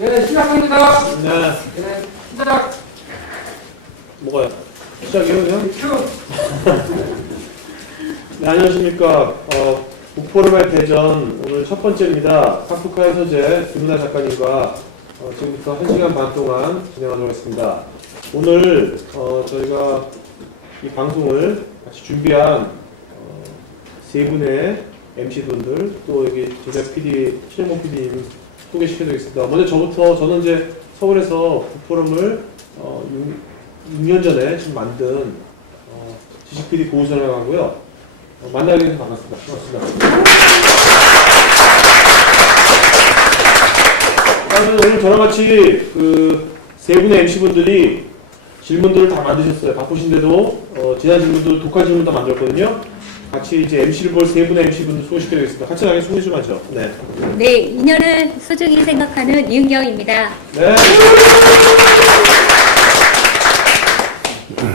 네, 시작합니다. 네. 네, 시작. 뭐가요? 시작이요, 그냥? 큐. 네, 안녕하십니까. 북포럼의 대전 오늘 첫 번째입니다. 카프카의 서재 김은하 작가님과 지금부터 1시간 반 동안 진행하도록 하겠습니다. 오늘 저희가 이 방송을 같이 준비한 세 분의 MC분들 또 여기 제작 PD, 신영범 PD님 소개시켜드리겠습니다. 먼저 저는 이제 서울에서 북포럼을 6년 전에 지금 만든 지식 PD 고우선이라고 하고요. 만나게 돼서 반갑습니다. 반갑습니다. 오늘 저랑 같이 그 세 분의 MC분들이 질문들을 다 만드셨어요. 바쁘신데도 지난 질문도 독한 질문 다 만들었거든요. 같이 이제 MC를 볼 세 분의 MC분들 소개시켜드리겠습니다. 같이 나가게 소개 좀 하죠. 네. 네, 인연을 소중히 생각하는 이은경입니다. 네.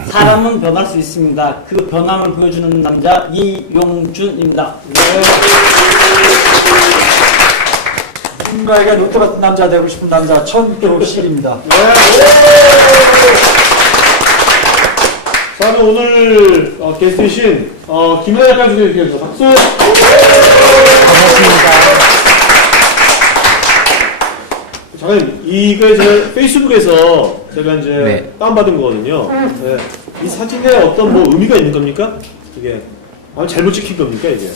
사람은 변할 수 있습니다. 그 변함을 보여주는 남자 이용준입니다. 누군가에게 로또 같은 남자 되고 싶은 남자 천교실입니다. 네. 자, 그럼 오늘 게스트이신 김은하 작가 소개해주세요. 박수! 반갑습니다. 잠깐 이거 제가 페이스북에서 제가 이제 네. 다운받은 거거든요. 네. 이 사진에 어떤 뭐 의미가 있는 겁니까? 이게 잘못 찍힌 겁니까 이게?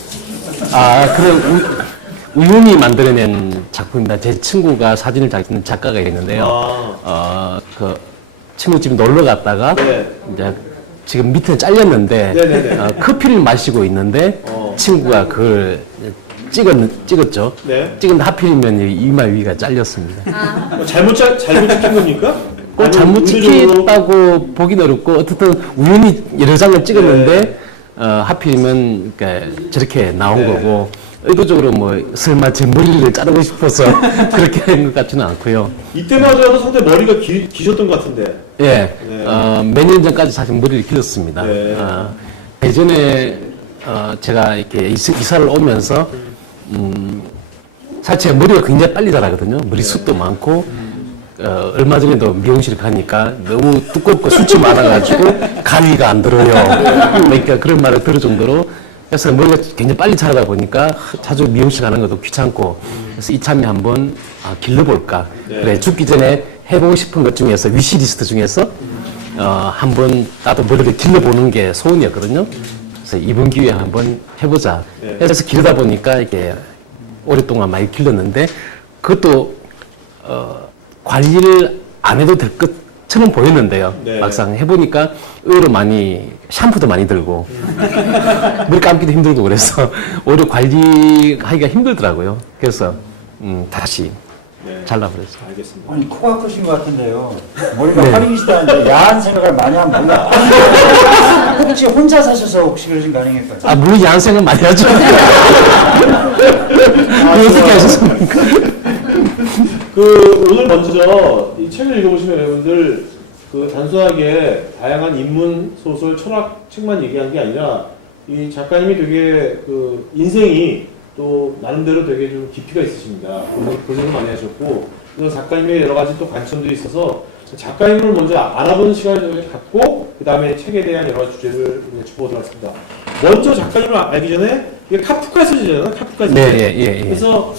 아, 그런 우연히 만들어낸 작품입니다. 제 친구가 사진을 잘 찍는 작가가 있는데요. 그 친구 집 놀러 갔다가 네. 이제 지금 밑에 잘렸는데 네네네. 커피를 마시고 있는데 친구가 그걸 찍었죠. 네. 찍은데 하필이면 이마 위가 잘렸습니다. 잘못 찍힌 겁니까? 꼭 잘못 의도적으로? 찍혔다고 보긴 어렵고 어쨌든 우연히 여러 장을 찍었는데 하필이면 그러니까 저렇게 나온 네. 거고 의도적으로 뭐 설마 제 머리를 자르고 싶어서 그렇게 한 것 같지는 않고요. 이때만 하더라도 상당히 머리가 기셨던 것 같은데. 예, 네. 몇 년 전까지 사실 머리를 길렀습니다. 네. 예전에 제가 이렇게 이사를 오면서 사실 제 머리가 굉장히 빨리 자라거든요. 머리숱도 많고 얼마 전에도 미용실 가니까 너무 두껍고 숱이 많아가지고 가위가 안 들어요. 그러니까 그런 말을 들을 정도로 그래서 머리가 굉장히 빨리 자라다 보니까 자주 미용실 가는 것도 귀찮고 그래서 이참에 한번 길러볼까. 네. 그래 죽기 전에 해보고 싶은 것 중에서 위시리스트 중에서 한번 나도 머리를 길러보는 게 소원이었거든요. 그래서 이번 기회에 한번 해보자. 네. 그래서 기르다 보니까 이게 오랫동안 많이 길렀는데 그것도 관리를 안 해도 될 것처럼 보였는데요. 네. 막상 해보니까 의외로 많이 샴푸도 많이 들고 머리 감기도 힘들고 그래서 오히려 관리하기가 힘들더라고요. 그래서 다시 네. 잘라버렸어요. 알겠습니다. 아니 코가 크신 것 같은데요. 머리가 화려이시다는데 야한 생각을 많이 하면 몰라. 혹시 혼자 사셔서 혹시 그러신 거 아니겠어요? 아 물론 야생은 많이 하죠. 어떻게 하셨습니까? 오늘 먼저 이 책을 읽어보시면 여러분들 단순하게 다양한 인문, 소설, 철학 책만 얘기한 게 아니라 이 작가님이 되게 인생이 또 나름대로 되게 좀 깊이가 있으십니다. 고생을 많이 하셨고 그래서 작가님의 여러 가지 또 관점들이 있어서 작가님을 먼저 알아보는 시간을 갖고 그 다음에 책에 대한 여러 가지 주제를 짚어보도록 하겠습니다. 먼저 작가님을 알기 전에 이게 카프카의 서재잖아요. 카프카의 서재. 네. 그래서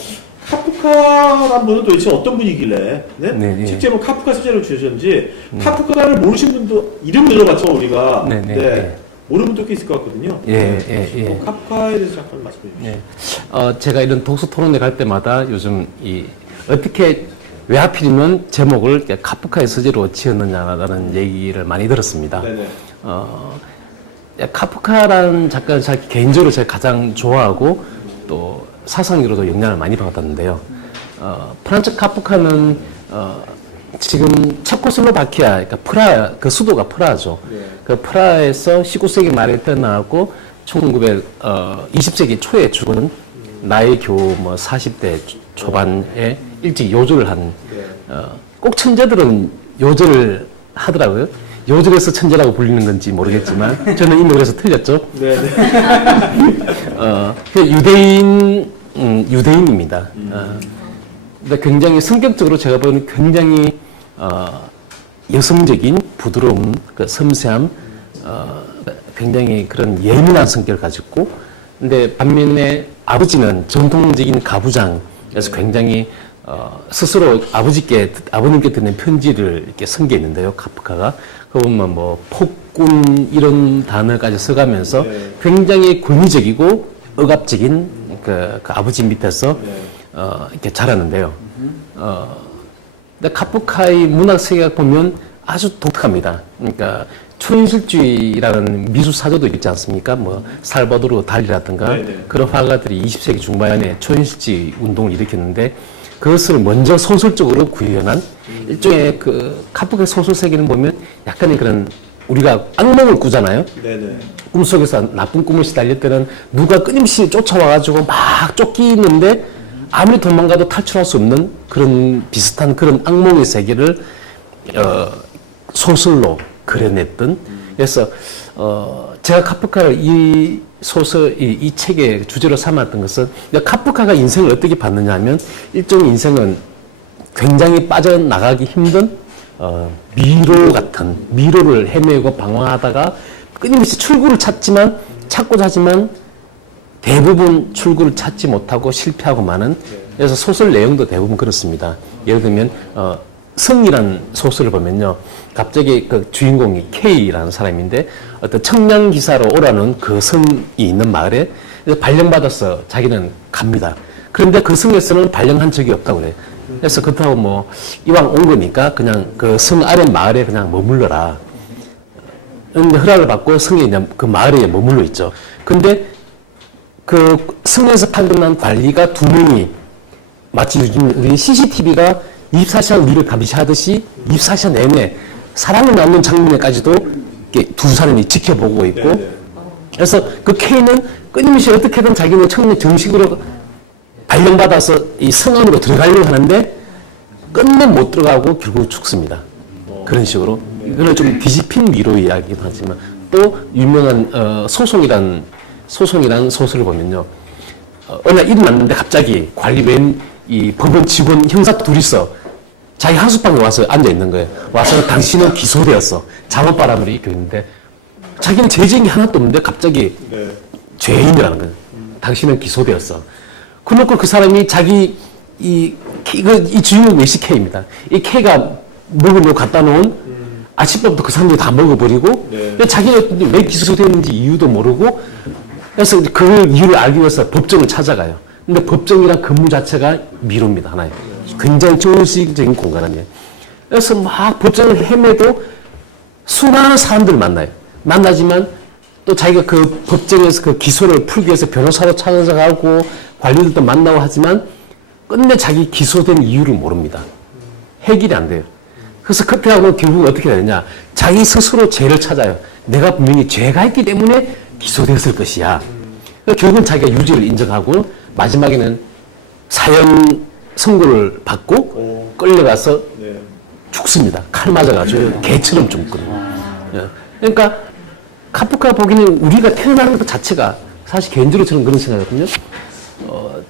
카프카란 분은 도대체 어떤 분이길래 네. 책 제목 카프카 서재로 주셨는지 카프카를 모르신 분도 이름 들어봤죠 우리가. 네. 모르는 분도 꽤 있을 것 같거든요. 예. 카프카에 대해서 잠깐 말씀해 주시죠. 제가 이런 독서 토론회 갈 때마다 요즘 어떻게 왜 하필이면 제목을 카프카의 서재로 지었느냐라는 얘기를 많이 들었습니다. 네네. 카프카라는 작가는 개인적으로 제가 가장 좋아하고 또 사상으로도 영향을 많이 받았는데요. 프란츠 카프카는 지금 체코슬로바키아, 그러니까 프라, 그 수도가 프라하죠. 네. 그 프라하에서 19세기 말에 태어나고 20세기 초에 죽은 나이 겨우 40대 초반에 일찍 요절을 한, 꼭 천재들은 요절을 하더라고요. 요절에서 천재라고 불리는 건지 모르겠지만 저는 이미 그래서 틀렸죠. 네네. 유대인입니다. 근데 굉장히 성격적으로 제가 보는 굉장히 여성적인 부드러움, 그 섬세함, 굉장히 그런 예민한 성격을 가지고, 근데 반면에 아버지는 전통적인 가부장에서 굉장히 스스로 아버님께 듣는 편지를 이렇게 쓴 게 있는데요, 카프카가. 그 보면 뭐 폭군 이런 단어까지 써가면서 굉장히 권위적이고 억압적인 그 아버지 밑에서 이렇게 자랐는데요. 근데 카프카의 문학 세계가 보면 아주 독특합니다. 그러니까 초현실주의라는 미술 사조도 있지 않습니까? 뭐 살바도르 달리라든가 그런 화가들이 20세기 중반에 초현실주의 운동을 일으켰는데 그것을 먼저 소설적으로 구현한 일종의 그 카프카의 소설 세계는 보면 약간의 그런 우리가 악몽을 꾸잖아요. 꿈속에서 나쁜 꿈을 시달릴 때는 누가 끊임없이 쫓아와가지고 막 쫓기는데 아무리 도망가도 탈출할 수 없는 그런 비슷한 그런 악몽의 세계를 소설로 그려냈던. 그래서 제가 카프카를 이 소설, 이 책의 주제로 삼았던 것은 카프카가 인생을 어떻게 봤느냐 하면 일종의 인생은 굉장히 빠져나가기 힘든 미로 같은, 미로를 헤매고 방황하다가 끊임없이 출구를 찾고자 하지만 대부분 출구를 찾지 못하고 실패하고 마는. 그래서 소설 내용도 대부분 그렇습니다. 예를 들면 성이라는 소설을 보면요, 갑자기 그 주인공이 K라는 사람인데 어떤 청량 기사로 오라는 그 성이 있는 마을에 발령받아서 자기는 갑니다. 그런데 그 성에서는 발령한 적이 없다고 그래요. 그래서 그렇다고 뭐 이왕 온 거니까 그냥 그 성 아래 마을에 그냥 머물러라. 근데 허락을 받고 성에 그냥 그 마을에 머물러 있죠. 근데 그 성에서 판단한 관리가 두 명이 마치 요즘 우리 CCTV가 24시간 위를 감시하듯이 24시간 내내 사람을 낳는 장면에까지도 두 사람이 지켜보고 있고, 그래서 그 K는 끊임없이 어떻게든 자기는 처음에 정식으로 발령받아서 이 성 안으로 들어가려고 하는데 끝내 못 들어가고 결국 죽습니다. 그런 식으로. 이거는 좀 뒤집힌 위로 이야기긴 하지만 또 유명한 소송이란 소설을 보면요, 어느 날 일어났는데 갑자기 관리 이 법원 직원 형사 둘이서 자기 하숙방에 와서 앉아 있는 거예요. 와서 당신은 기소되었어. 잠옷바람을 입고 있는데 자기는 죄지은 게 하나도 없는데 갑자기 죄인이라는 거예요. 당신은 기소되었어. 그놓고 그 사람이 자기 이 주인공 메시 K입니다. 이 K가 먹으려고 갖다 놓은 아침밥도 그 사람들이 다 먹어버리고 자기는 왜 기소되었는지 이유도 모르고, 그래서 그 이유를 알기 위해서 법정을 찾아가요. 근데 법정이란 근무 자체가 미로입니다. 하나의 굉장히 조직적인 공간 아니에요. 그래서 막 법정을 헤매도 수많은 사람들을 만나요. 만나지만 또 자기가 그 법정에서 그 기소를 풀기 위해서 변호사로 찾아가고 관리들도 만나고 하지만 끝내 자기 기소된 이유를 모릅니다. 해결이 안 돼요. 그래서 그때 하고 결국 어떻게 되느냐, 자기 스스로 죄를 찾아요. 내가 분명히 죄가 있기 때문에 기소됐을 것이야. 결국은 자기가 유죄를 인정하고 마지막에는 사형 선고를 받고 끌려가서 죽습니다. 칼 맞아가지고 개처럼 죽거든요. 그러니까 카프카 보기에는 우리가 태어나는 것 자체가 사실 개인적으로 저는 그런 생각이거든요.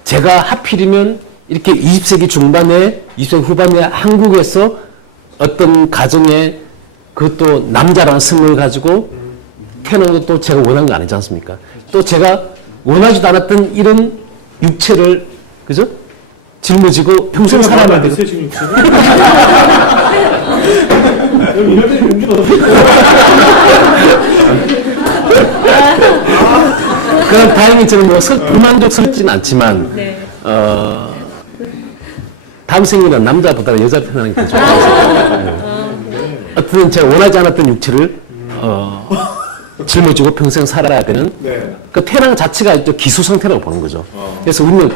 제가 하필이면 이렇게 20세기 중반에 20세기 후반에 한국에서 어떤 가정에 그것도 남자라는 성을 가지고 태어난 것도 제가 원한 거 아니지 않습니까? 또 제가 원하지도 않았던 이런 육체를, 그죠? 짊어지고 평생 살아야 되고. 이럴 때 용기가 그럼 다행히 저는 뭐 불만족스럽진 않지만, 다음 생에는 남자보다 여자 편하는 게 좋아요. 어쨌든 제가 원하지 않았던 육체를 짊어지고 평생 살아야 되는 그 태어난 자체가 기수 상태라고 보는 거죠. 그래서 우리는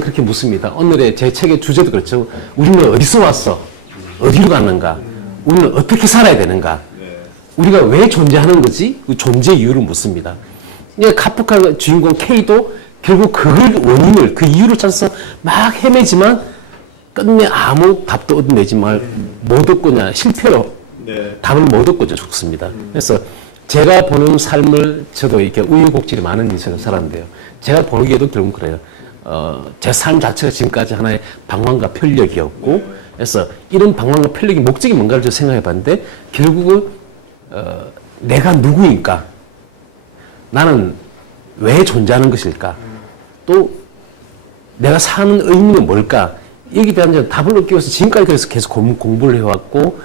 그렇게 묻습니다. 오늘의 제 책의 주제도 그렇죠. 우리는 어디서 왔어? 어디로 가는가? 우리는 어떻게 살아야 되는가? 우리가 왜 존재하는 거지? 그 존재 이유를 묻습니다. 카프카 주인공 K도 결국 원인을, 그 이유를 찾아서 막 헤매지만 끝내 아무 답도 얻어내지 못 얻고 그냥 실패로 답을 못 얻고 죽습니다. 그래서 제가 보는 삶을 저도 이렇게 우여곡절이 많은 인생을 살았는데요. 제가 보기에도 결국 그래요. 제 삶 자체가 지금까지 하나의 방황과 편력이었고, 그래서 이런 방황과 편력의 목적이 뭔가를 좀 생각해 봤는데, 결국은, 내가 누구인가? 나는 왜 존재하는 것일까? 또, 내가 사는 의미는 뭘까? 여기에 대한 답을 얻기 위해서 지금까지 그래서 계속 공부를 해왔고,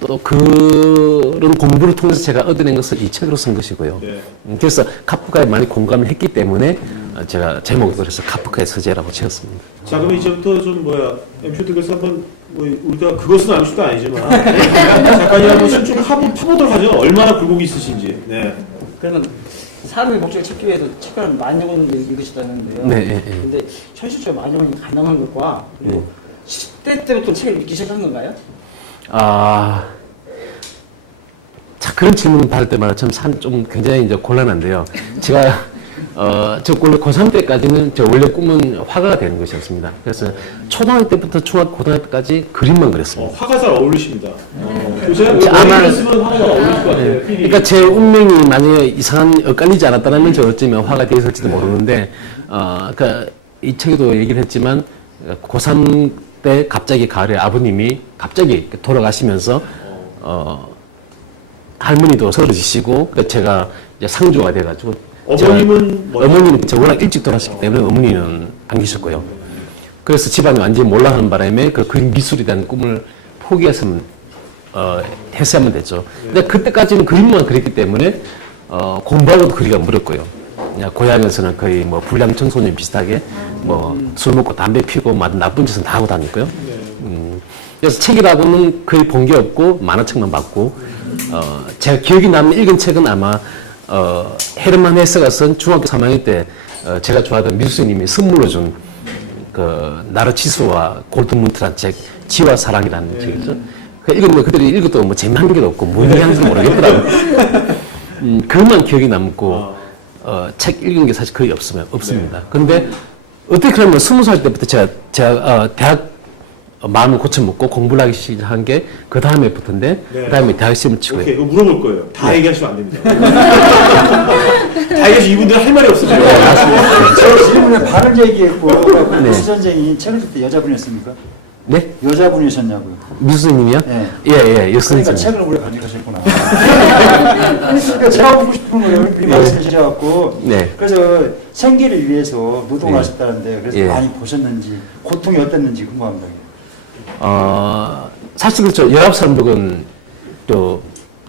또 그런 공부를 통해서 제가 얻어낸 것을 이 책으로 쓴 것이고요. 네. 그래서 카프카에 많이 공감을 했기 때문에 제가 제목을 그래서 카프카의 서재라고 지었습니다. 자, 그럼 이제부터 좀 엠쇼트에서 한번 우리가 그것은 아닐 수도 아니지만 작가님 한번 좀 파보도록 하죠. 얼마나 굴곡이 있으신지. 네. 그러면 사람의 목적을 찾기 위해서 책을 많이 읽었는데 읽으시다는데요. 네, 예, 예. 근데 현실적으로 많이 읽는 가능한 것과 그리고 10대 때부터 책을 읽기 시작한 건가요? 자, 그런 질문 받을 때마다 좀 굉장히 이제 곤란한데요. 제가, 저 원래 고3 때까지는 저 원래 꿈은 화가가 되는 것이었습니다. 그래서 초등학교 때부터 중학교, 고등학교 때까지 그림만 그렸습니다. 화가 잘 어울리십니다. 제가 아마- 머리를 쓰면 화가 어울릴 것 같아요. 필이. 그러니까 제 운명이 만약에 엇갈리지 않았다면 저 어쩌면 화가 되어 있을지도 모르는데, 그러니까 이 책에도 얘기를 했지만, 고3 때 갑자기 가을에 아버님이 갑자기 돌아가시면서, 할머니도 쓰러지시고, 제가 이제 상주가 돼가지고, 어머님은 뭐- 어머니는 워낙 일찍 돌아가셨기 때문에 어머니는 안 계셨고요. 그래서 집안이 완전히 몰락하는 바람에 그 그림 미술에 대한 꿈을 포기해서 했어야만 됐죠. 근데 그때까지는 그림만 그렸기 때문에 공부하고도 그리기가 어렵고요. 그냥 고향에서는 거의 뭐 불량 청소년 비슷하게 뭐 술 먹고 담배 피고 나쁜 짓은 다 하고 다녔고요. 그래서 책이라고는 거의 본 게 없고 만화책만 봤고 제가 기억이 남는 읽은 책은 아마 헤르만 헤세가 쓴 중학교 3학년 때 제가 좋아하던 미술님이 선물로 준 그 나르치스와 골드문트란 책 지와 사랑이라는 책이죠. 읽었는데 그들이 읽어도 뭐 재미한 개도 없고 뭔 얘기하는지도 모르겠더라고요. 그것만 기억이 남고 책 읽은 게 사실 거의 없습니다. 그런데 어떻게 그러면 20살 때부터 제가 대학 마음을 고쳐먹고 공부를 하기 시작한 게 그 다음에부터인데 네. 그 다음에 대학 시험을 치고요. 오케이, 이거 물어볼 거예요. 다 얘기하시면 안 됩니다. 다 얘기하시면 이분들 할 말이 없습니다. 제 질문에 발언 얘기했고 미술 선생이 책을 쓸 때 여자분이었습니까? 네? 여자분이셨냐고요? 미수님이요? 네. 예, 여선생님. 그러니까 책을 오래 가져가셨구나. 그러니까 제가 보고 싶은 거예요. 그 말씀을 주셔갖고. 네. 그래서 생계를 위해서 노동을 네. 하셨다는데 그래서 예. 많이 보셨는지 고통이 어땠는지 궁금합니다. 사실 그렇죠. 19살 먹은 또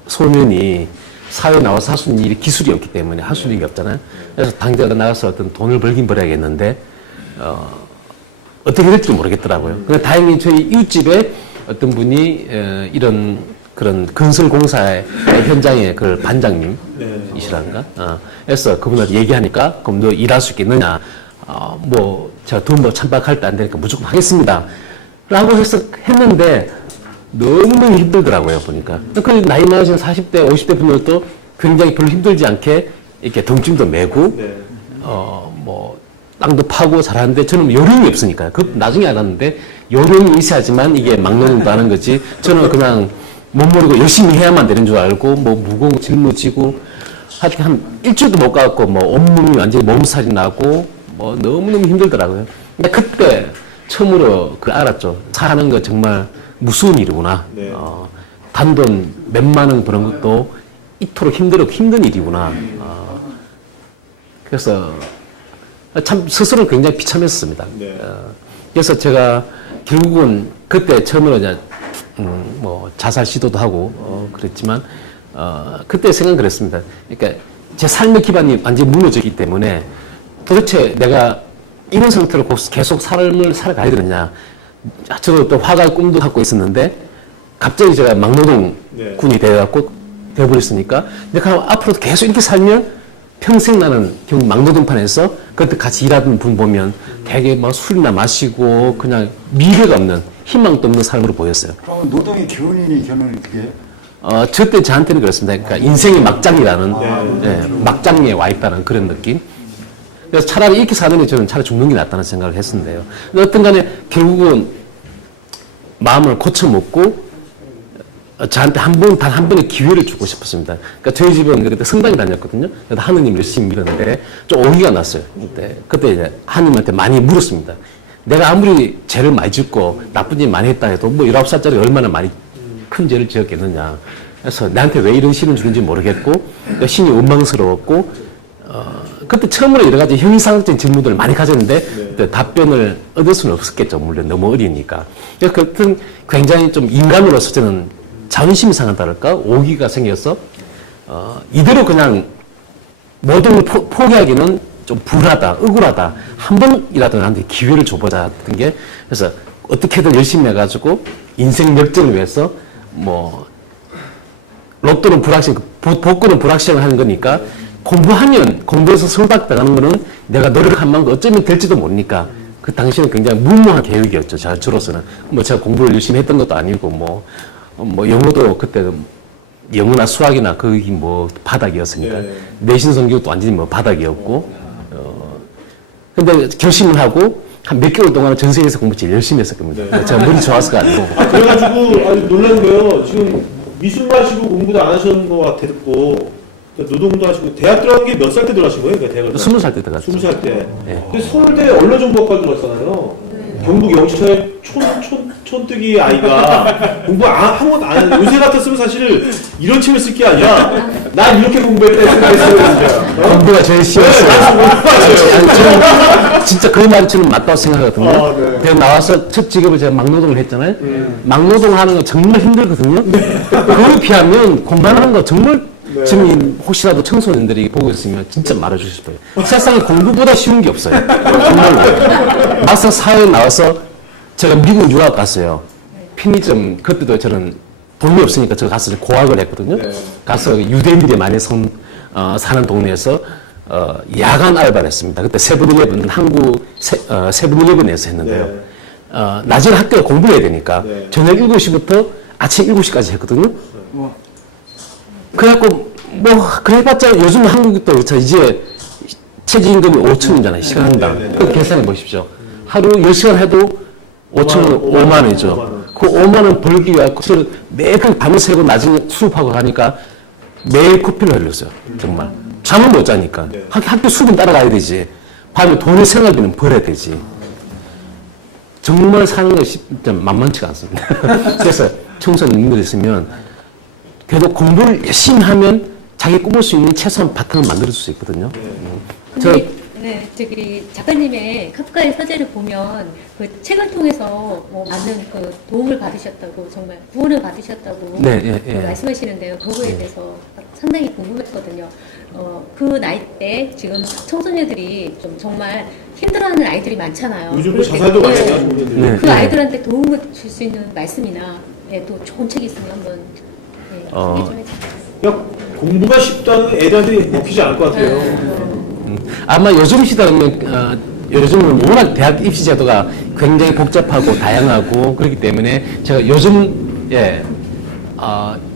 소년이 사회에 나와서 할 수 있는 일이 기술이 없기 때문에 할 수 있는 게 없잖아요. 그래서 당장 나가서 어떤 돈을 벌긴 벌어야겠는데, 어떻게 될지 모르겠더라고요. 근데 다행히 저희 이웃집에 어떤 분이 이런 그런 건설공사의 현장의 그 반장님이시란가? 그래서 그분한테 얘기하니까, 그럼 너 일할 수 있겠느냐? 뭐, 제가 돈 찬박할 때 안 되니까 무조건 하겠습니다. 라고 했는데, 너무너무 힘들더라고요, 보니까. 그 나이 많으신 40대, 50대 분들도 굉장히 별로 힘들지 않게 이렇게 덩찜도 메고, 네. 뭐, 땅도 파고 잘하는데 저는 요령이 없으니까요. 그 나중에 알았는데, 요령이 있어야지만 이게 막노동도 하는 거지. 저는 그냥 못 모르고 열심히 해야만 되는 줄 알고, 뭐 무거운 거 짊어지고, 하여튼 한 일주일도 못 가고, 뭐 온몸이 완전히 몸살이 나고, 뭐 너무너무 힘들더라고요. 근데 그때 처음으로 알았죠. 사는 거 정말 무서운 일이구나. 네. 단돈 몇만 원 버는 것도 이토록 힘든 일이구나. 그래서 참 스스로 굉장히 비참했습니다. 네. 그래서 제가 결국은 그때 처음으로 이제 뭐 자살 시도도 하고 그랬지만 그때 생각은 그랬습니다. 그러니까 제 삶의 기반이 완전히 무너졌기 때문에 도대체 내가 이런 상태로 계속 삶을 살아가야 되느냐. 저도 또 화가의 꿈도 갖고 있었는데 갑자기 제가 막노동꾼이 되어버렸으니까 내가 앞으로도 계속 이렇게 살면 평생 나는 결국 막노동판에서 그때 같이 일하던 분 보면 되게 막 술이나 마시고 그냥 미래가 없는 희망도 없는 삶으로 보였어요. 그럼 노동의 교훈이니 결론이 그게? 저때 저한테는 그렇습니다. 그러니까 인생의 막장이라는 막장에 와 있다는 그런 느낌. 그래서 차라리 이렇게 사는 게 저는 차라리 죽는 게 낫다는 생각을 했었는데요. 근데 어떤 간에 결국은 마음을 고쳐먹고 저한테 단 한 번의 기회를 주고 싶었습니다. 그러니까 저희 집은 그때 성당에 다녔거든요. 그래서 하느님 열심히 믿었는데 좀 오기가 났어요. 그때 이제 하느님한테 많이 물었습니다. 내가 아무리 죄를 많이 짓고 나쁜 짓 많이 했다 해도 뭐 19살짜리 얼마나 많이 큰 죄를 지었겠느냐. 그래서 나한테 왜 이런 신을 주는지 모르겠고 신이 원망스러웠고 그때 처음으로 여러 가지 형이상학적인 질문들을 많이 가졌는데 그 답변을 얻을 수는 없었겠죠. 물론 너무 어리니까. 그래서 그때 굉장히 좀 인간으로서 저는 자존심이 상한다랄까 오기가 생겨서 이대로 그냥 모든 걸 포기하기는 좀 불하다, 억울하다. 한 번이라도 나한테 기회를 줘보자 했던 게 그래서 어떻게든 열심히 해가지고 인생 역전을 위해서 뭐 로또는 불확실, 복권은 불확실을 하는 거니까 공부해서 서울대학 나가는 거는 내가 노력한 만큼 어쩌면 될지도 모르니까 그 당시에는 굉장히 무모한 계획이었죠. 저로서는 뭐 제가 공부를 열심히 했던 것도 아니고 뭐 영어도 그때 영어나 수학이나 거기 뭐 바닥이었으니까 내신 성적도 완전히 뭐 바닥이었고 근데 결심을 하고 한 몇 개월 동안은 전 세계에서 공부 제일 열심히 했을 겁니다. 제가 머리 좋아서가 아니고. 그래가지고 아주 놀란 게요. 지금 미술만 하시고 공부도 안 하셨는 것 같았고 노동도 하시고 대학 들어간 게 몇 살 때 들어가신 거예요? 그러니까 대학을 20살 때 들어갔죠. 20살 때. 네. 근데 서울대 언론정보학과 들어갔잖아요. 경북 영시초의 촌뜨기 아이가 공부 한 번도 안 했는데 요새 같았으면 사실 이런 책을 쓸 게 아니야. 난 이렇게 공부했다 생각했어요. 공부가 제일 쉬웠어요. 저는 진짜 그 말이 저는 맞다고 생각하거든요. 네. 대학 나와서 첫 직업을 제가 막노동을 했잖아요. 막노동하는 거 정말 힘들거든요. 그거에 비하면 공부하는 거 정말 지금 혹시라도 청소년들이 보고 있으면 진짜 말해주고 싶어요. 세상에 공부보다 쉬운 게 없어요. 정말로. 막상 사회에 나와서 제가 미국 유학 갔어요. 편의점 그때도 저는 돈이 없으니까 제가 가서 고학을 했거든요. 가서 유대인들이 많이 사는 동네에서 야간 알바를 했습니다. 그때 세븐일레븐 한국 세븐일레븐에서 했는데요. 낮에 학교에 공부해야 되니까 저녁 7시부터 아침 7시까지 했거든요. 그래갖고 그래봤자 요즘 한국도 이제 최저임금이 5,000원이잖아요. 시간당. 그 계산해 보십시오. 하루 10시간 해도 5,000원, 5만 원이죠. 그 5만 원 벌기 위해 매일 밤을 새고 나중에 수업하고 가니까 매일 커피를 흘렸어요. 정말. 잠을 못 자니까. 학교 수업은 따라가야 되지. 밤에 돈을 생활비는 벌어야 되지. 정말 사는 것이 진짜 만만치가 않습니다. 그래서 청소년들이 있으면 그래도 공부를 열심히 하면 자기 꾸물 수 있는 최소한 바탕을 만들 수 있거든요. 저기 작가님의 카프카의 서재를 보면 그 책을 통해서 뭐 많은 그 도움을 받으셨다고 정말 구원을 받으셨다고 말씀하시는데요. 그거에 대해서 상당히 궁금했거든요. 그 나이 때 지금 청소년들이 좀 정말 힘들어하는 아이들이 많잖아요. 요즘도 자살도 많이 하시는 분들이. 그 아이들한테 도움을 줄 수 있는 말씀이나 또 좋은 책이 있으면 한번 소개 좀 해주세요. 그냥 공부가 쉽다는 애들한테 먹히지 않을 것 같아요. 아마 요즘 시대는 요즘은 워낙 대학 입시 제도가 굉장히 복잡하고 다양하고 그렇기 때문에 제가 요즘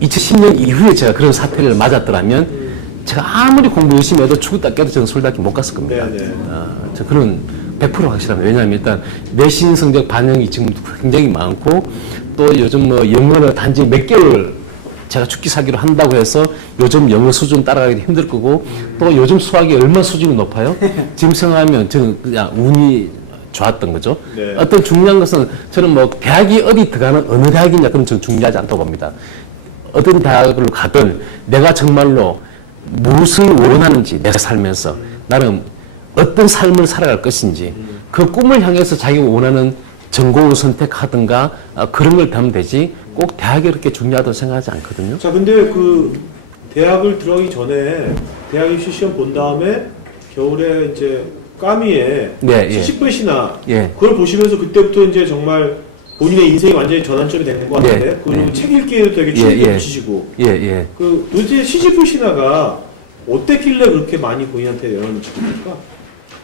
2010년 이후에 제가 그런 사태를 맞았더라면 제가 아무리 공부 열심히 해도 죽었다 깨도 저는 서울대학교 못 갔을 겁니다. 저 그런 100% 확실합니다. 왜냐하면 일단 내신 성적 반영이 지금 굉장히 많고 또 요즘 영어를 단지 몇 개월 제가 죽기 살기로 한다고 해서 요즘 영어 수준 따라가기 힘들 거고 또 요즘 수학이 얼마나 수준이 높아요? 지금 생각하면 저는 그냥 운이 좋았던 거죠. 어떤 중요한 것은 저는 대학이 어디 들어가는 어느 대학이냐 그건 저는 중요하지 않다고 봅니다. 어떤 대학을 가든 내가 정말로 무엇을 원하는지 내가 살면서 나는 어떤 삶을 살아갈 것인지 그 꿈을 향해서 자기가 원하는 전공을 선택하든가 그런 걸 하면 되지 꼭 대학이 그렇게 중요하다고 생각하지 않거든요. 자, 근데 그 대학을 들어가기 전에 대학 입시 시험 본 다음에 겨울에 이제 까미에 70분이나 그걸 보시면서 그때부터 이제 정말 본인의 인생이 완전히 전환점이 되는 것 같은데 그리고 책 읽기에도 되게 충격을 주시고 그 도대체 시지프 신화가 어땠길래 그렇게 많이 본인한테 영향을 주십니까?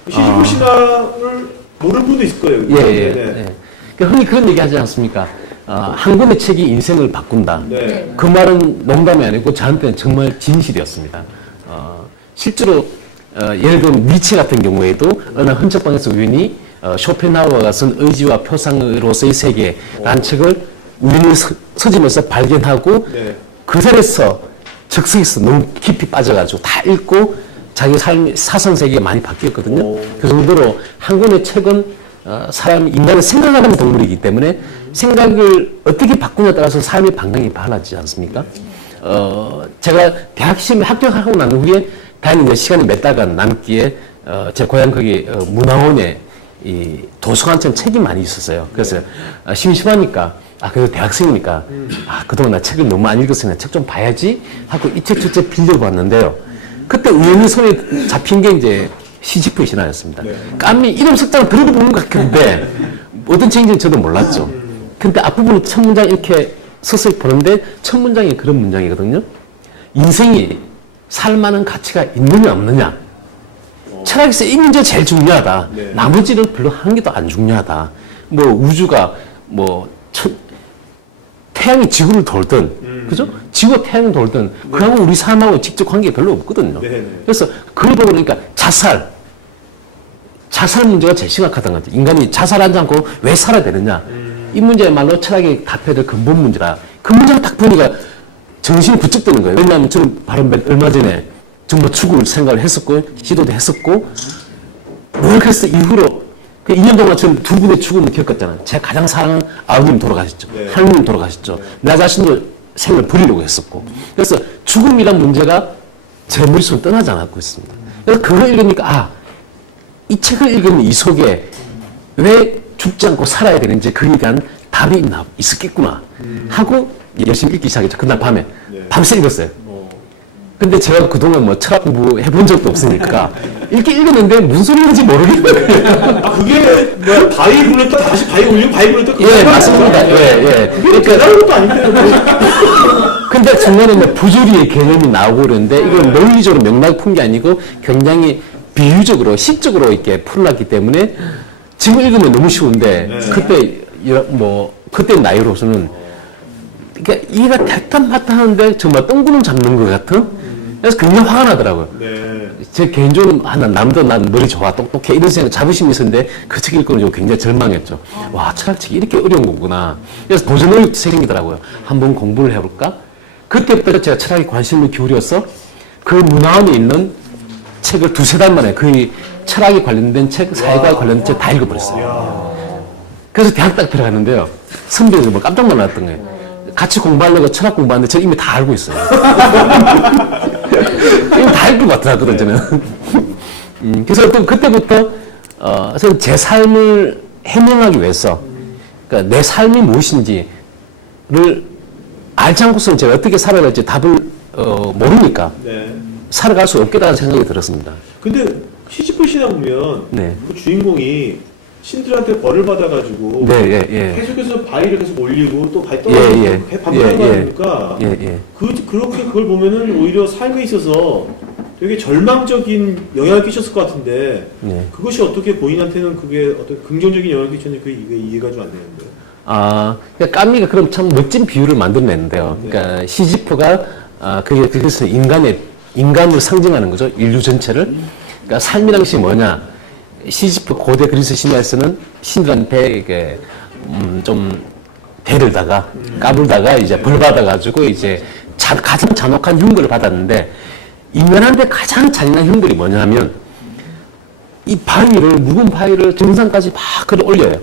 시지프 신화를 모르는 분도 있을 거예요. 그러니까 흔히 그런 얘기 하지 않습니까? 한 권의 책이 인생을 바꾼다. 그 말은 농담이 아니고 저한테는 정말 진실이었습니다. 실제로 예를 들면 니체 같은 경우에도 어느 헌책방에서 우연히 쇼펜하우어가 쓴 의지와 표상으로서의 세계라는 책을 우연히 서지면서 발견하고 네. 그 자리에서 적성에서 너무 깊이 빠져가지고 다 읽고 자기 삶의 사상세계가 많이 바뀌었거든요. 오. 그 정도로 한 권의 책은 인간은 생각하는 동물이기 때문에 생각을 어떻게 바꾸냐에 따라서 삶의 방향이 달라지지 않습니까? 제가 대학 시험에 합격하고 난 후에 다행히 이제 시간이 몇 달간 남기에 제 고향 거기 문화원에 이 도서관처럼 책이 많이 있었어요. 그래서 심심하니까 그래도 대학생이니까 그동안 나 책을 너무 안 읽었으니까 책 좀 봐야지 하고 이 책 저 책 빌려봤는데요. 그때 우연히 손에 잡힌 게 이제 시지프의 신화였습니다. 깜미 이름 석자는 들어보는 것 같은데 어떤 책인지는 저도 몰랐죠. 근데 앞부분에 첫 문장 이렇게 서서히 보는데 첫 문장이 그런 문장이거든요. 인생이 살만한 가치가 있느냐 없느냐. 철학에서 이 문제가 제일 중요하다. 네. 나머지는 별로 한 개도 안 중요하다. 뭐 우주가 태양이 지구를 돌든, 그죠? 지구가 태양을 돌든, 그하고 우리 삶하고 직접 관계가 별로 없거든요. 네, 네. 그래서 그걸 보고 그러니까 자살 문제가 제일 심각하다는 거죠. 인간이 자살하지 않고 왜 살아야 되느냐. 이 문제야말로 철학의 답해야 될 근본 문제라. 그 문제를 딱 보니까 정신이 부쩍 드는 거예요. 왜냐하면 저는 바로 얼마 전에 정말 죽을 생각을 했었고, 시도도 했었고, 그래서 이후로, 2년 동안 저는 두 분의 죽음을 겪었잖아요. 제가 가장 사랑하는 아버님 돌아가셨죠. 네. 하느님 돌아가셨죠. 나 자신도 생을 버리려고 했었고. 그래서 죽음이란 문제가 제 머릿속을 떠나지 않고 있습니다. 그래서 그걸 읽으니까, 이 책을 읽으면 이 속에 왜 죽지 않고 살아야 되는지 그에 대한 답이 있었겠구나 하고 열심히 읽기 시작했죠. 그날 밤에. 네. 밤새 읽었어요. 근데 제가 그동안 철학 공부 해본 적도 없으니까 읽었는데 무슨 소리인지 모르겠어요. 그게 뭐야 바이블을 또 다시 바이블을 또 예, 맞습니다. 예. 그러니까 다른 것도 아닌데. 근데 중간에 부조리의 개념이 나오고 그러는데 이건 논리적으로 명확히 푼 게 아니고 굉장히 비유적으로 시적으로 이렇게 풀어놨기 때문에 지금 읽으면 너무 쉬운데 그때 나이로서는 그러니까 이해가 대탄마탄 하는데 정말 똥구멍 잡는 것 같은. 그래서 굉장히 화가 나더라고요. 네. 제 개인적으로 남도 난 머리 좋아 똑똑해 이런 생각 자부심이 있었는데 그 책 읽고는 좀 굉장히 절망했죠. 와 철학책이 이렇게 어려운 거구나. 그래서 도전을 생기더라고요. 한번 공부를 해볼까? 그때부터 제가 철학에 관심을 기울여서 그 문화원에 있는 책을 두세 달 만에 거의 철학에 관련된 책, 사회과에 관련된 책 다 읽어버렸어요. 그래서 대학 딱 들어갔는데요. 선배들 뭐 깜짝 놀랐던 거예요. 같이 공부하려고 철학 공부하는데 저 이미 다 알고 있어요. 이미 다 읽고 왔더라고요, 저는. 그래서 또 그때부터, 제 삶을 해명하기 위해서, 그러니까 내 삶이 무엇인지를 알지 않고서는 제가 어떻게 살아갈지 답을, 모르니까 네. 살아갈 수 없겠다는 생각이 들었습니다. 근데 시지프 신화 보면 네. 그 주인공이 신들한테 벌을 받아가지고 네. 계속해서 바위를 계속 올리고 또 바위 떨어지고 반복하는 거 아닙니까? 그렇게 그걸 보면은 오히려 삶에 있어서 되게 절망적인 영향을 끼쳤을 것 같은데 그것이 어떻게 본인한테는 그게 어떤 긍정적인 영향을 끼쳤는지 그게 이해가 좀 안 되는데. 그러니까 까미가 그럼 참 멋진 비유를 만들어냈는데요. 그러니까 시지프가 그래서 인간을 상징하는 거죠. 인류 전체를. 그러니까 삶이란 것이 뭐냐? 시지프 고대 그리스 신화에서는 신들한테 이게 좀 대들다가 까불다가 이제 벌 받아가지고 이제 가장 잔혹한 흉벌을 받았는데 인간한테 가장 잔인한 흉벌이 뭐냐면 이 무거운 바위를 정상까지 막 끌어 올려요.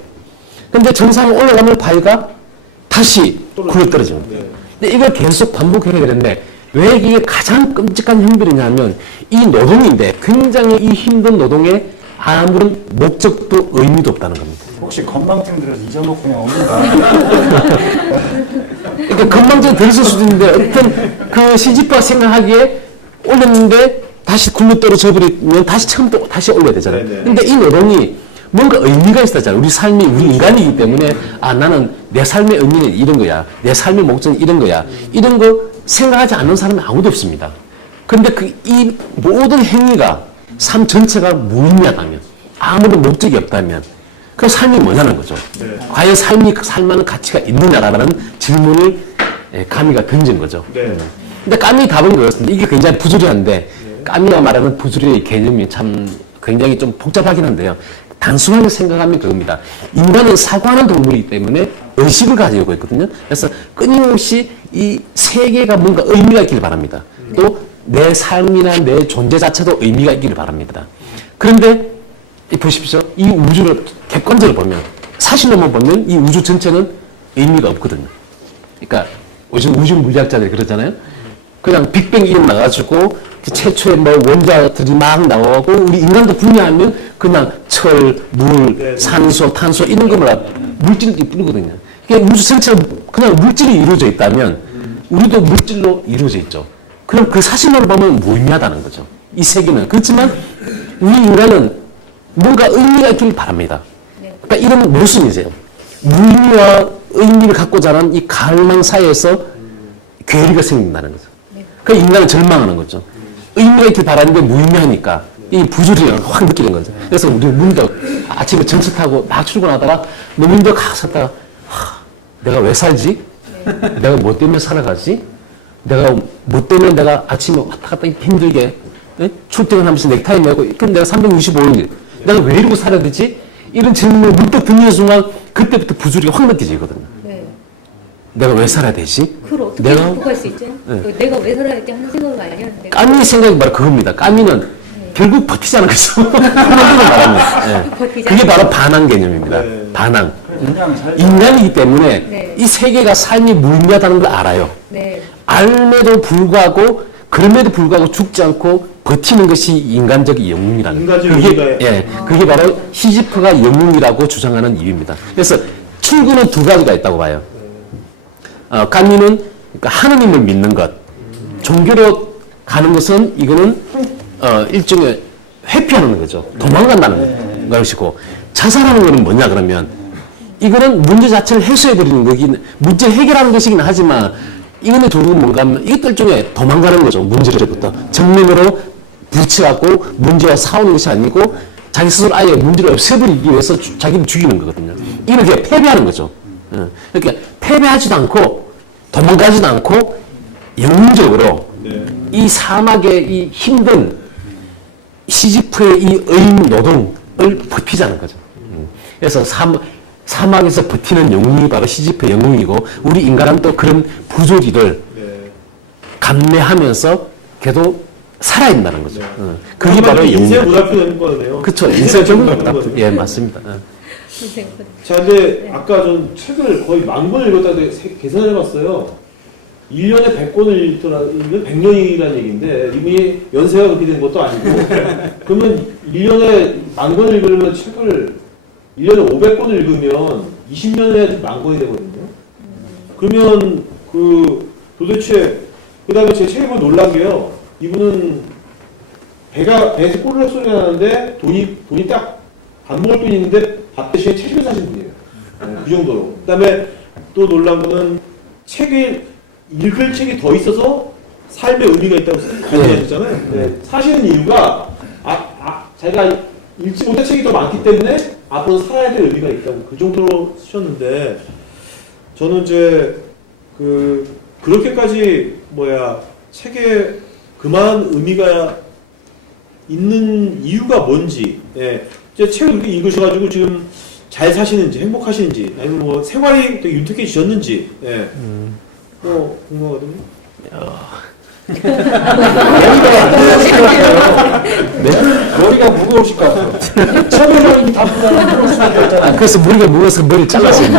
근데 정상에 올라가면 바위가 다시 굴러 떨어집니다. 근데 이걸 계속 반복해야 되는데 왜 이게 가장 끔찍한 흉벌이냐면 이 노동인데 굉장히 이 힘든 노동에 아무런 목적도 의미도 없다는 겁니다. 혹시 건망증 들어서 잊어먹고 그냥 없는 거 아니에요? 그러니까 건망증 들었을 수도 있는데 어떤 그 시지프가 생각하기에 올렸는데 다시 굴러 떨어져 버리면 다시 처음부터 다시 올려야 되잖아요. 네네. 근데 이 노동이 뭔가 의미가 있었잖아요. 우리 삶이 우리 인간이기 때문에 나는 내 삶의 의미는 이런 거야. 내 삶의 목적은 이런 거야. 이런 거 생각하지 않는 사람이 아무도 없습니다. 근데 이 모든 행위가 삶 전체가 무의미하다면 아무런 목적이 없다면 그 삶이 뭐냐는 거죠. 과연 삶이 살만한 가치가 있느냐라는 질문을 까미가 던진 거죠. 근데 까미 답은 그렇습니다. 이게 굉장히 부조리한데 까미가 말하는 부조리의 개념이 참 굉장히 좀 복잡하긴 한데요. 단순하게 생각하면 그겁니다. 인간은 사고하는 동물이기 때문에 의식을 가지고 있거든요. 그래서 끊임없이 이 세계가 뭔가 의미가 있기를 바랍니다. 또 내 삶이나 내 존재 자체도 의미가 있기를 바랍니다. 그런데 보십시오. 이 우주를 객관적으로 보면, 사실로만 보면 이 우주 전체는 의미가 없거든요. 그러니까 요즘 우주 물리학자들이 그러잖아요. 그냥 빅뱅 이름 나가지고 최초의 뭐 원자들이 막 나오고 우리 인간도 분야하면 그냥 철, 물, 산소, 탄소 이런 것만 물질이 뿐이거든요. 그러니까 우주 전체가 그냥 물질이 이루어져 있다면 우리도 물질로 이루어져 있죠. 그럼 그 사실만 보면 무의미하다는 거죠. 이 세계는. 그렇지만 우리 인간은 뭔가 의미가 있길 바랍니다. 그러니까 이런 모순이세요. 무의미와 의미를 갖고 자란 이 갈망 사이에서 괴리가 생긴다는 거죠. 그 인간은 절망하는 거죠. 의미가 있길 바라는데 무의미하니까 이 부조리를 확 느끼는 거죠. 그래서 우리 문득 아침에 전차 타고 막 출근하다가 너무 힘들어 갔었다가 내가 왜 살지? 내가 뭐 때문에 살아가지? 내가 뭐 때문에 내가 아침에 왔다 갔다 힘들게 출퇴근하면서 넥타이 메고 그럼 내가 365일 내가 왜 이러고 살아야 되지? 이런 질문을 문득 듣는 순간 그때부터 부조리가 확 느껴지거든요. 네. 내가 왜 살아야 되지? 그걸 어떻게 극복할 수 있죠? 내가 왜 살아야 돼 하는 생각을 많이 하는데. 까미 생각이 바로 그겁니다. 까미는 결국 버티자는 거죠. 버티자. 그게 바로 반항 개념입니다. 반항. 그냥 살 인간이기 때문에 네. 이 세계가 삶이 무의미하다는 걸 알아요. 네. 알면도 불구하고 그럼에도 불구하고 죽지 않고 버티는 것이 인간적 영웅이라는 인간적 그게, 의미가- 예, 그게 바로 시지프가 영웅이라고 주장하는 이유입니다. 그래서 출구는 두 가지가 있다고 봐요. 까미는 그러니까 하느님을 믿는 것, 종교로 가는 것은 이거는 일종의 회피하는 거죠. 도망간다는 것이고 자살하는 것은 뭐냐 그러면 이거는 문제 자체를 해소해버리는 거긴 문제 해결하는 것이긴 하지만 이거는 결국은 뭔가 하면 이것도 일종의 도망가는 거죠. 문제로부터 정면으로 부딪혀갖고 문제와 싸우는 것이 아니고 자기 스스로 아예 문제를 없애버리기 위해서 자기를 죽이는 거거든요. 이건 그냥 패배하는 거죠. 그러니까 패배하지도 않고 도망가지도 않고 영웅적으로 이 사막의 이 힘든 시지프의 이 의인 노동을 버티자는 거죠. 그래서 사막에서 버티는 영웅이 바로 시지프의 영웅이고 우리 인간은 또 그런 부조리를 감내하면서 걔도 살아있다는 거죠. 그게 바로 인생 영웅. 보답이 되는 거네요. 그렇죠. 인생적으로 보답이 되는 보답. 거네요. 예, 맞습니다. 자, 근데 아까 전 책을 거의 10,000권을 읽었다고 계산을 해봤어요. 1년에 100권을 읽으면 100년이라는 얘기인데 이미 연세가 그렇게 된 것도 아니고 그러면 1년에 10,000권을 읽으려면 책을 1년에 500권을 읽으면 20년 해야지 10,000권이 되거든요. 그러면 도대체 그다음에 제 책에 보면 놀란 게요. 이분은 배에서 꼬르륵 소리가 나는데 돈이 딱 밥 먹을 돈이 있는데 밥 대신에 책을 사신 분이에요. 그 정도로. 그다음에 또 놀란 거는 읽을 책이 더 있어서 삶의 의미가 있다고 가정하셨잖아요. 네. 사시는 이유가 자기가 읽지 못한 책이 더 많기 때문에 앞으로 살아야 될 의미가 있다고 그 정도로 쓰셨는데 저는 이제 그렇게까지 책에 그만한 의미가 있는 이유가 뭔지, 이제 책을 그렇게 읽으셔가지고 지금 잘 사시는지 행복하시는지 아니면 뭐 생활이 되게 윤택해지셨는지, 궁금하거든요. 머리가 무거우실 것 같아요. 처음에는 다 풀어놓을 수밖에 없잖아요. 그래서 머리가 무거워서 머리를 잘랐습니다.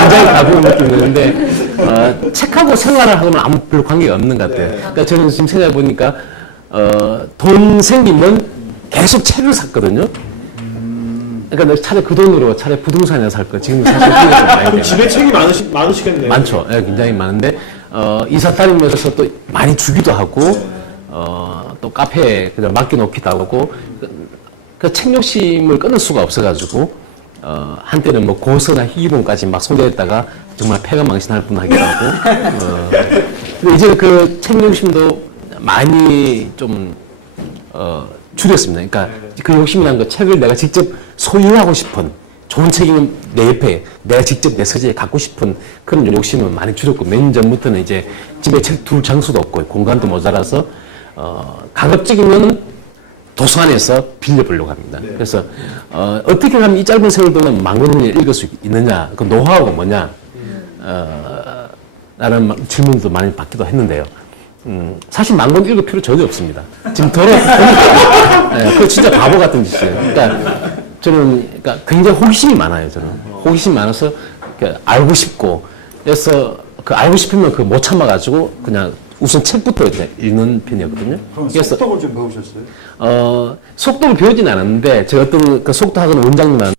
굉장히 가벼운 느낌이 드는데 책하고 생활을 하고는 아무 별로 관계가 없는 것 같아요. 그러니까 저는 지금 생각해 보니까 돈 생기면 계속 책을 샀거든요. 그러니까 차라리 그 돈으로 차라리 부동산이나 살 거. 지금 사실 많이 그럼 집에 책이 많으시겠네요. 많죠. 굉장히 많은데 이사 다니면서 또 많이 주기도 하고 또 카페에 그냥 맡겨놓기도 하고 그 책 욕심을 끊을 수가 없어가지고 한때는 뭐 고서나 희귀본까지 막 소개했다가 정말 패가 망신할 뻔하기도 하고 근데 이제 그 책 욕심도 많이 좀 줄였습니다. 그러니까 그 욕심이라는 거 책을 내가 직접 소유하고 싶은 좋은 책이면 내 옆에 내가 직접 내 서재에 갖고 싶은 그런 욕심은 많이 줄였고 몇 년 전부터는 이제 집에 책 둘 장소도 없고 공간도 모자라서 가급적이면 도서관에서 빌려보려고 합니다. 그래서 어떻게 하면 이 짧은 세월 동안 10,000권을 읽을 수 있느냐 그 노하우가 뭐냐 라는 질문도 많이 받기도 했는데요. 사실 만권 읽을 필요 전혀 없습니다. 지금 네, 그거 진짜 바보 같은 짓이에요. 그러니까 저는 그러니까 굉장히 호기심이 많아요. 저는 호기심이 많아서 알고 싶고 그래서 그 알고 싶으면 그 못 참아가지고 그냥 우선 책부터 이제 읽는 편이었거든요. 그럼 그래서 속독을 좀 배우셨어요? 속독을 배우진 않았는데 제가 어떤 그 속독하는 원장님한테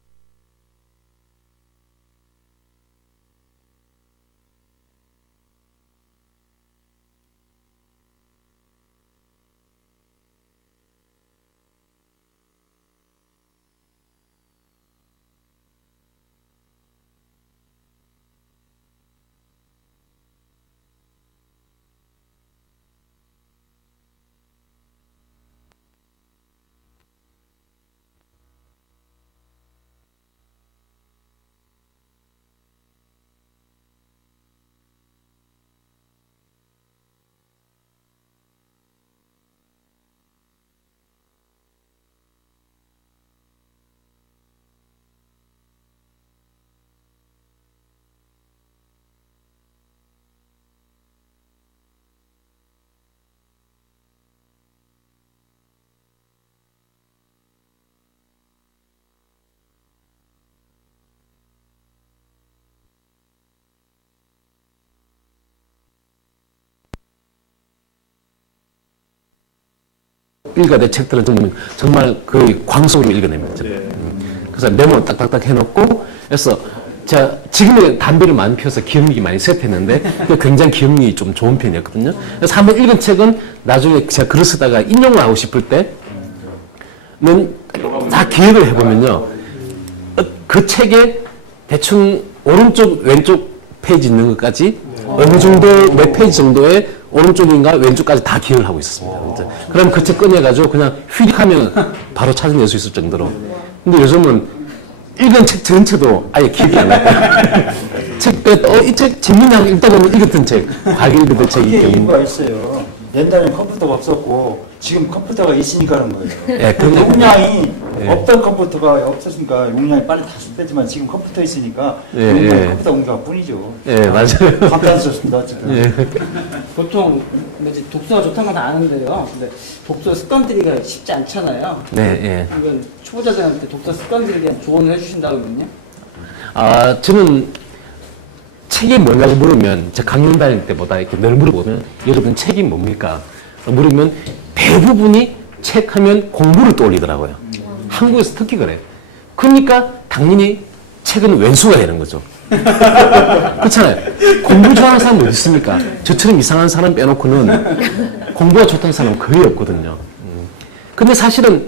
읽어야 될 책들은 정말 그 광속으로 읽어냅니다. 그래서 메모를 딱딱딱 해놓고, 그래서 제가 지금은 담배를 많이 피워서 기억력이 많이 쇠퇴했는데, 굉장히 기억력이 좀 좋은 편이었거든요. 그래서 한번 읽은 책은 나중에 제가 글을 쓰다가 인용을 하고 싶을 때는 다 기억을 해보면요. 그 책에 대충 오른쪽, 왼쪽 페이지 있는 것까지 어느 정도, 몇 페이지 정도의 오른쪽인가 왼쪽까지 다 기억을 하고 있었습니다. 그럼 그 책 꺼내가지고 그냥 휘릭하면 바로 찾아낼 수 있을 정도로. 근데 요즘은 읽은 책 전체도 아예 기억이 안 나요. 이 책 재밌냐 읽다 보면 읽었던 책, 과거 읽었던 책이기 이게 때문에. 이유가 있어요. 옛날에는 컴퓨터가 없었고 지금 컴퓨터가 있으니까 하는 거예요. 예, 그럼요. 용량이 예. 없던 컴퓨터가 없었으니까 용량이 빨리 다 쓸때지만 지금 컴퓨터 있으니까 예, 용량이 예. 컴퓨터 옮겨가 뿐이죠. 예, 맞아요. 간단했었습니다. 어쨌든. 예. 보통 이제 독서가 좋다는 건 다 아는데요. 근데 독서 습관 들이기가 쉽지 않잖아요. 네, 예. 이건 초보자들한테 독서 습관 들이기에 대한 조언을 해주신다면요? 저는 책이 뭐냐고 물으면, 제 강연 다닐 때보다 이렇게 늘 물어보면, 여러분 책이 뭡니까? 물으면 대부분이 책 하면 공부를 떠올리더라고요. 한국에서 특히 그래요. 그러니까 당연히 책은 왼수가 되는 거죠. 그렇잖아요. 공부 좋아하는 사람 어디 있습니까? 저처럼 이상한 사람 빼놓고는 공부가 좋다는 사람은 거의 없거든요. 근데 사실은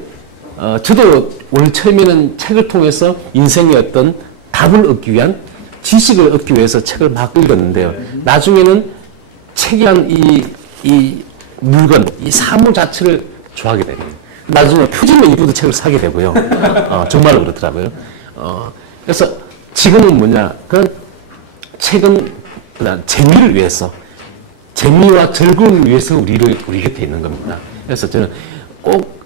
저도 원래 처음에는 책을 통해서 인생의 어떤 답을 얻기 위한 지식을 얻기 위해서 책을 막 읽었는데요. 나중에는 책이란 이 물건, 이 사물 자체를 좋아하게 됩니다. 나중에 표지만 이쁘도 책을 사게 되고요. 정말로 그렇더라고요. 그래서 지금은 뭐냐, 그런 책은 그냥 재미를 위해서, 재미와 즐거움을 위해서 우리 곁에 있는 겁니다. 그래서 저는 꼭,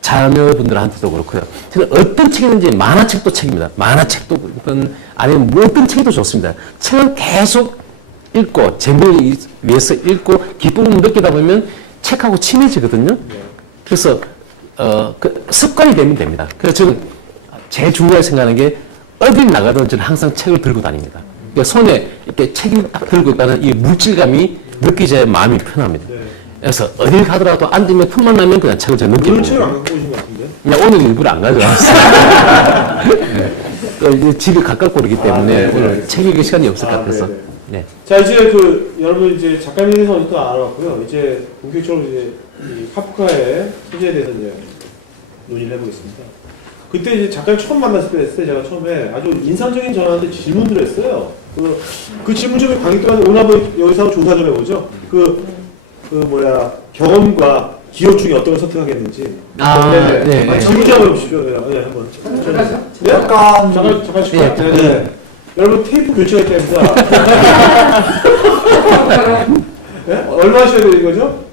자녀분들한테도 그렇고요. 저는 어떤 책이든지 만화책도 책입니다. 만화책도 아니면 뭐 어떤 책도 좋습니다. 책은 계속 읽고 재미를 위해서 읽고 기쁨을 느끼다 보면 책하고 친해지거든요. 그래서 그 습관이 되면 됩니다. 그래서 저는 제일 중요하게 생각하는 게 어딜 나가든 저는 항상 책을 들고 다닙니다. 그러니까 손에 이렇게 책을 딱 들고 있다는 이 물질감이 느끼져야 마음이 편합니다. 그래서 어딜 가더라도 앉으면 틈만 나면 그냥 책을 제가 느끼고. 오늘 책을 안 갖고 오신 것 같은데? 그냥 오늘 일부러 안 가져왔어요. 네. 또 이제 집이 가깝고 그러기 때문에 오늘 책 읽을 시간이 없을 것 같아서. 네네. 네. 자, 이제 여러분 이제 작가님에 대해서 또 알아봤고요. 이제 본격적으로 이제 이 카프카의 소재에 대해서 이제 논의를 해보겠습니다. 그때 이제 작가님 처음 만났을 때 제가 처음에 아주 인상적인 전화한테 질문들을 했어요. 그 질문 중에 강의 동안에 오늘 한번 여기서 조사 좀 해보죠. 경험과 기억 중에 어떤 걸 선택하겠는지. 네. 질문 좀 해보십시오. 네, 한번. 네? 잠깐 시간. 네. 여러분 테이프 교체가 있답니다. 네? 얼마 하셔야 되는 거죠?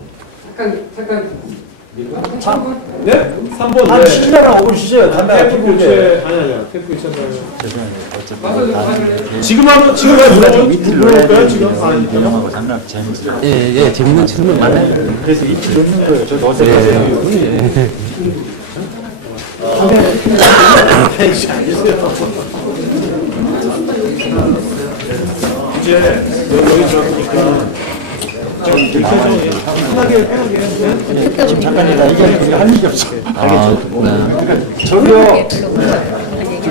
잠깐 네? 3번. 한 네. 10분이나 5분 쉬세요. 담배 안 테이프 피고 교체, 아니야. 테이프 교체한다면. 죄송합니다. 지금 한번, 지금 물어볼까요, 지금? 유명하고 장난 재밌어요. 예, 재밌는 질문 많아요. 그래서 입지 넣는 거예요. 저도 어색하세요. 이제 여기 들어가니까 좀 이렇게 좀 편하게 지금 잠깐이다. 이게 할 일이 없어. 알겠죠? 저기요.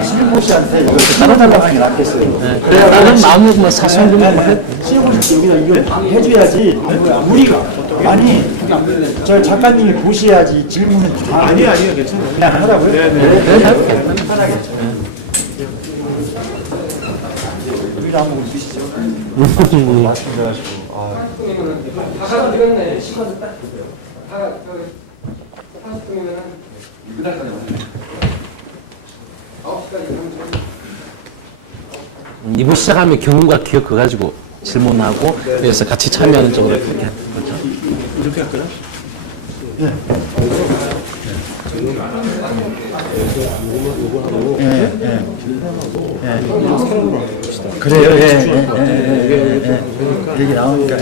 신고 씨한테 이거 따라달라고 하는 게 낫겠어요. 그래, 다른 마음을 뭐 사소한 좀 해. 신고 씨 여기다 이거 해줘야지. 우리가 아니 저 작가님이 보셔야지 질문은 다 아니에요, 괜찮아요. 그냥 하라고요? 네네. 편하겠죠. 우리도 한번 드시죠. 말씀드려가지고. 다가 들었네. 시간도 딱 주세요. 다, 40분이면 그날까지 맞네. 9시까지 하면 2부 시작하면 경험과 기억 그거 가지고 질문하고 그래서 같이 참여하는 쪽으로 그렇게 하는 거죠. 이렇게 할까요? 그래요, 얘기 나오니까,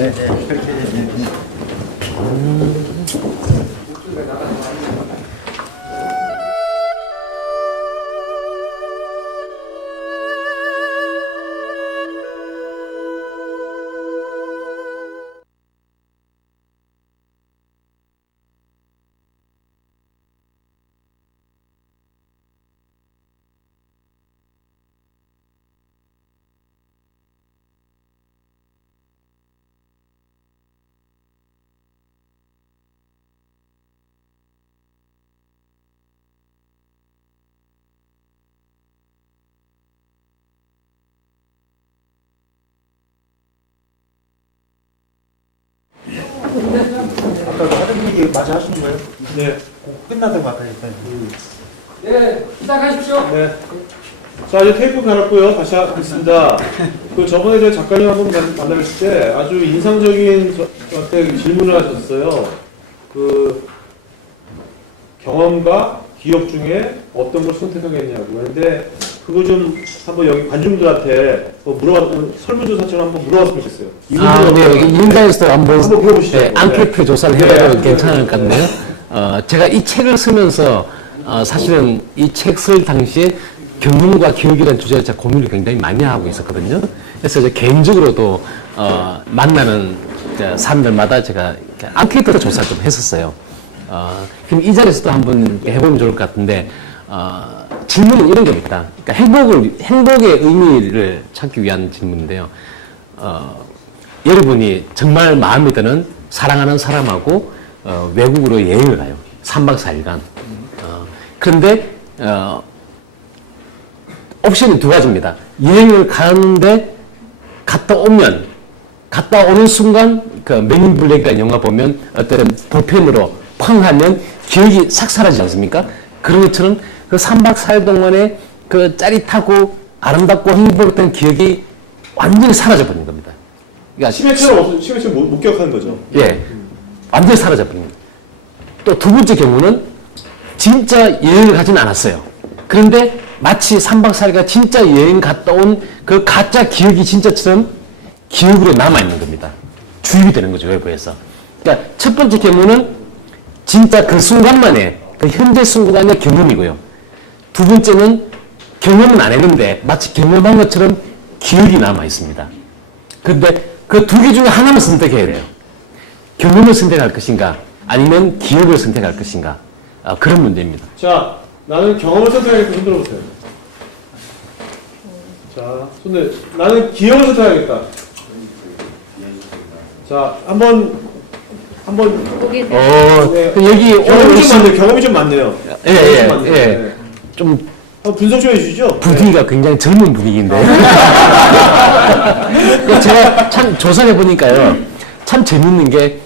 아까 하던 얘기 마저 하시는 거예요? 네. 끝나다고 아까 했다니. 네, 시작하십시오. 네. 자, 이제 테이프 갈았고요. 다시 하겠습니다. 그 저번에 저희 작가님 한 번 만나뵀을 때 아주 인상적인 저한테 질문을 하셨어요. 그 경험과 기억 중에 어떤 걸 선택하겠냐고. 근데 그거 좀 한번 여기 관중들한테 설문조사처럼 한번 물어봤으면 좋겠어요. 네, 여기 인사에서 한번 물어보시죠. 네, 앙케이트 조사를 해봐도 네. 괜찮을 것 같네요. 제가 이 책을 쓰면서 사실은 이 책 쓸 당시에 경험과 기억이라는 주제를 제가 고민을 굉장히 많이 하고 있었거든요. 그래서 이제 개인적으로도 만나는 사람들마다 제가 앙케이트 조사를 좀 했었어요. 그럼 이 자리에서도 한번 해보면 좋을 것 같은데 질문은 이런 겁니다. 그러니까 행복의 의미를 찾기 위한 질문인데요. 여러분이 정말 마음에 드는 사랑하는 사람하고 외국으로 여행을 가요. 3박 4일간. 그런데 옵션이 두 가지입니다. 여행을 가는데 갔다 오는 순간 그 맨인 블랙이라는 영화 보면 어떤 볼펜으로 팡 하면 기억이 싹 사라지지 않습니까? 그런 것처럼 그 3박 4일 동안에 그 짜릿하고 아름답고 행복했던 기억이 완전히 사라져버린 겁니다. 그러니까 심해처럼 못 기억하는 거죠. 예, 완전히 사라져버립니다. 또 두 번째 경우는 진짜 여행을 가진 않았어요. 그런데 마치 3박 4일간 진짜 여행 갔다 온 그 가짜 기억이 진짜처럼 기억으로 남아있는 겁니다. 주입이 되는 거죠, 외부에서. 그러니까 첫 번째 경우는 진짜 그 순간만의, 그 현재 순간의 경험이고요. 두 번째는 경험은 안 했는데 마치 경험한 것처럼 기억이 남아있습니다. 그런데 그 두 개 중에 하나만 선택해야 돼요. 경험을 선택할 것인가, 아니면 기억을 선택할 것인가. 그런 문제입니다. 자, 나는 경험을 선택하겠다. 손 들어보세요. 자, 나는 기억을 선택하겠다. 자, 한번 거기에 네. 여기 경험이 좀 많네요. 예. 좀 한번 분석 좀 해주시죠. 분위기가 굉장히 젊은 분위기인데. 제가 참 조사를 해보니까요. 참 재밌는 게,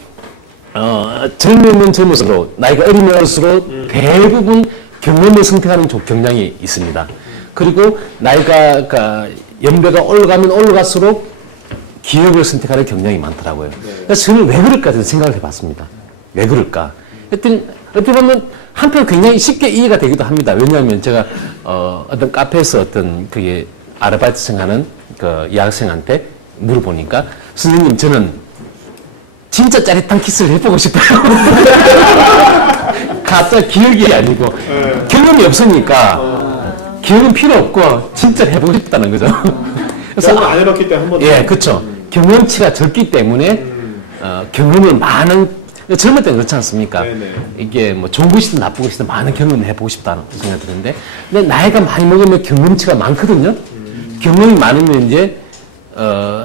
젊으면 젊을수록, 나이가 어리면 어릴수록 대부분 경험을 선택하는 경향이 있습니다. 그리고 나이가, 연배가 올라가면 올라갈수록 기억을 선택하는 경향이 많더라고요. 그래서 저는 왜 그럴까 생각을 해봤습니다. 왜 그럴까? 하여튼 어떻게 보면 한편 굉장히 쉽게 이해가 되기도 합니다. 왜냐하면 제가 어떤 카페에서 어떤 그게 아르바이트생 하는 그 여학생한테 물어보니까 선생님 저는 진짜 짜릿한 키스를 해보고 싶어요. 가짜 기억이 아니고 경험이 없으니까 기억은 필요 없고 진짜 해보고 싶다는 거죠. 그래서 안 해봤기 때문에 한 번. 예, 그렇죠. 경험치가 적기 때문에 경험을 많은 젊을 때는 그렇지 않습니까? 네네. 이게 뭐 좋은 것이든 나쁜 것이든 많은 경험을 해보고 싶다는 생각이 드는데, 근데 나이가 많이 먹으면 경험치가 많거든요. 경험이 많으면 이제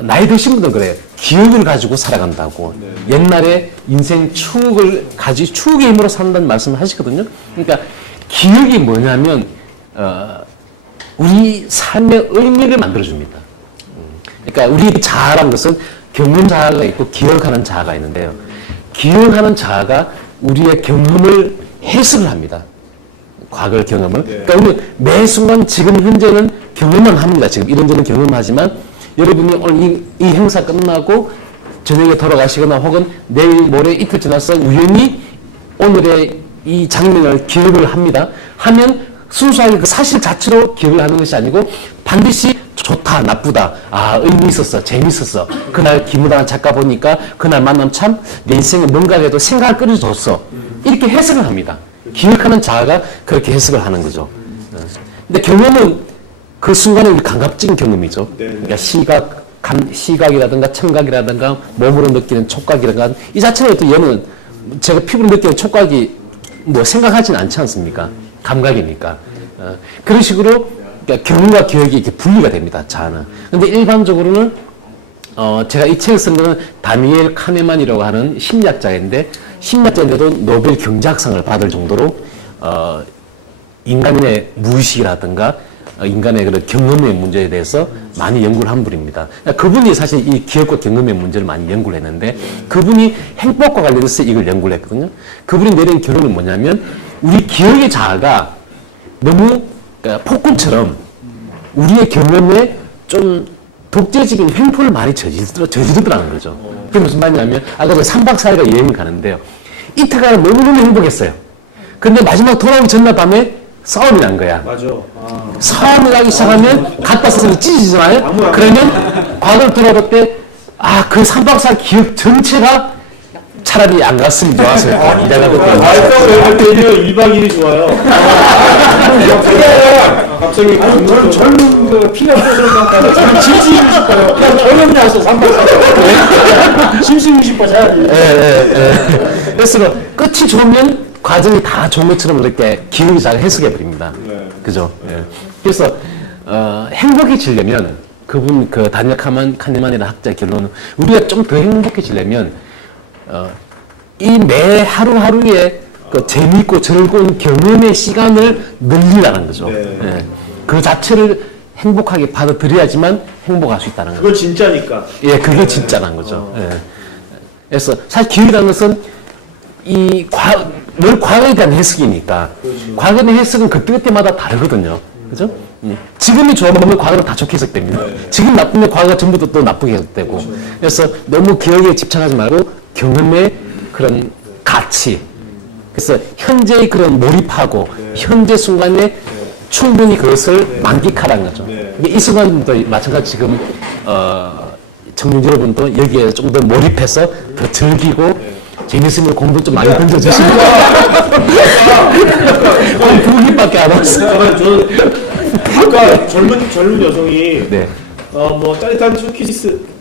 나이 드신 분들은 그래요. 기억을 가지고 살아간다고. 옛날에 인생 추억을 가지고 추억의 힘으로 산다는 말씀을 하시거든요. 그러니까 기억이 뭐냐면 우리 삶의 의미를 만들어줍니다. 그러니까 우리 자아라는 것은 경험 자아가 있고 기억하는 자아가 있는데요. 기억하는 자아가 우리의 경험을 해석을 합니다. 과거 경험을. 그러니까 우리 매 순간 지금 현재는 경험만 합니다. 지금 이런저런 경험하지만 여러분이 오늘 이 행사 끝나고 저녁에 돌아가시거나 혹은 내일 모레 이틀 지나서 우연히 오늘의 이 장면을 기억을 합니다. 하면 순수하게 그 사실 자체로 기억을 하는 것이 아니고 반드시 좋다, 나쁘다, 아, 의미 있었어, 재밌었어. 그날 김우당 작가 보니까 그날 만남 참 내 인생에 뭔가라도 생각을 끌어줬어. 이렇게 해석을 합니다. 기억하는 자아가 그렇게 해석을 하는 거죠. 근데 경험은 그 순간에 우리 감각적인 경험이죠. 그러니까 시각이라든가 청각이라든가 몸으로 느끼는 촉각이라든가 이 자체는 어떤 얘는 제가 피부로 느끼는 촉각이 뭐 생각하지는 않지 않습니까? 감각이니까. 그런 식으로 그러니까 경험과 기억이 이렇게 분리가 됩니다. 자아는. 근데 일반적으로는 제가 이 책을 쓴 거는 다니엘 카네만이라고 하는 심리학자인데 심리학자인데도 노벨 경제학상을 받을 정도로 인간의 무의식이라든가 인간의 그런 경험의 문제에 대해서 많이 연구를 한 분입니다. 그분이 사실 이 기억과 경험의 문제를 많이 연구를 했는데 그분이 행복과 관련해서 이걸 연구를 했거든요. 그분이 내린 결론은 뭐냐면 우리 기억의 자아가 너무 그러니까 폭군처럼 우리의 경험에 좀 독재적인 횡포를 많이 저지르더라는 거죠. 그게 무슨 말이냐면 아까 그 3박 4일간 여행을 가는데요. 이틀간 너무너무 행복했어요. 근데 마지막 돌아오는 전날 밤에 싸움이 난 거야. 맞아. 싸움을 하기 시작하면 갔다 서서 찢어지잖아요. 그러면 과거를 돌아볼 때 그 3박 4일 기억 전체가 차라리 안 갔으면 좋았을 거야. 내가 그때 알싸고 여행할 때는 1박 2일이 좋아요. 갑자기 저는 젊은 그 피가 쏘는 것 같아요. 저는 심심이 싶어요. 그냥 경험이라서 3박 4일. 심심이 싶어 차라리. 그래서 끝이 좋으면 과정이 다 좋은 것처럼 이렇게 기억이 잘 해석해 버립니다. 그죠? 그래서 행복해지려면 그분 그 다니엘 카네만이라는 학자의 결론은 우리가 좀 더 행복해지려면 이 매 하루하루에 그 재미있고 즐거운 경험의 시간을 늘리라는 거죠. 그 자체를 행복하게 받아들여야지만 행복할 수 있다는 거죠. 그건 진짜니까. 예, 그게 진짜라는 거죠. 그래서 사실 기억이라는 것은 늘 과거에 대한 해석이니까 과거에 대한 해석은 그때그때마다 다르거든요. 그죠? 지금이 좋으면 과거는 다 좋게 해석됩니다. 지금 나쁘면 과거가 전부 또 나쁘게 해석되고. 그래서 너무 기억에 집착하지 말고 경험의 그런 가치. 그래서 현재의 그런 몰입하고 현재 순간에 충분히 그것을 만끽하라는 거죠. 이 순간도 마찬가지 지금 청년 여러분도 여기에 좀 더 몰입해서 더 즐기고 재밌으면 공도 좀 많이 던져주시고 공부기밖에 안 왔어요. 저는 아까 젊은 여성이 네. 뭐 짜릿한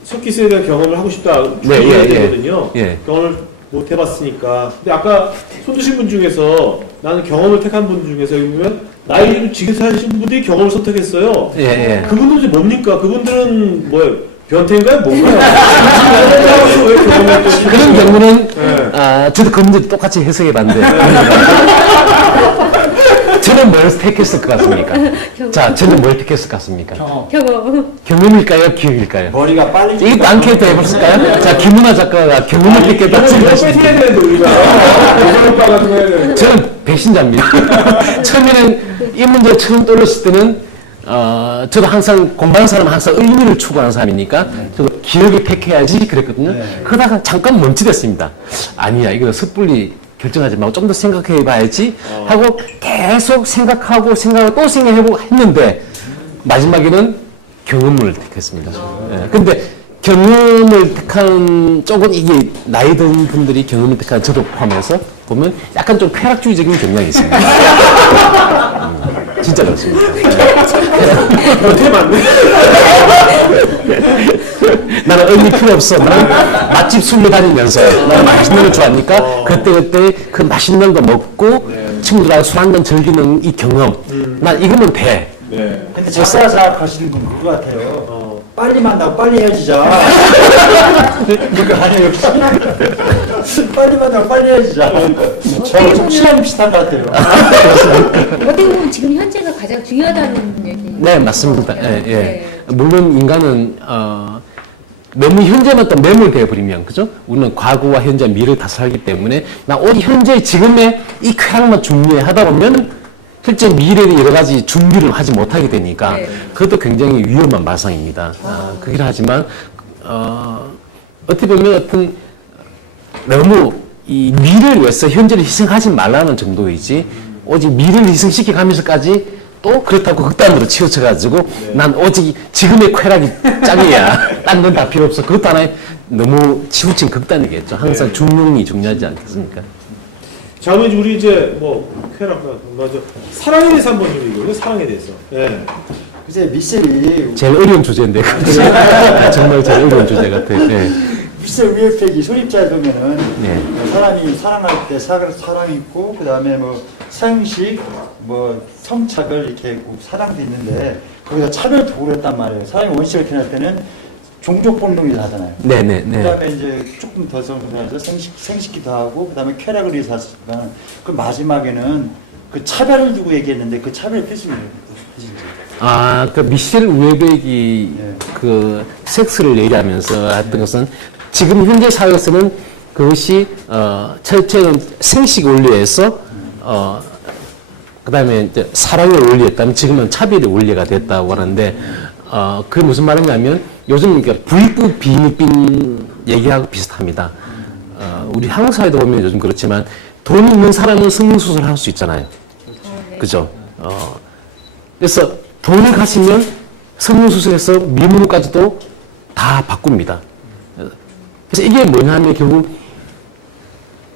첫키스에 대한 경험을 하고 싶다 네, 얘기해야 되거든요. 예. 경험을 못 해봤으니까. 근데 아까 손 드신 분 중에서 나는 경험을 택한 분 중에서 여기 보면 나이 좀 지금 사신 분들이 경험을 선택했어요. 예. 그분들은 뭡니까? 그분들은 뭐예요? 변태인가요? 뭔가요? 왜 경험을 또 그런 경우는 네. 저도 그 문제 똑같이 해석해 봤는데 저는 뭘 택했을 것 같습니까? 자, 저는 뭘 택했을 것 같습니까? 경험일까요? 기억일까요? 머리가 빨리 이 안케이트 해볼까요? 자, 김은하 작가가 경험을 택했다. 이거 뺏어야 되는데 우리가 오빠 같은 거 해야 되는데. 저는 배신자입니다. 처음에는 이 문제 처음 떠올렸을 때는 저도 항상 공부하는 사람은 항상 의미를 추구하는 사람이니까 저도 기억을 택해야지 그랬거든요. 그러다가 잠깐 멈칫했습니다. 아니야, 이거 섣불리 결정하지 말고 좀 더 생각해 봐야지 하고 계속 생각하고 또 생각해보고 했는데 마지막에는 경험을 택했습니다. 예, 근데 경험을 택한 쪽은 이게 나이 든 분들이 경험을 택한 저도 포함해서 보면 약간 좀 쾌락주의적인 경향이 있습니다. 진짜 그렇습니다. 어떻게 맞네? 나는 의미 필요 없어. 나는 맛집 술래 다니면서 나는 맛있는 걸 좋아하니까 그때 그 맛있는 거 먹고 친구들하고 술 한잔 즐기는 이 경험. 난 이거면 돼. 네. 근데 작가가 생각하시는 건 그거 같아요. 빨리 만나고 빨리 헤어지자. 그거 아니에요, 역시. 빨리 만나고 빨리 헤어지자. 저하고 좀 취향이 비슷한 것 같아요. 어떻게 보면 지금 현재가 가장 중요하다는 얘기. 네, 맞습니다. 예, 예. 네. 물론 인간은 너무 현재만 또 매몰되어 버리면 그죠? 우리는 과거와 현재, 미래를 다 살기 때문에 나 오직 현재 지금의 이 쾌락만 중요하다 보면 실제 미래의 여러 가지 준비를 하지 못하게 되니까 네. 그것도 굉장히 위험한 말상입니다. 그렇긴 하지만 어떻게 보면 어떤 너무 이 미래를 위해서 현재를 희생하지 말라는 정도이지 오직 미래를 희생시켜 가면서까지 또 그렇다고 극단으로 치우쳐가지고 난 오직 지금의 쾌락이 짱이야. 딴 건 다 필요 없어. 그것도 하나의 너무 치우친 극단이겠죠. 항상 중용이 중요하지 않겠습니까? 자, 그러면 우리 이제 뭐 쾌락 맞아. 사랑에 대해서 한번 좀 얘기해요. 사랑에 대해서. 네. 글쎄, 미셸이 제일 어려운 주제인데 그렇지? 정말 제일 어려운 주제 같아요. 네. 미셸 위에팩이 소립자에 보면은 네. 사람이 사랑할 때 사랑이 있고 그 다음에 뭐 서형식, 뭐 성착을 이렇게 있고 사랑도 있는데 거기서 차별 도구를 했단 말이에요. 사람이 원칙을 표현할 때는 종족 본능이 하잖아요. 네네네. 그다음에 이제 조금 더 성분해서 생식기도 하고 그다음에 쾌락을 위해서 하지만 그 마지막에는 그 차별을 두고 얘기했는데 그 차별의 필수는 아, 그 미셸 우에백이 네. 그 섹스를 얘기하면서 했던 것은 지금 현재 사회에서는 그것이 첫째는 생식 원리에서 그다음에 이제 사랑의 원리였다면 지금은 차별의 원리가 됐다고 하는데 그게 무슨 말이냐면 요즘 이렇게 부익부 비익빈 얘기하고 비슷합니다. 우리 한국 사회도 보면 요즘 그렇지만 돈 있는 사람은 성형수술을 할 수 있잖아요. 그죠? 그래서 돈을 가시면 성형수술해서 미모까지도 다 바꿉니다. 그래서 이게 뭐냐면 결국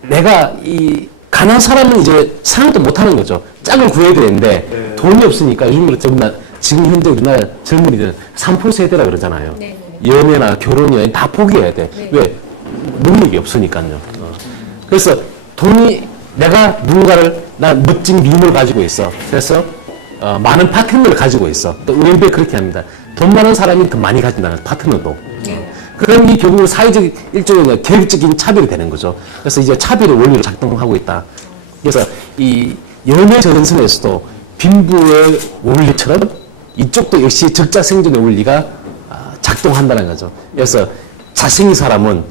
내가 이 가난한 사람은 이제 사랑도 못하는 거죠. 짝을 구해야 되는데 돈이 없으니까 요즘 그렇지만 지금 현재 우리나라 젊은이들은 3포 세대라 그러잖아요. 네. 연애나 결혼이나 다 포기해야 돼. 네. 왜? 능력이 없으니까요. 그래서 돈이 내가 누군가를 나 멋진 미모를 가지고 있어. 그래서 많은 파트너를 가지고 있어. 또 의외에 그렇게 합니다. 돈 많은 사람이 더 많이 가진다는 파트너도. 그럼 이 결국 사회적 일종의 계급적인 차별이 되는 거죠. 그래서 이제 차별의 원리로 작동하고 있다. 그래서 이 연애 전선에서도 빈부의 원리처럼 이쪽도 역시 적자 생존의 원리가 작동한다는 거죠. 그래서 잘생긴 사람은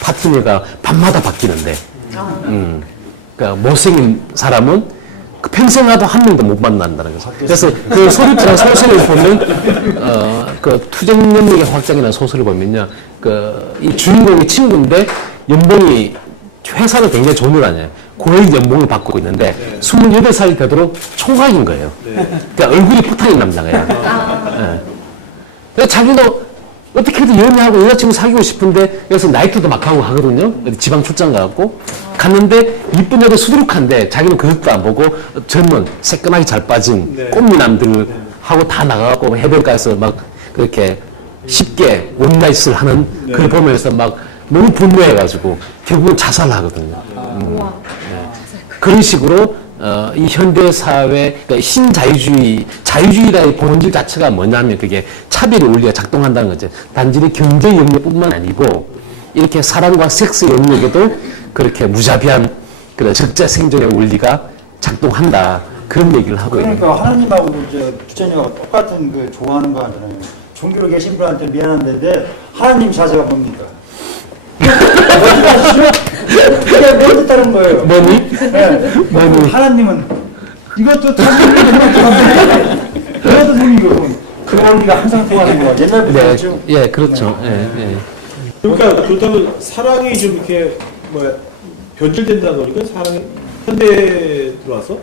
파트너가 밤마다 바뀌는데, 그러니까 못생긴 사람은 그 평생 가도 한 명도 못 만난다는 거죠. 그래서 그 소립자라는 소설을 보면, 그 투쟁 능력의 확장이라는 소설을 보면요, 이 주인공이 친구인데 연봉이 회사는 굉장히 좋은 일 아니에요. 고액 연봉을 받고 있는데 28살이 되도록 총각인 거예요. 그러니까 얼굴이 포탄인 남자가요. 그러니까 자기도 어떻게든 연애하고 여자친구 사귀고 싶은데 여기서 나이트도 막 하고 하거든요. 지방 출장 가고 갔는데 이쁜 여자 수두룩한데 자기는 그것도 안 보고 젊은 새끈하게 잘 빠진 꽃미남들하고 다 나가고 해변가에서 막 그렇게 쉽게 원나잇을 하는 그걸 보면서 막 너무 분노해가지고 결국은 자살하거든요. 그런 식으로 이 현대 사회 그러니까 자유주의라의 본질 자체가 뭐냐면 그게 차별의 원리가 작동한다는 거죠. 단지 경제 영역뿐만 아니고 이렇게 사랑과 섹스 영역에도 그렇게 무자비한 그런 적자 생존의 원리가 작동한다. 그런 얘기를 하고 있는 거예요. 그러니까 하나님하고 이제 부처님하고 똑같은 그 좋아하는 거 하잖아요. 종교로 계신 분한테 미안한데 하나님 자세가 뭡니까? 그게 뭘 뜻하는 거예요? 뭐니? 네. 하나님은 이것도 그것도 돈이고 그 원리가 항상 통하는 거야. 옛날부터 네, 그렇죠. 예, 그렇죠. 예, 예. 그러니까 그렇다면 사랑이 좀 이렇게 뭐야 변질된다는 거니까 사람이 현대에 들어와서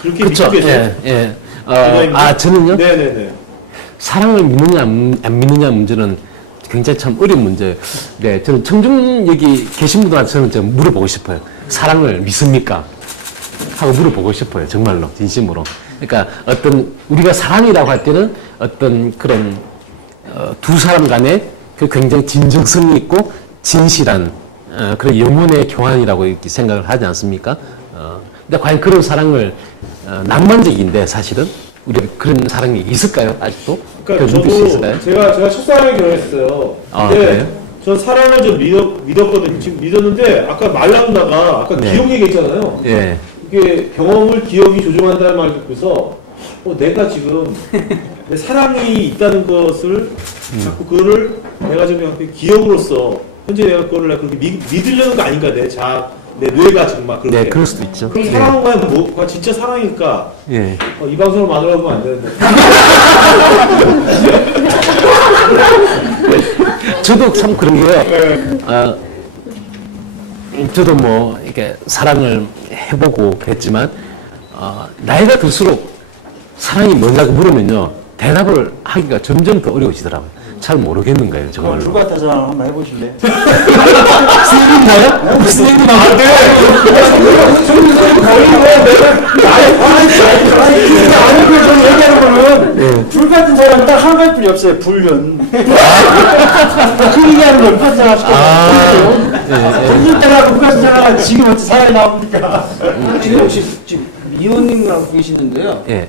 그렇게 그렇죠. 믿고 계세요? 예, 예. 기자님은? 저는요. 네네네. 사랑을 믿느냐 안 믿느냐 문제는 굉장히 참 어려운 문제예요. 네, 저는 청중 여기 계신 분들한테 저는 좀 물어보고 싶어요. 사랑을 믿습니까? 하고 물어보고 싶어요. 정말로 진심으로. 그러니까 어떤 우리가 사랑이라고 할 때는 어떤 그런 두 사람 간의 그 굉장히 진정성이 있고 진실한 그런 영혼의 교환이라고 이렇게 생각을 하지 않습니까? 근데 과연 그런 사랑을 낭만적인데 사실은 우리가 그런 사랑이 있을까요? 아직도? 그러니까 그걸 믿을 수 있을까요? 제가 첫사랑에 결혼했어요. 아, 근데 그래요? 전 사랑을 좀 믿었거든요. 지금 믿었는데 아까 말 나누다가 아까 네. 기억 얘기했잖아요. 예. 이게 경험을 기억이 조종한다는 말을 듣고서 내가 지금 내 사랑이 있다는 것을 자꾸 그거를 내가 지금 기억으로서 현재 내가 그거를 그렇게 믿으려는 거 아닌가 내 뇌가 지금 막 그렇게 네, 그럴 수도 있죠. 그럼 네. 사랑은 과연 뭐가 진짜 사랑일까? 예. 이 방송을 마누라 보면 안 되는데. 저도 참 그런 게요. 저도 뭐 이렇게 사랑을 해보고 그랬지만 나이가 들수록 사랑이 뭐냐고 물으면요 대답을 하기가 점점 더 어려워지더라고요. 잘 모르겠는 거예요 그럼 정말로. 불가타전 한번 해보실래요? 스님인가요? 무슨 스님이 안 돼? 아니 그 저는 얘기하는 거는 불 같은 사람은 딱 한 가지뿐이 없어요. 불륜. 그 얘기하는 걸 판단할 수 없어요. 불륜 때문에 불 같은 사람은 지금 어떻게 사랑이 나옵니까? 지금 혹시 지금 미호님이라고 계시는데요. 예.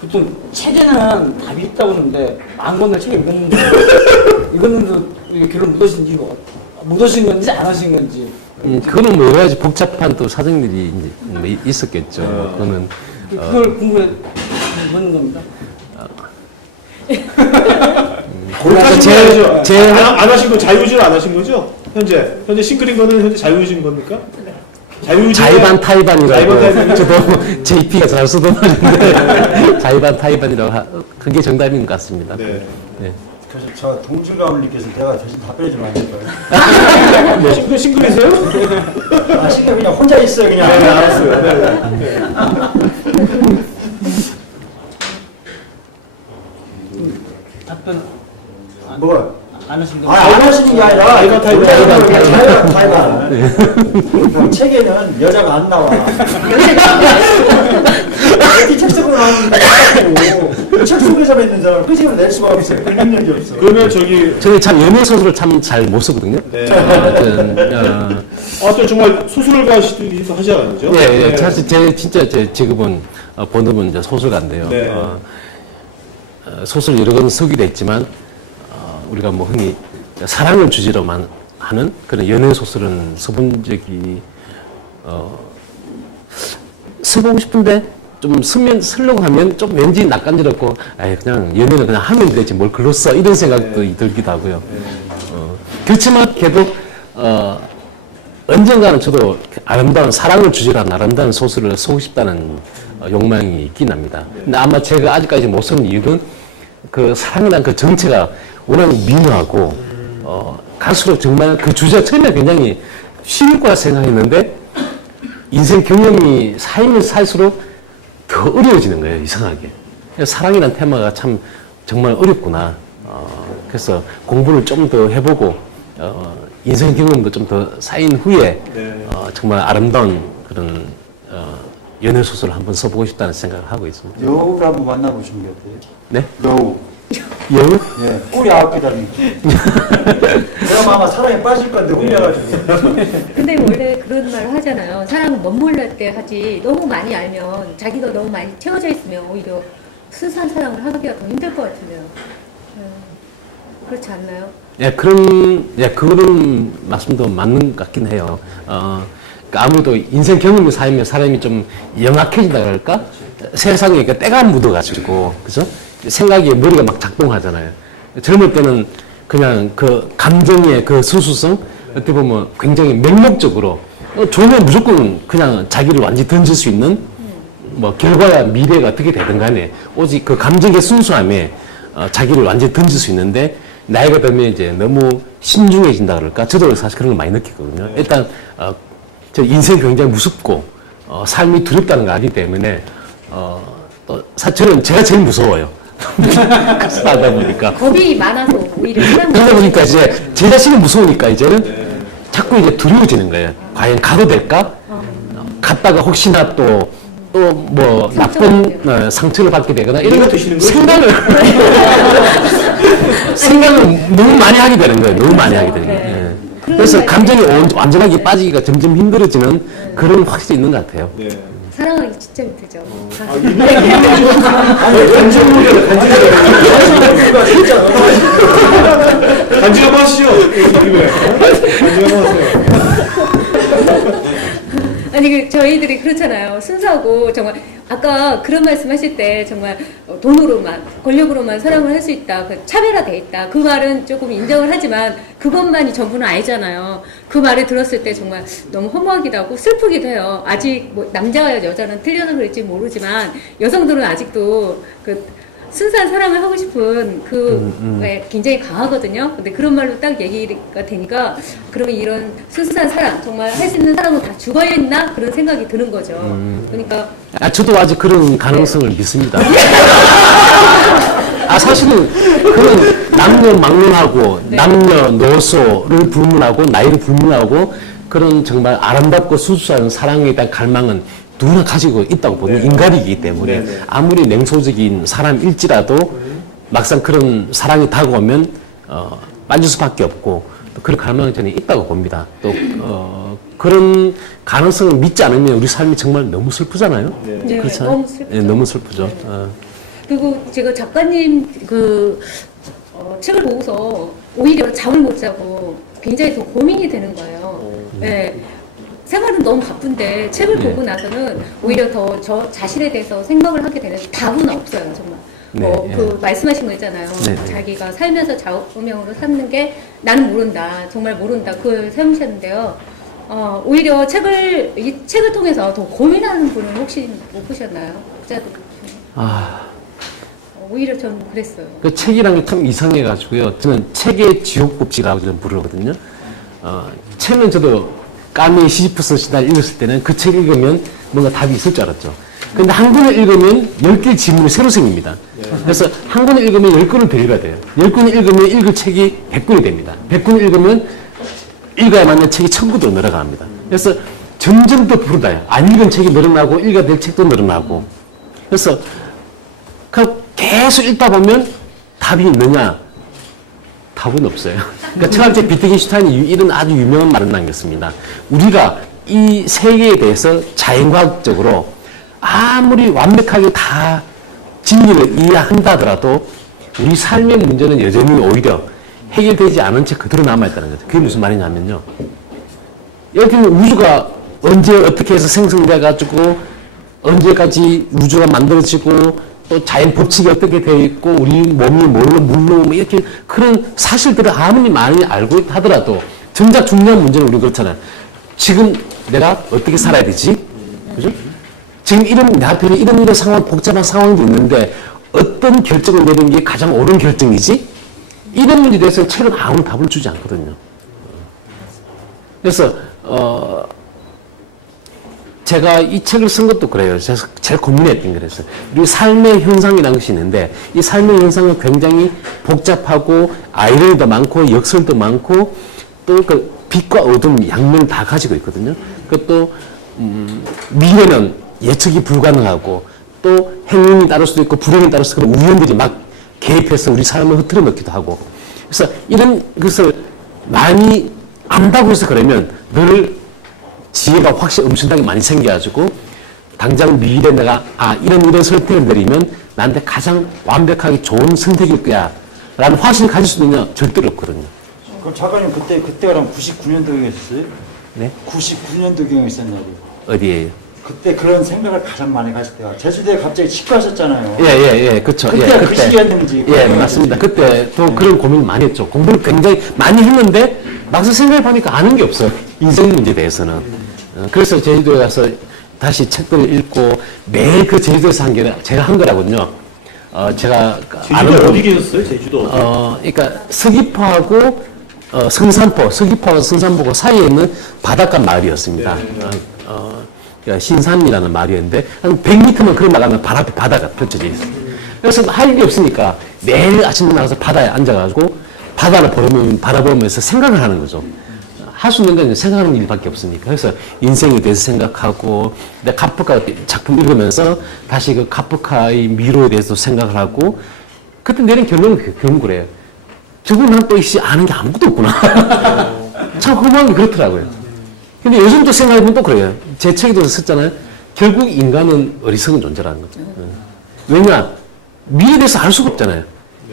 보통 책에는 답이 있다고 하는데 만 권을 책에 읽었는데 이게 결론 못 하신 건지 안 하신 건지. 그거는 뭐 여러 가지 복잡한 또 사정들이 이제 뭐 있었겠죠. 그거는 그걸 궁금해 묻는 겁니다. 안 하신 건 자유주의 안 하신 거죠? 현재 싱글인 거는 현재 자유주의인 겁니까? 자의반 타의반이라고 자의반, 저도 JP가 잘 쓰던 말인데 자의반 타의반이라고 그게 정답인 것 같습니다. 네. 네. 그래서 저 동질가을님께서 내가 대신 답변해 주면 안 될까요? 싱글이세요? 아 싱글 그냥 혼자 있어요 그냥. 네, 알았어요. 네. 답변 뭐? 안 하신 거. 안 하시는 게 아니라 타이반, 타이반. 타이반. 책에는 여자가 안 나와. 이렇게 책 속으로 나오는 거 책 속에서 맺는 사람 끄집어 낼 수가 없어요. 그 능력이 없어. 그러면 저기 저는 참 연애 소설을 참 잘 못 쓰거든요. 네. 하여튼, 또 정말 소설가시기도 하지 않았죠? 네, 네. 사실 진짜 제 직업은 본업은 이제 소설가인데요. 네. 소설 여러 권 쓰기도 했지만 우리가 뭐 흔히 사랑을 주제로만 하는 그런 연애 소설은 써본 적이 써보고 싶은데 좀 쓰려고 하면 좀 왠지 낯간지럽고 그냥 연애는 그냥 하면 되지 뭘 글로 써 이런 생각도 들기도 하고요. 그렇지만 걔도 언젠가는 저도 아름다운 사랑을 주제로 한 아름다운 소설을 쓰고 싶다는 욕망이 있긴 합니다. 근데 아마 제가 아직까지 못 쓴 이유는 그 사랑이라는 그 정체가 워낙 미묘하고 갈수록 정말 그 주제가 처음에 굉장히 쉬울 거라 생각했는데 인생 경험이 쌓이면 살수록 더 어려워지는 거예요. 이상하게. 사랑이라는 테마가 참 정말 어렵구나. 그래서 공부를 좀 더 해보고 인생 경험도 좀 더 쌓인 후에 네. 정말 아름다운 그런 연애 소설을 한번 써보고 싶다는 생각을 하고 있습니다. 여우를 한번 만나보시는 게 어때요? 네? 여우. 여우? 예, 꼬리 9개 달린 그럼 아마 사랑에 빠질 건데 혼자가지고. 근데 원래 그런 말 하잖아요. 사람은 멋몰랄 때 하지 너무 많이 알면 자기가 너무 많이 채워져 있으면 오히려 순수한 사랑을 하기가 더 힘들 것 같은데요. 그렇지 않나요? 그런 말씀도 맞는 것 같긴 해요. 그러니까 아무래도 인생 경험이 쌓이면 사람이 좀 영악해진다 그럴까? 세상에 그러니까 때가 묻어가지고, 그죠? 생각이 머리가 막 작동하잖아요. 젊을 때는 그냥 그 감정의 그 순수성, 어떻게 보면 굉장히 맹목적으로, 좋으면 무조건 그냥 자기를 완전히 던질 수 있는, 뭐, 결과야 미래가 어떻게 되든 간에, 오직 그 감정의 순수함에 자기를 완전히 던질 수 있는데, 나이가 들면 이제 너무 신중해진다 그럴까? 저도 사실 그런 걸 많이 느끼거든요. 일단, 저 인생이 굉장히 무섭고 삶이 두렵다는 걸 알기 때문에 또 사실은 제가 제일 무서워요. 그래서 하다 보니까 겁이 많아서 오히려 사람 그러다 보니까 이제 제 자신이 무서우니까 이제는 자꾸 이제 두려워지는 거예요. 과연 가도 될까? 갔다가 혹시나 또 뭐 나쁜 상처를 받게 되거나 이런 생각을 너무 많이 하게 되는 거예요. 너무 많이 하게 되는 거예요. 예. 그래서 감정이 완전하게 빠지기가 점점 힘들어지는 그런 확실히 있는 것 같아요. 사랑하기 진짜 힘들죠. 간지가 마시죠. 간지가 마세요. 아니 저희들이 그렇잖아요. 순수하고 정말 아까 그런 말씀하실 때 정말 돈으로만 권력으로만 사랑을 할 수 있다. 그 차별화돼 있다. 그 말은 조금 인정을 하지만 그것만이 전부는 아니잖아요. 그 말을 들었을 때 정말 너무 허무하기도 하고 슬프기도 해요. 아직 뭐 남자와 여자는 틀려서 그럴지 모르지만 여성들은 아직도 그 순수한 사랑을 하고 싶은 게 굉장히 강하거든요. 근데 그런 말로 딱 얘기가 되니까 그러면 이런 순수한 사랑, 정말 할 수 있는 사랑은 다 죽어야 했나? 그런 생각이 드는 거죠. 그러니까. 저도 아직 그런 가능성을 믿습니다. 사실은 그런 남녀막론하고 남녀노소를 불문하고 나이를 불문하고 그런 정말 아름답고 순수한 사랑에 대한 갈망은 누구나 가지고 있다고 보는 인간이기 때문에 아무리 냉소적인 사람일지라도 막상 그런 사랑이 다가오면 빠질 수밖에 없고 또 그런 갈망이 저는 있다고 봅니다. 또 그런 가능성을 믿지 않으면 우리 삶이 정말 너무 슬프잖아요. 네, 그렇죠? 너무 슬프죠. 네, 너무 슬프죠. 그리고 제가 작가님 책을 보고서 오히려 잠을 못 자고 굉장히 더 고민이 되는 거예요. 네. 생활은 너무 바쁜데 책을 보고 나서는 오히려 더 저 자신에 대해서 생각을 하게 되는 답은 없어요, 정말. 그 말씀하신 거 있잖아요. 자기가 살면서 좌우명으로 삼는 게 나는 모른다, 정말 모른다. 그걸 세우셨는데요. 오히려 이 책을 통해서 더 고민하는 분은 혹시 못 보셨나요? 오히려 저는 그랬어요. 그 책이라는 게 참 이상해가지고요. 저는 책의 지옥법칙이라고 저는 부르거든요. 책은 저도 까미 시지프스 시대를 읽었을 때는 그 책 읽으면 뭔가 답이 있을 줄 알았죠. 근데 한 권을 읽으면 10개의 질문이 새로 생깁니다. 그래서 한 권을 읽으면 10권을 더 읽어야 돼요. 10권을 읽으면 읽을 책이 100권이 됩니다. 100권을 읽으면 읽어야 맞는 책이 1000권으로 늘어갑니다. 그래서 점점 더 부르다요. 안 읽은 책이 늘어나고 읽어야 될 책도 늘어나고. 그래서 계속 읽다 보면 답이 있느냐? 답은 없어요. 그러니까 철학자 비트겐슈타인이 이런 아주 유명한 말을 남겼습니다. 우리가 이 세계에 대해서 자연과학적으로 아무리 완벽하게 다 진리를 이해한다 하더라도 우리 삶의 문제는 여전히 오히려 해결되지 않은 채 그대로 남아있다는 거죠. 그게 무슨 말이냐면요. 여기 우주가 언제 어떻게 해서 생성돼가지고 언제까지 우주가 만들어지고 또 자연 법칙이 어떻게 되어 있고 우리 몸이 뭘로 물로 이렇게 그런 사실들을 아무리 많이 알고 하더라도 정작 중요한 문제는 우리 그렇잖아요. 지금 내가 어떻게 살아야 되지? 그죠? 지금 내 앞에 이런 상황, 복잡한 상황도 있는데 어떤 결정을 내리는 게 가장 옳은 결정이지? 이런 문제에 대해서는 책은 아무런 답을 주지 않거든요. 그래서 제가 이 책을 쓴 것도 그래요. 제가 제일 고민했던 게 그랬어요. 우리 삶의 현상이라는 것이 있는데 이 삶의 현상은 굉장히 복잡하고 아이러니도 많고 역설도 많고 또 그 빛과 어둠 양면을 다 가지고 있거든요. 그것도 미래는 예측이 불가능하고 또 행운이 따를 수도 있고 불행이 따를 수도 있고 우연들이 막 개입해서 우리 삶을 흐트러 놓기도 하고 그래서 이런 것을 많이 안다고 해서 그러면 늘 지혜가 확실히 엄청나게 많이 생겨가지고 당장 미래에 내가 이런 선택을 내리면 나한테 가장 완벽하게 좋은 선택일 거야 라는 확신을 가질 수 있느냐 절대로 없거든요. 그럼 작가님 그때가 그럼 99년도경이었어요? 네? 99년도경이었냐고. 어디에요? 그때 그런 생각을 가장 많이 가실 때가 제주도에 갑자기 치과하셨잖아요. 예, 그쵸. 그때가 그 시기였는지. 예, 맞습니다. 그때 또 그런 고민을 많이 했죠. 공부를 굉장히 많이 했는데 막상 생각해보니까 아는 게 없어요. 인생 문제에 대해서는. 그래서 제주도에 가서 다시 책들을 읽고 매일 그 제주도에서 한 게 제가 한 거라거든요. 제가 제주도 어디 계셨어요? 제주도 어디? 그러니까 서귀포하고 성산포, 서귀포와 성산포 그 사이에 있는 바닷가 마을이었습니다. 그러니까 신산이라는 마을이었는데 한 100m만 걸어 나가면 발 앞에 바다가 펼쳐져 있어요. 그래서 할 일이 없으니까 매일 아침에 나가서 바다에 앉아가지고 바다를 바라보면서 생각을 하는 거죠. 할 수 있는 건 생각하는 일밖에 없으니까. 그래서 인생에 대해서 생각하고, 내 카프카 작품 읽으면서 다시 그 카프카의 미로에 대해서 생각을 하고, 그때 내린 결론은 그래요. 저분은 또 아는 게 아무것도 없구나. 참 허무한 게 그렇더라고요. 근데 요즘 또 생각해보면 또 그래요. 제 책에도 썼잖아요. 결국 인간은 어리석은 존재라는 거죠. 왜냐? 미래에 대해서 알 수가 없잖아요.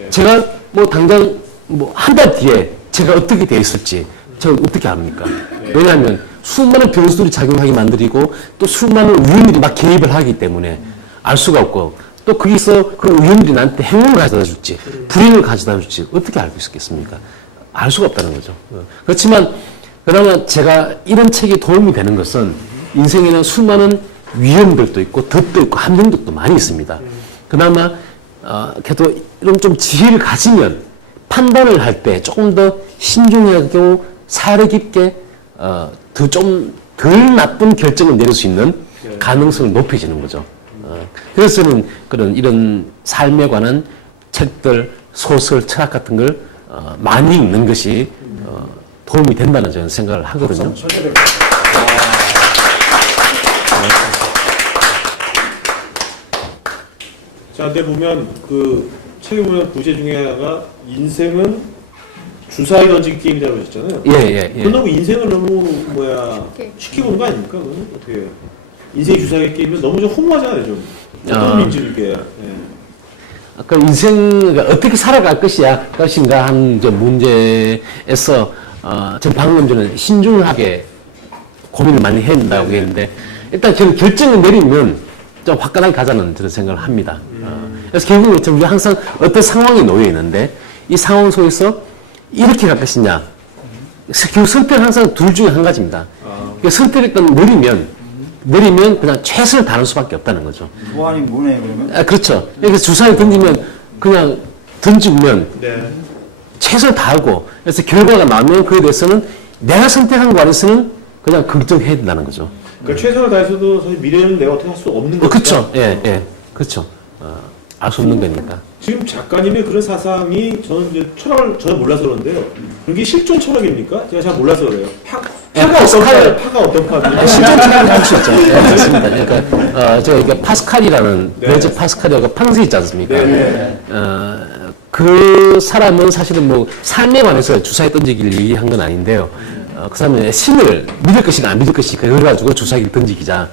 제가 뭐 당장 뭐 한 달 뒤에 제가 어떻게 돼 있을지 제가 어떻게 압니까? 왜냐하면 수많은 변수들이 작용하게 만들고 또 수많은 우연들이 막 개입을 하기 때문에 알 수가 없고 또 거기서 그 우연들이 나한테 행운을 가져다 줄지 불행을 가져다 줄지 어떻게 알고 있었겠습니까? 알 수가 없다는 거죠. 그렇지만 그나마 제가 이런 책이 도움이 되는 것은 인생에는 수많은 위험들도 있고 덫도 있고 함정들도 많이 있습니다. 그나마 그래도 이런 좀 지혜를 가지면 판단을 할 때 조금 더 신중하고 사려 깊게 더 좀 덜 나쁜 결정을 내릴 수 있는 가능성을 높여지는 거죠. 그래서 저는 이런 삶에 관한 책들, 소설, 철학 같은 걸 많이 읽는 것이 도움이 된다는 저는 생각을 하거든요. 자, 근데 보면 그 책에 보면 부제 중에 하나가 인생은 주사위 던지기 게임이라고 하셨잖아요. 예. 그건 너무 인생을 너무 쉽게 보는 거 아닙니까? 그건 어떻게 해요? 인생이 주사위 게임은 너무 좀 허무하잖아요, 좀. 어떤 민주주의야. 아까 인생을 어떻게 살아갈 것인가 하는 저 문제에서 전 방금 전에 신중하게 고민을 많이 해야 된다고 했는데 일단 저는 결정을 내리면 좀 화끈하게 가자는 저는 생각을 합니다. 그래서 결국은 우리가 항상 어떤 상황에 놓여 있는데 이 상황 속에서 이렇게 갈 것이냐. 결국 선택은 항상 둘 중에 한 가지입니다. 선택을 일단 내리면 그냥 최선을 다할 수밖에 없다는 거죠. 뭐 아닌 뭐네 그러면? 그렇죠. 그래서 주사를 던지면 그냥 던지면 최선을 다하고 그래서 결과가 나오면 그에 대해서는 내가 선택한 거 안에서는 그냥 긍정해야 된다는 거죠. 그러니까 최선을 다해서도 사실 미래는 내가 어떻게 할 수 없는 거죠. 그렇죠. 예. 그렇죠. 알 수 없는 거니까. 지금 작가님의 그런 사상이 저는 이제 철학을 전혀 몰라서 그런데요. 그게 실존 철학입니까? 제가 잘 몰라서 그래요. 파가 어떤 파예요? 파가 어떤 파예요? 실존 철학을 할 수 있죠. 네, 맞습니다. 그러니까 제가 이게 파스칼이라는 블레즈 파스칼이라고 판서 있지 않습니까? 그 사람은 사실은 뭐 삶에 관해서 주사위 던지기를 얘기한 건 아닌데요. 그 사람은 신을 믿을 것인가 안 믿을 것인가 그래가지고 주사위를 던지기자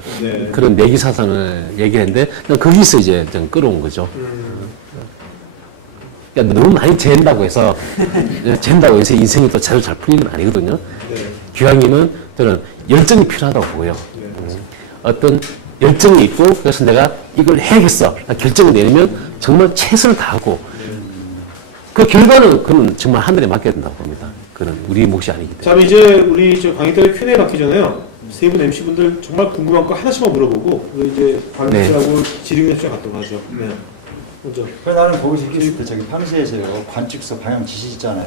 그런 내기 사상을 얘기했는데 거기서 이제 좀 끌어온 거죠. 그러니까 너무 많이 잰다고 해서 인생이 또 제대로 잘 풀리는 건 아니거든요. 기왕이면 저는 열정이 필요하다고 보고요. 어떤 열정이 있고 그래서 내가 이걸 해야겠어 결정을 내리면 정말 최선을 다하고 그 결과는 그건 정말 하늘에 맡겨야 된다고 봅니다. 그건 우리 몫이 아니기 때문에. 자, 이제 우리 저 강의따라 Q&A 받기 전에요. 세 분 MC분들 정말 궁금한 거 하나씩만 물어보고 이제 관측하고 지름연수장 갖도록 하죠. 네. 먼저. 나는 거기서 있을 때 저기 팡시에서요 관측소 방향 지시 있잖아요.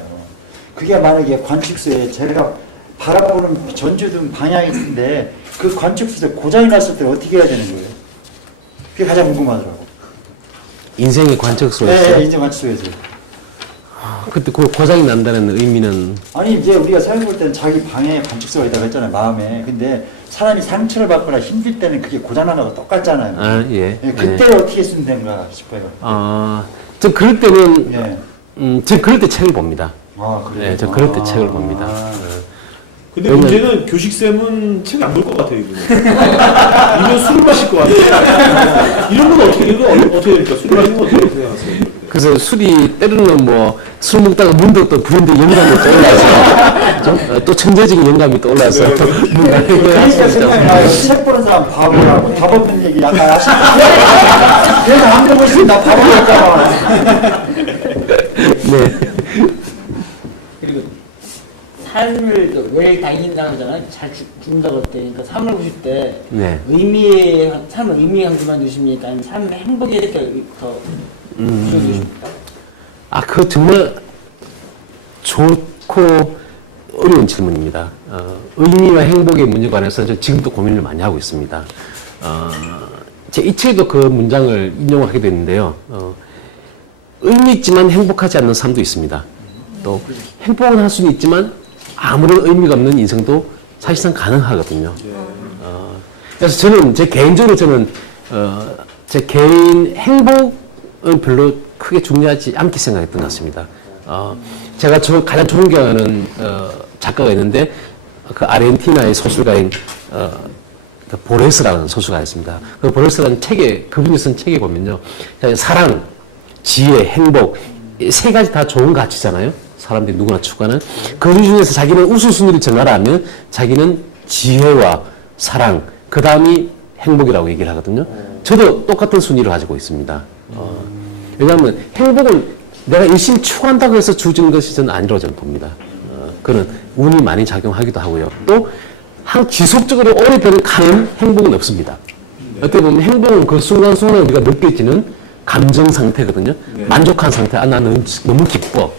그게 만약에 관측소에 제가 바라보는 전주등 방향이 있는데 그 관측소에 고장이 났을 때 어떻게 해야 되는 거예요? 그게 가장 궁금하더라고. 인생의 관측소에서. 네, 인생 관측소에서. 그때 그 고장이 난다는 의미는 아니 이제 우리가 생각해 볼 때는 자기 방에 관측소가 있다고 했잖아요 마음에. 근데 사람이 상처를 받거나 힘들 때는 그게 고장나는 거 똑같잖아요. 그때 어떻게 쓰면 되는가 싶어요. 저 그럴 때는 저 그럴 때 책을 봅니다. 그래요? 네, 저 그럴 때 책을 봅니다. 근데 문제는 교식쌤은 책 안 볼 것 같아요, 이분은. 이분 술을 마실 것 같아요. 이런 건 어떻게 됩니까? 술을 마시는 건 어떻게 생각하세요? 그래서 술이 때로는 뭐 술 먹다가 문득 또 불현듯 영감이 떠올라서 또 천재적인 영감이 떠올라서 뭔가 그러니까 생각이 나요. 책 보는 사람 바보라고 답 없는 얘기 약간 하시는 그래서 안 보고 있으면 나 바보였잖아. 네. 그리고 삶을 왜 다닌다는 거잖아요. 잘 죽는다고 할 때. 그러니까 삶을 보실 때 삶을 의미한테만 주십니까? 아니면 삶의 행복에 이렇게 더 주십니까? 그거 정말 좋고 어려운 질문입니다. 의미와 행복의 문제에 관해서 저 지금도 고민을 많이 하고 있습니다. 제 이 책에도 그 문장을 인용을 하게 됐는데요. 의미 있지만 행복하지 않는 삶도 있습니다. 또 행복은 할 수는 있지만 아무런 의미가 없는 인생도 사실상 가능하거든요. 그래서 저는 제 개인적으로 제 개인 행복은 별로 크게 중요하지 않게 생각했던 것 같습니다. 제가 가장 존경하는 작가가 있는데 그 아르헨티나의 소설가인 그 보레스라는 소설가가 있습니다. 그 보레스라는 책에 그분이 쓴 책에 보면요, 사랑, 지혜, 행복 이 세 가지 다 좋은 가치잖아요. 사람들이 누구나 추구하는 그 중에서 자기는 우선순위를 정하라 하면 자기는 지혜와 사랑 그 다음이 행복이라고 얘기를 하거든요. 저도 똑같은 순위를 가지고 있습니다. 왜냐하면 행복은 내가 열심히 추구한다고 해서 주어지는 것이 저는 아니라고 저는 봅니다. 그는 운이 많이 작용하기도 하고요. 또 지속적으로 오래되는 가는 행복은 없습니다. 어떻게 보면 행복은 그 순간순간 우리가 느껴지는 감정 상태거든요. 만족한 상태. 나는 너무 기뻐.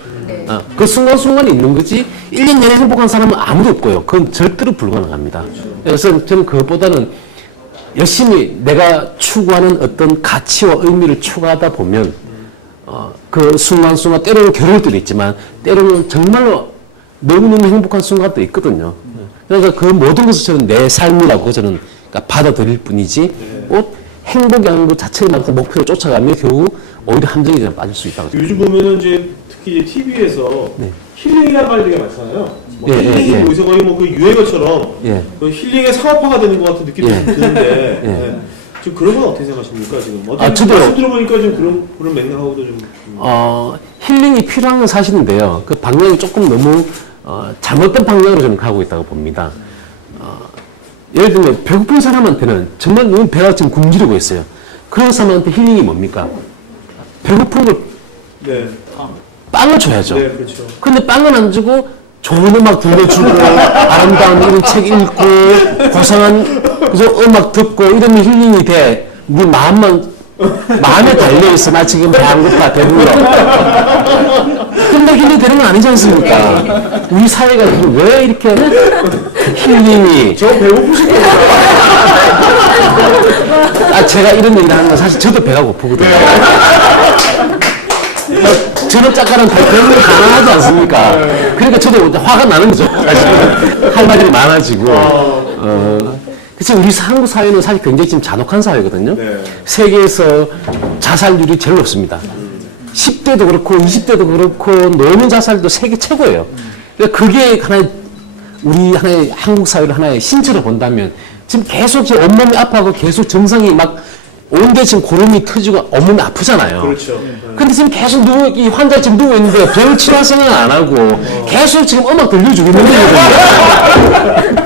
그 순간순간에 있는 거지 1년 내내 행복한 사람은 아무도 없고요. 그건 절대로 불가능합니다. 그래서 저는 그것보다는 열심히 내가 추구하는 어떤 가치와 의미를 추구하다 보면 그 순간순간 때로는 괴로울 때도 있지만 때로는 정말로 너무너무 행복한 순간도 있거든요. 그래서 그 모든 것을 저는 내 삶이라고 저는 받아들일 뿐이지 행복이라는 것 자체만큼 목표를 쫓아가면 결국 오히려 함정에 빠질 수 있다고. 요즘 보면은 이제 특히 이제 TV에서 힐링이라는 말이 되게 많잖아요. 힐링이 여기서 거의 뭐 그 유행어처럼 그 힐링의 상업화가 되는 것 같은 느낌이 좀 드는데 지금 그런 건 어떻게 생각하십니까 지금? 저도 말씀 들어보니까 지금 그런 맥락하고도 좀 힐링이 필요한 건 사실인데요. 그 방향이 조금 너무 잘못된 방향으로 저는 가고 있다고 봅니다. 예를 들면 배고픈 사람한테는 정말 너무 배가 지금 굶주리고 있어요. 그런 사람한테 힐링이 뭡니까? 배고픈 걸 빵을 줘야죠. 네, 그렇죠. 근데 빵은 안 주고 좋은 음악 들려주고 아름다운 이런 책 읽고 고상한 그죠 음악 듣고 이러면 힐링이 돼. 네 마음에 달려있어. 나 지금 배 안 고파 배불러. 근데 힐링 되는 건 아니지 않습니까? 우리 사회가 왜 이렇게 힐링이 저 배고프실 거예요. 제가 이런 얘기를 하는 건 사실 저도 배가 고프거든요. 저런 작가는 그런 걸 가능하지 않습니까? 그러니까 저도 화가 나는 거죠. 사실 할 말이 많아지고. 그래서 우리 한국 사회는 사실 굉장히 지금 잔혹한 사회거든요. 세계에서 자살률이 제일 높습니다. 10대도 그렇고 20대도 그렇고 노인 자살도 세계 최고예요. 그러니까 그게 우리 하나의 한국 사회를 하나의 신체로 본다면 지금 계속 온몸이 아파하고 계속 증상이 막 온데 지금 고름이 터지고 온몸이 아프잖아요. 그렇죠. 근데 지금 계속 이 환자 지금 누워 있는데 병을 치료할 생각은 안 하고 계속 지금 음악 들려주고 있는 거거든요.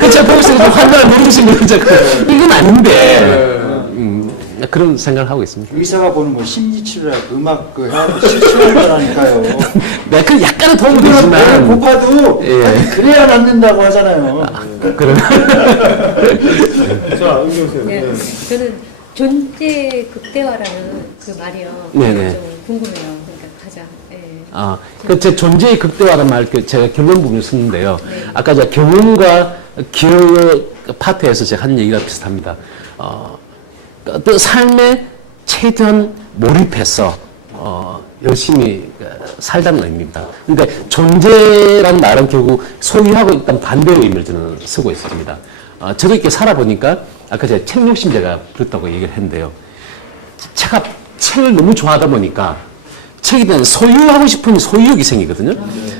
그 제가 보면서 환자를 모르시는 거죠. 이건 아닌데. 그런 생각을 하고 있습니다. 의사가 보는 거 심리치료라 음악 치료하는 거라니까요. 네, 그 약간은 도움이 되지만 고파도 그래야 낫는다고 하잖아요. 그럼. 자, 은경 씨. 네. 저는 존재 극대화라는 그 말이요. 네네. 좀 궁금해요. 그러니까 가장. 제 존재의 극대화라는 말, 제가 결론 부분을 썼는데요. 아까 제가 경험과 기억 파트에서 제가 한 얘기가 비슷합니다. 또 삶에 최대한 몰입해서, 열심히 살다는 의미입니다. 근데 존재란 말은 결국 소유하고 있던 반대의 의미를 저는 쓰고 있습니다. 저도 이렇게 살아보니까 아까 제가 책 욕심제가 그렇다고 얘기를 했는데요. 제가 책을 너무 좋아하다 보니까 책에 대한 소유하고 싶은 소유욕이 생기거든요.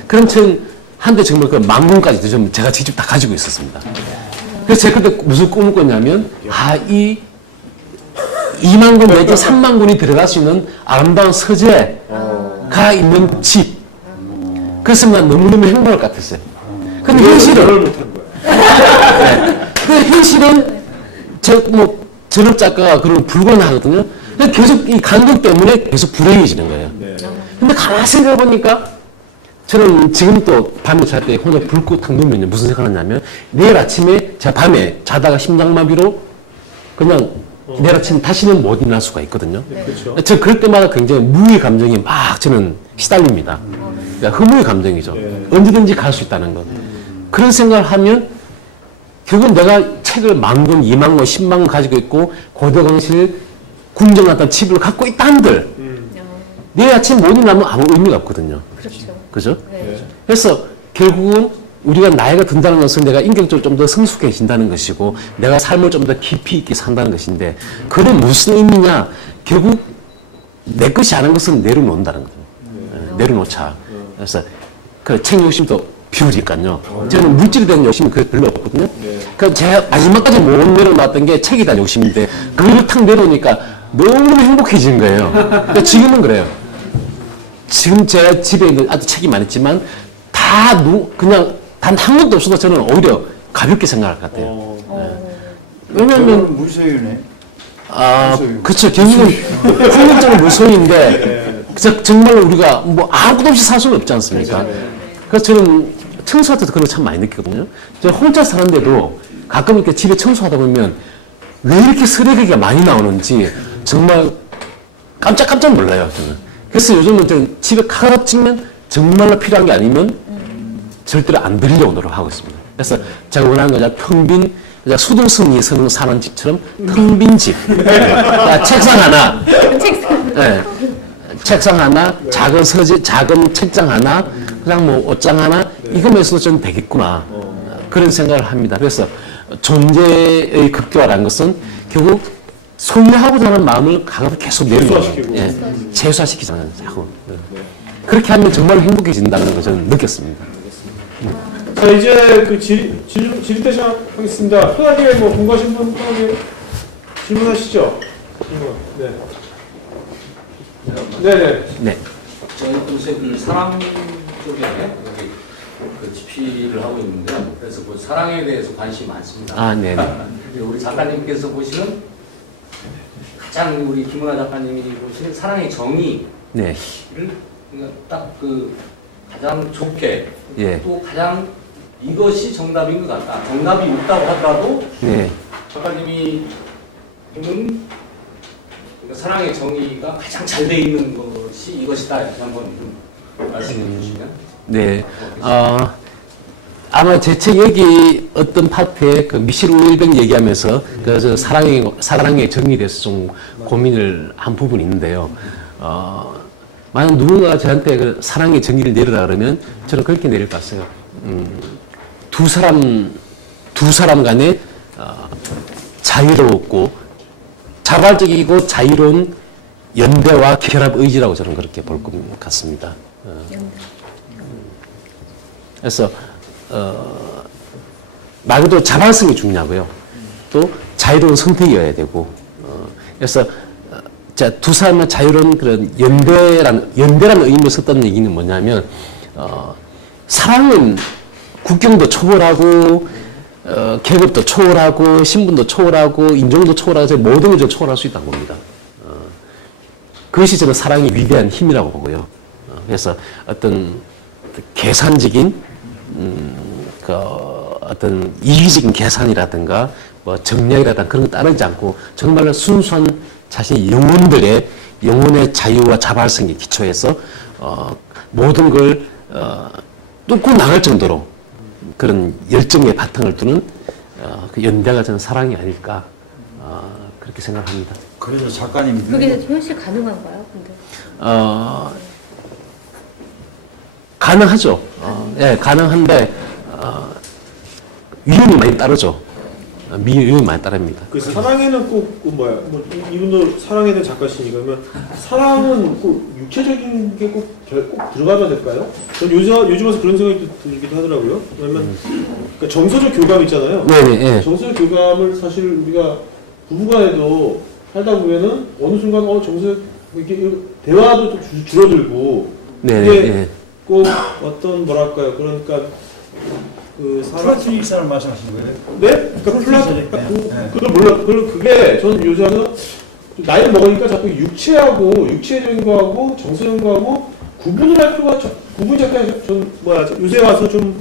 그런 책 한때 정말 그 만권까지도 좀 제가 직접 다 가지고 있었습니다. 그래서 제가 그때 무슨 꿈을 꿨냐면, 이 2만 권 내지 3만 권이 들어갈 수 있는 아름다운 서재가 있는 집. 그 순간 너무너무 행복할 것 같았어요. 근데 현실은, 그 현실은, 저런 작가가 그런 불가능하거든요. 계속 이 간격 때문에 계속 불행해지는 거예요. 근데 가만히 생각해보니까 저는 지금 또 밤에 잘 때 혼자 불 끄고 탁 누우면 무슨 생각을 하냐면 내일 아침에 제가 밤에 자다가 심장마비로 그냥 내일 아침 다시는 못 일어날 수가 있거든요. 저 그럴 때마다 굉장히 무의 감정이 막 저는 시달립니다. 그러니까 허무의 감정이죠. 예. 언제든지 갈 수 있다는 것. 그런 생각을 하면 결국은 내가 책을 10,000권, 20,000권, 100,000권 가지고 있고 고대강실 궁정 같은 칩을 갖고 있다 한들 내일 아침 못 일어나면 아무 의미가 없거든요. 그렇죠. 그죠? 네. 그래서 결국은 우리가 나이가 든다는 것은 내가 인격적으로 좀 더 성숙해진다는 것이고 내가 삶을 좀 더 깊이 있게 산다는 것인데 그건 무슨 의미냐? 결국 내 것이 아닌 것은 내려놓는다는 거죠. 내려놓자. 그래서 그 책 욕심도 비우니까요. 저는 물질에 대한 욕심이 그게 별로 없거든요. 그 제가 마지막까지 못 내려놨던 게 책에 대한 욕심인데 그걸 탁 내려놓으니까 너무 행복해지는 거예요. 그러니까 지금은 그래요. 지금 제가 집에 있는 아주 책이 많았지만 다 그냥 단 한 권도 없어도 저는 오히려 가볍게 생각할 것 같아요. 왜냐면 물소유네. 그쵸. 결국은 폭력적인 물소유인데 정말로 우리가 뭐 아무것도 없이 살 수는 없지 않습니까? 그래서 저는 청소할 때도 그런 거 참 많이 느끼거든요. 제가 혼자 사는데도 가끔 이렇게 집에 청소하다 보면 왜 이렇게 쓰레기가 많이 나오는지 정말 깜짝 놀라요, 저는. 그래서 요즘은 저는 집에 카드가 찍면 정말로 필요한 게 아니면 절대로 안 들리려고 노력하고 있습니다. 그래서 제가 원하는 거냐, 텅빈, 수동승리에 사는 집처럼 텅 빈 집. 그러니까 책상 하나. 네. 책상 하나, 작은 서재, 작은 책장 하나, 그냥 뭐 옷장 하나, 이거면서도 좀 되겠구나. 그런 생각을 합니다. 그래서 존재의 극대화라는 것은 결국 소유하고자 하는 마음을 가끔 계속 내려놓고, 최소화시키잖아요. 자꾸. 그렇게 하면 정말 행복해진다는 걸 저는 느꼈습니다. 자, 이제 그 질의 때 시작하겠습니다. 편하게 뭐 궁금하신 분 편하게 질문하시죠. 네. 네네. 네. 저희 요새 그 사랑 쪽에 여기 그 집필을 하고 있는데 그래서 그 사랑에 대해서 관심이 많습니다. 아, 네. 우리 작가님께서 보시는 가장 우리 김은하 작가님이 보시는 사랑의 정의를 네. 딱 그 가장 좋게 예. 또 가장 이것이 정답인 것 같다. 정답이 없다고 하더라도 네. 작가님이 보는 그러니까 사랑의 정의가 가장 잘 돼 있는 것이 이것이다. 이렇게 한번 좀 말씀해 주시면. 네. 아마 제 책 여기 어떤 파트에 그 미셸 우일뱅 얘기하면서 그 사랑의 정의에 대해서 좀 고민을 한 부분이 있는데요. 만약 누군가 저한테 그 사랑의 정의를 내리라 그러면 저는 그렇게 내릴 것 같아요. 두 사람 간에 자유롭고 자발적이고 자유로운 연대와 결합 의지라고 저는 그렇게 볼 것 같습니다. 그래서 말 그대로 자발성이 중요하고요. 또 자유로운 선택이어야 되고 그래서 두 사람의 자유로운 그런 연대라는 의미를 썼다는 얘기는 뭐냐면 사랑은 국경도 초월하고 계급도 초월하고 신분도 초월하고 인종도 초월하고 모든 것을 초월할 수 있다는 겁니다. 그것이 저는 사랑의 위대한 힘이라고 보고요. 그래서 어떤 계산적인 그 어떤 이기적인 계산이라든가 뭐 정략이라든가 그런 거 따르지 않고 정말로 순수한 자신의 영혼의 자유와 자발성에 기초해서 모든 걸 뚫고 나갈 정도로 그런 열정의 바탕을 두는 그 연대가 저는 사랑이 아닐까 그렇게 생각합니다. 그래서 작가님 그게 현실 가능한가요? 근데 가능하죠. 예, 가능한데 위험이 많이 따르죠. 위험이 많이 따릅니다. 그 사랑에는 꼭 이분도 사랑에 대한 작가시니까 그러면 사랑은 꼭 육체적인 게 꼭 들어가야 될까요? 전 요즘 와서 그런 생각이 들기도 하더라고요. 왜냐면 그러니까 정서적 교감 있잖아요. 네. 정서적 교감을 사실 우리가 부부간에도 살다 보면은 어느 순간 정서 이렇게 대화도 좀 줄어들고 이게 꼭 어떤 뭐랄까요? 그러니까 그 플라토닉사를 말씀하시는 거예요? 네? 그걸 몰라. 그게 저는 요새는 나이를 먹으니까 자꾸 육체적인 거하고 정서적인 거하고 구분을 할 필요가 구분이 약간 요새 와서 좀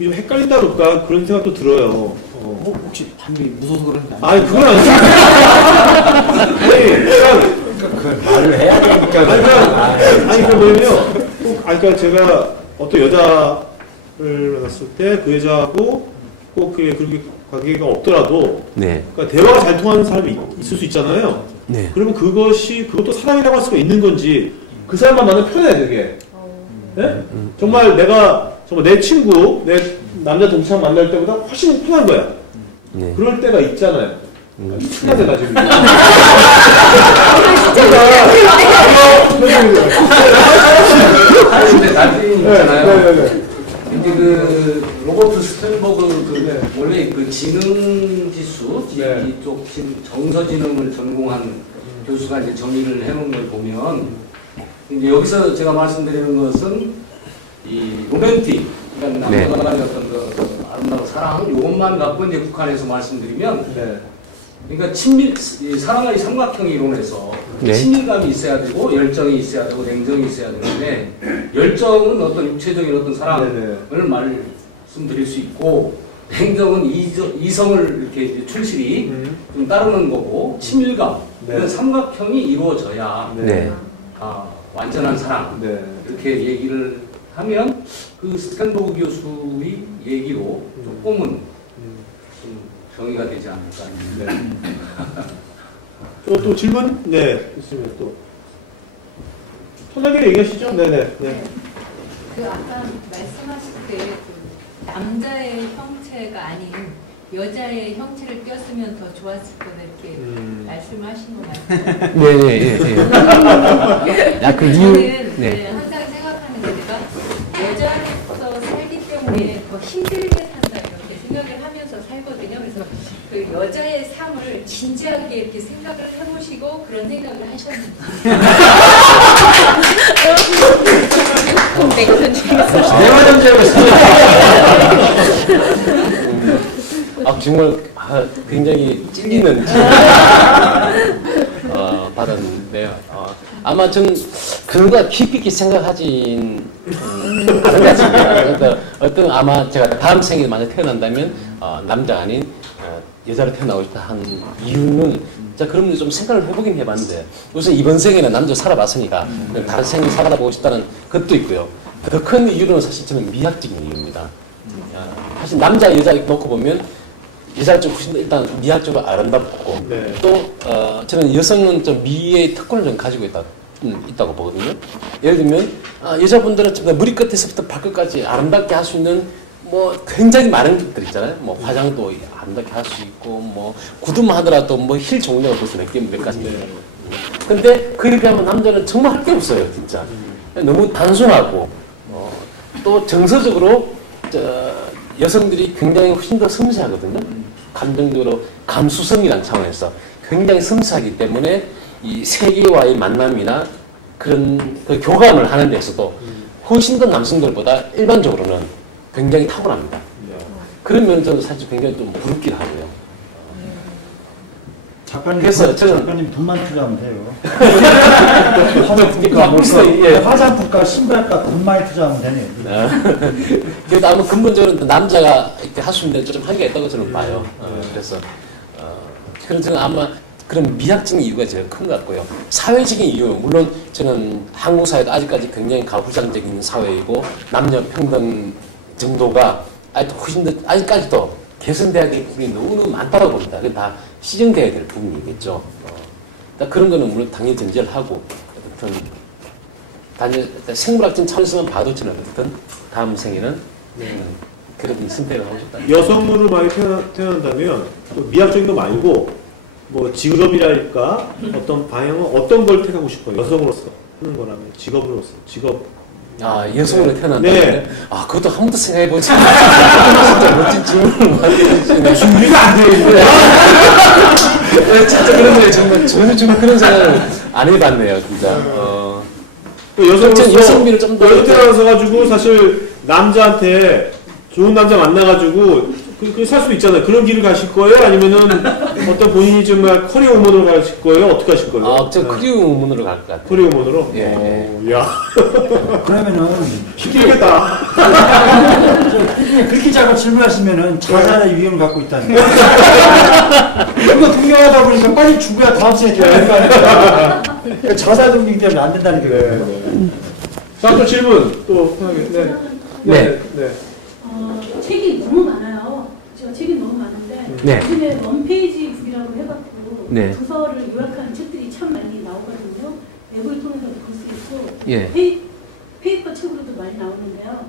헷갈린다 그럴까 그런 생각도 들어요. 혹시 담배 무서워서 그런 거 아니 그건 아니죠. 아니 그러니까 그걸 말을 해야 되니까. 아니 그러니까 뭐냐면요. 그러니까 제가 어떤 여자를 만났을 때 그 여자하고 꼭 그렇게 관계가 없더라도 네. 그러니까 대화가 잘 통하는 사람이 있을 수 있잖아요. 네. 그러면 그것도 사랑이라고 할 수가 있는 건지 그 사람만 만나면 편해 되게. 네? 정말 내 친구, 내 남자 동창 만날 때보다 훨씬 편한 거야. 네. 그럴 때가 있잖아요. 편하게 가지고. 근데 나중에 있잖아요. 네. 이제 그 로버트 스탠버그 원래 그 지능 지수 네. 이쪽 정서지능을 전공한 교수가 이제 정의를 해놓은 걸 보면 이제 여기서 제가 말씀드리는 것은 이 로맨틱 그러니까 네. 남자간의 어떤 그 아름다운 사랑 이것만 갖고 이제 국한해서 말씀드리면 네. 그러니까 사랑의 삼각형 이론에서 네. 친밀감이 있어야 되고 열정이 있어야 되고 냉정이 있어야 되는데 열정은 어떤 육체적인 어떤 사랑을 말씀드릴 수 있고 냉정은 이성을 이렇게 이제 충실히 좀 따르는 거고 친밀감 이런 삼각형이 이루어져야 네. 완전한 사랑 이렇게 얘기를 하면 그 스탠버그 교수의 얘기로 조금은 좀 정의가 되지 않을까. 또 질문? 네, 있으면 또. 편하게 얘기하시죠? 네네. 네. 그 아까 말씀하실 때 그 남자의 형체가 아닌 여자의 형체를 꼈으면 더 좋았을 거다 이렇게 말씀하신 거 맞죠? 네. 야, 그 이유. 저는 네. 항상 생각하는 게 내가 여자로서 살기 때문에 더 힘들게 산다 이렇게 생각을 하면서 살거든요. 그래서 그 여자의 삶을 진지하게 이렇게 생각을 해보시고 그런 생각을 하셨는지. 내가 잠재하고 정말 굉장히 찔리는 받았는데요. 아마 전 그거가 깊이 있게 생각하진 않은 것 같습니다. 그러니까 어떤 아마 제가 다음 생에 만약 태어난다면 남자 아닌 여자로 태어나고 싶다 한 이유는 그러면 좀 생각을 해보긴 해봤는데 우선 이번 생에는 남자 살아봤으니까 다른 생을 살아보고 싶다는 것도 있고요. 더 큰 이유는 사실 저는 미학적인 이유입니다. 사실 남자 여자 놓고 보면 여자 쪽 훨씬 일단 미학적으로 아름답고 또 저는 여성은 좀 미의 특권을 좀 가지고 있다고 보거든요. 예를 들면 여자분들은 좀 머리끝에서부터 발끝까지 아름답게 할 수 있는 뭐 굉장히 많은 것들 있잖아요. 뭐 화장도 아름답게 할 수 있고 뭐 구두만 하더라도 뭐 힐 종류가 벌써 몇 가지. 근데 그에 비하면 남자는 정말 할 게 없어요, 진짜. 너무 단순하고 또 정서적으로 여성들이 굉장히 훨씬 더 섬세하거든요. 감정적으로 감수성이라는 차원에서 굉장히 섬세하기 때문에 이 세계와의 만남이나 그런 그 교감을 하는 데서도 훨씬 더 남성들보다 일반적으로는 굉장히 탁월합니다. 그런 면에서 사실 굉장히 좀 부럽긴 하고요. 작가님, 그래서 저는 작가님 돈만 투자하면 돼요. 그러니까 화장품과 신발과 돈 많이 투자하면 되네요. 그래도 아마 근본적으로 남자가 이렇게 할 수 있는 좀 한계가 있다고 저는 봐요. 그래서 그런 저는 아마 그런 미학적인 이유가 제일 큰 것 같고요. 사회적인 이유, 물론 저는 한국 사회도 아직까지 굉장히 가부장적인 사회이고 남녀 평등 정도가 아직까지도 개선돼야 될 부분이 너무 많다고 봅니다. 그게 다 시정돼야 될 부분이겠죠. 그런 거는 물론 당연히 전제를 하고 어떤 생물학적인 차원에서만 봐도 저는 어쨌든 다음 생에는 그런 선택을 하고 싶다. 여성으로 많이 태어난다면 또 미학적인 거 말고 뭐 직업이랄까 어떤 방향은 어떤 걸 택하고 싶어요? 여성으로서 하는 거라면 직업으로서 여성으로 태어난다. 네. 그것도 한 번도 생각해보지. 진짜 멋진 질문을 많이 해주시네. 준비가 안 돼 있는데. 진짜 그런데 정말 그런 생각을 안 해봤네요, 진짜. 여성비를 좀 더. 여성 태어나서 가지고 사실 남자한테 좋은 남자 만나가지고 살 수도 있잖아요. 그런 길을 가실 거예요? 아니면은 어떤 본인이 정말 커리어 우먼으로 가실 거예요? 어떻게 하실 거예요? 저 커리어 우먼으로 갈 것 같아요. 커리어 우먼으로? 예. 야. 그러면은 힘들겠다. 그렇게 자꾸 질문하시면은 자살의 위험을 갖고 있다는 거예요. 이거 동경하다 보니까 빨리 죽어야 다음 생에 태어날 거 아니야. 자살 동경 때문에 안 된다는 거예요. 자, 또 질문 또 편하게. 네. 네. 네. 책이 너무 많아요. 제가 책이 너무 많은데 네. 요즘에 원페이지 북이라고 해갖고 네. 도서를 요약하는 책들이 참 많이 나오거든요. 웹을 통해서도 볼 수 있고 예. 페이퍼 책으로도 많이 나오는데요.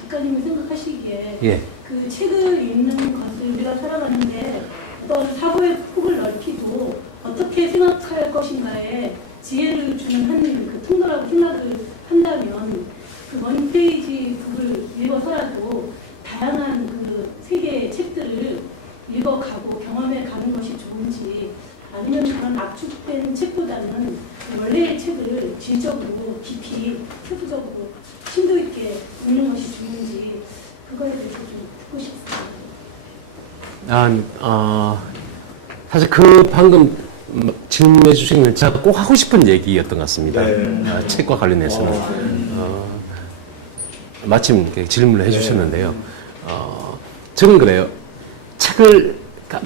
작가님이 생각하시기에 예. 그 책을 읽는 것을 우리가 살아가는데 어떤 사고의 폭을 넓히고 어떻게 생각할 것인가에 지혜를 주는 그 통로라고 생각을 한다면 그 원페이지 북을 읽어서라도 다양한 그 세계의 책들을 읽어가고 경험해 가는 것이 좋은지 아니면 그런 압축된 책보다는 원래의 책을 질적으로 깊이 세부적으로 심도 있게 읽는 것이 좋은지 그거에 대해서 좀 듣고 싶습니다. 사실 그 방금 질문해 주신 건 제가 꼭 하고 싶은 얘기였던 것 같습니다. 네. 책과 관련해서는. 마침 이렇게 질문을 해주셨는데요. 저는 그래요. 책을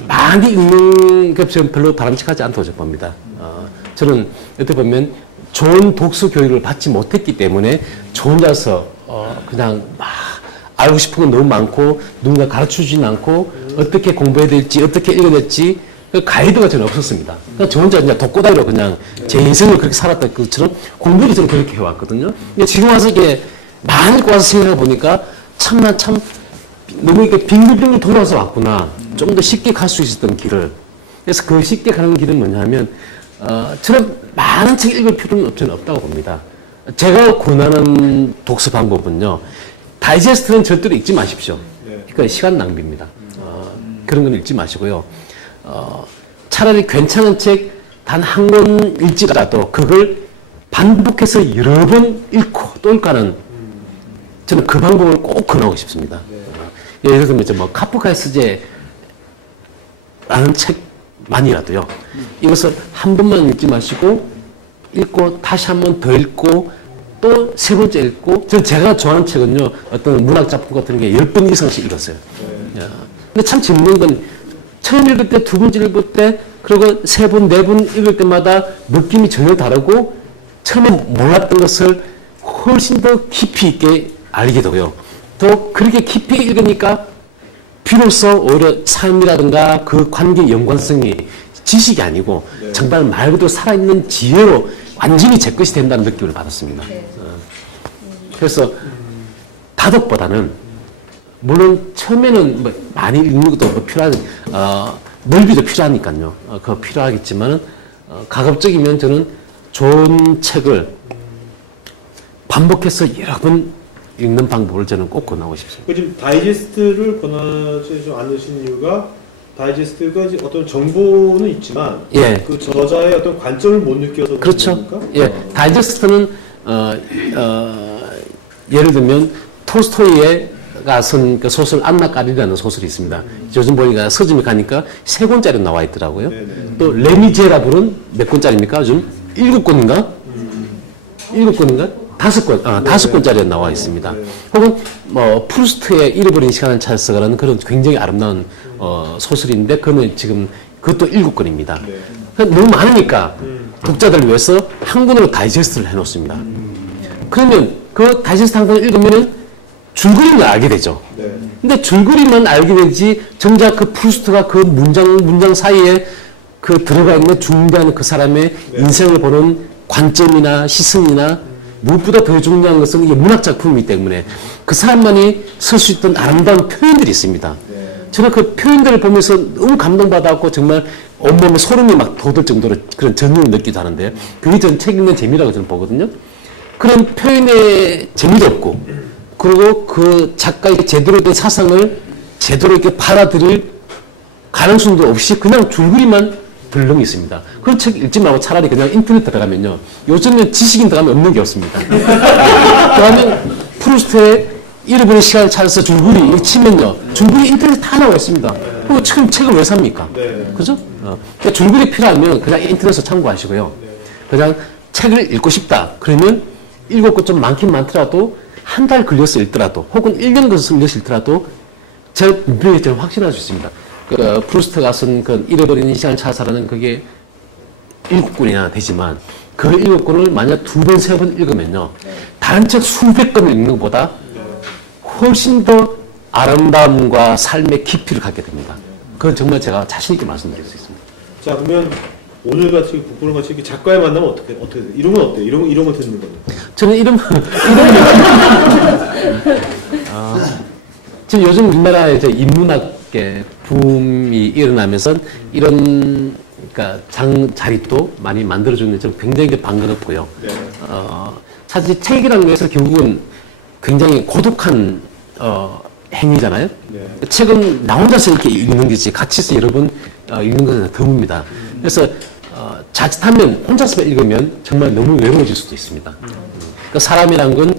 많이 읽는 게 저는 별로 바람직하지 않다고 저는 봅니다. 저는 어떻게 보면 좋은 독서 교육을 받지 못했기 때문에 저 혼자서 그냥 막 알고 싶은 건 너무 많고 누군가 가르쳐주진 않고 어떻게 공부해야 될지 어떻게 읽어야 될지 그 가이드가 저는 없었습니다. 그러니까 저 혼자 그냥 독고다이로 그냥 제 인생을 그렇게 살았던 것처럼 공부를 저는 그렇게 해왔거든요. 근데 지금 와서 이게 많이 읽고 와서 생각해 보니까 참 너무 이렇게 빙글빙글 돌아서 왔구나. 좀 더 쉽게 갈 수 있었던 길을. 그래서 그 쉽게 가는 길은 뭐냐면 저는 많은 책 읽을 필요는 저는 없다고 봅니다. 제가 권하는 독서 방법은요. 다이제스트는 절대로 읽지 마십시오. 그러니까 시간 낭비입니다. 그런 건 읽지 마시고요. 차라리 괜찮은 책 단 한 권 읽지라도 그걸 반복해서 여러 번 읽고 또 읽고하는 저는 그 방법을 꼭 권하고 싶습니다. 예를 들면 뭐 카프카의 서재라는 책만이라도요. 이것을 한 번만 읽지 마시고 읽고 다시 한 번 더 읽고 또 세 번째 읽고 제가 좋아하는 책은요. 어떤 문학 작품 같은 게 10번 이상씩 읽었어요. 근데 참 재밌는 건 처음 읽을 때, 두 번째 읽을 때, 그리고 세 번, 네 번 읽을 때마다 느낌이 전혀 다르고 처음에 몰랐던 것을 훨씬 더 깊이 있게 알게 되고요. 또 그렇게 깊이 읽으니까 비로소 오히려 삶이라든가 그 관계의 연관성이 지식이 아니고 정말 말 그대로 살아있는 지혜로 완전히 제 것이 된다는 느낌을 받았습니다. 그래서 다독보다는 물론 처음에는 뭐 많이 읽는 것도 뭐 필요한 넓이도 필요하니까요. 그거 필요하겠지만 가급적이면 저는 좋은 책을 반복해서 여러 번 읽는 방법을 저는 꼭 권하고 싶습니다. 지금 다이제스트를 권하지 않으신 이유가 다이제스트가 이제 어떤 정보는 있지만 예. 그 저자의 어떤 관점을 못 느껴서 그렇죠. 그런 겁니까? 예, 다이제스트는 예를 들면 톨스토이가 쓴 그 소설 안나 까리라는 소설이 있습니다. 요즘 보니까 서점에 가니까 3권짜리 나와 있더라고요. 또 레미제라블은 몇 권짜리입니까? 요즘 7권인가? 7권인가? 5권, 5권짜리 나와 있습니다. 혹은 뭐 프루스트의 잃어버린 시간을 찾아서라는 그런 굉장히 아름다운 소설인데 그거는 지금 그것도 7권입니다. 너무 많으니까 독자들을 위해서 한 권으로 다이제스트를 해놓습니다. 그러면 그 다이제스트 한 권을 읽으면 줄거리만 알게 되죠. 근데 줄거리만 알게 되지 정작 그 프루스트가 그 문장 사이에 그 들어가 있는 중대한 그 사람의 인생을 보는 관점이나 시선이나 무엇보다 더 중요한 것은 이게 문학 작품이기 때문에 그 사람만이 쓸 수 있던 아름다운 표현들이 있습니다. 저는 그 표현들을 보면서 너무 감동받았고 정말 온몸에 소름이 막 돋을 정도로 그런 전율을 느끼도 하는데 그게 전 책 읽는 재미라고 저는 보거든요. 그런 표현의 재미도 없고 그리고 그 작가의 제대로 된 사상을 제대로 이렇게 받아들일 가능성도 없이 그냥 줄거리만 덜렁 있습니다. 그런 책 읽지 말고 차라리 그냥 인터넷 들어가면요. 요즘은 지식인 들어가면 없는 게 없습니다. 그러면 프루스트의 잃어버린 시간을 찾아서 줄거리 치면요. 줄거리 인터넷에 다 나와 있습니다. 그리고 지금 책을 왜 삽니까? 그죠? 그러니까 줄거리 필요하면 그냥 인터넷에서 참고하시고요. 그냥 책을 읽고 싶다. 그러면 읽을 것 좀 많긴 많더라도 한 달 걸려서 읽더라도 혹은 1년 걸려서 읽더라도 제가 분명히 저는 확신할 수 있습니다. 그 프루스트가 쓴 그 잃어버린 시간을 찾아서라는 그게 7권이나 되지만 그 7권을 만약 2번, 3번 읽으면요. 다른 책 수백 권을 읽는 것보다 훨씬 더 아름다움과 삶의 깊이를 갖게 됩니다. 그건 정말 제가 자신 있게 말씀드릴 수 있습니다. 자, 그러면 오늘 같이 북부론 같이 이렇게 작가를 만나면 어떻게 이런 건 어때요? 이런 거 듣는 거는? 저는 지금 요즘 우리나라에 이제 인문학계 붐이 일어나면서 이런 그러니까 자리도 많이 만들어주는 좀 굉장히 반갑고요. 네. 사실 책이라는 것은 결국은 굉장히 고독한 행위잖아요. 네. 책은 나 혼자서 이렇게 읽는 거지 같이서 여러 번 읽는 것은 드뭅니다. 그래서 자칫하면 혼자서 읽으면 정말 너무 외로워질 수도 있습니다. 그러니까 사람이란 건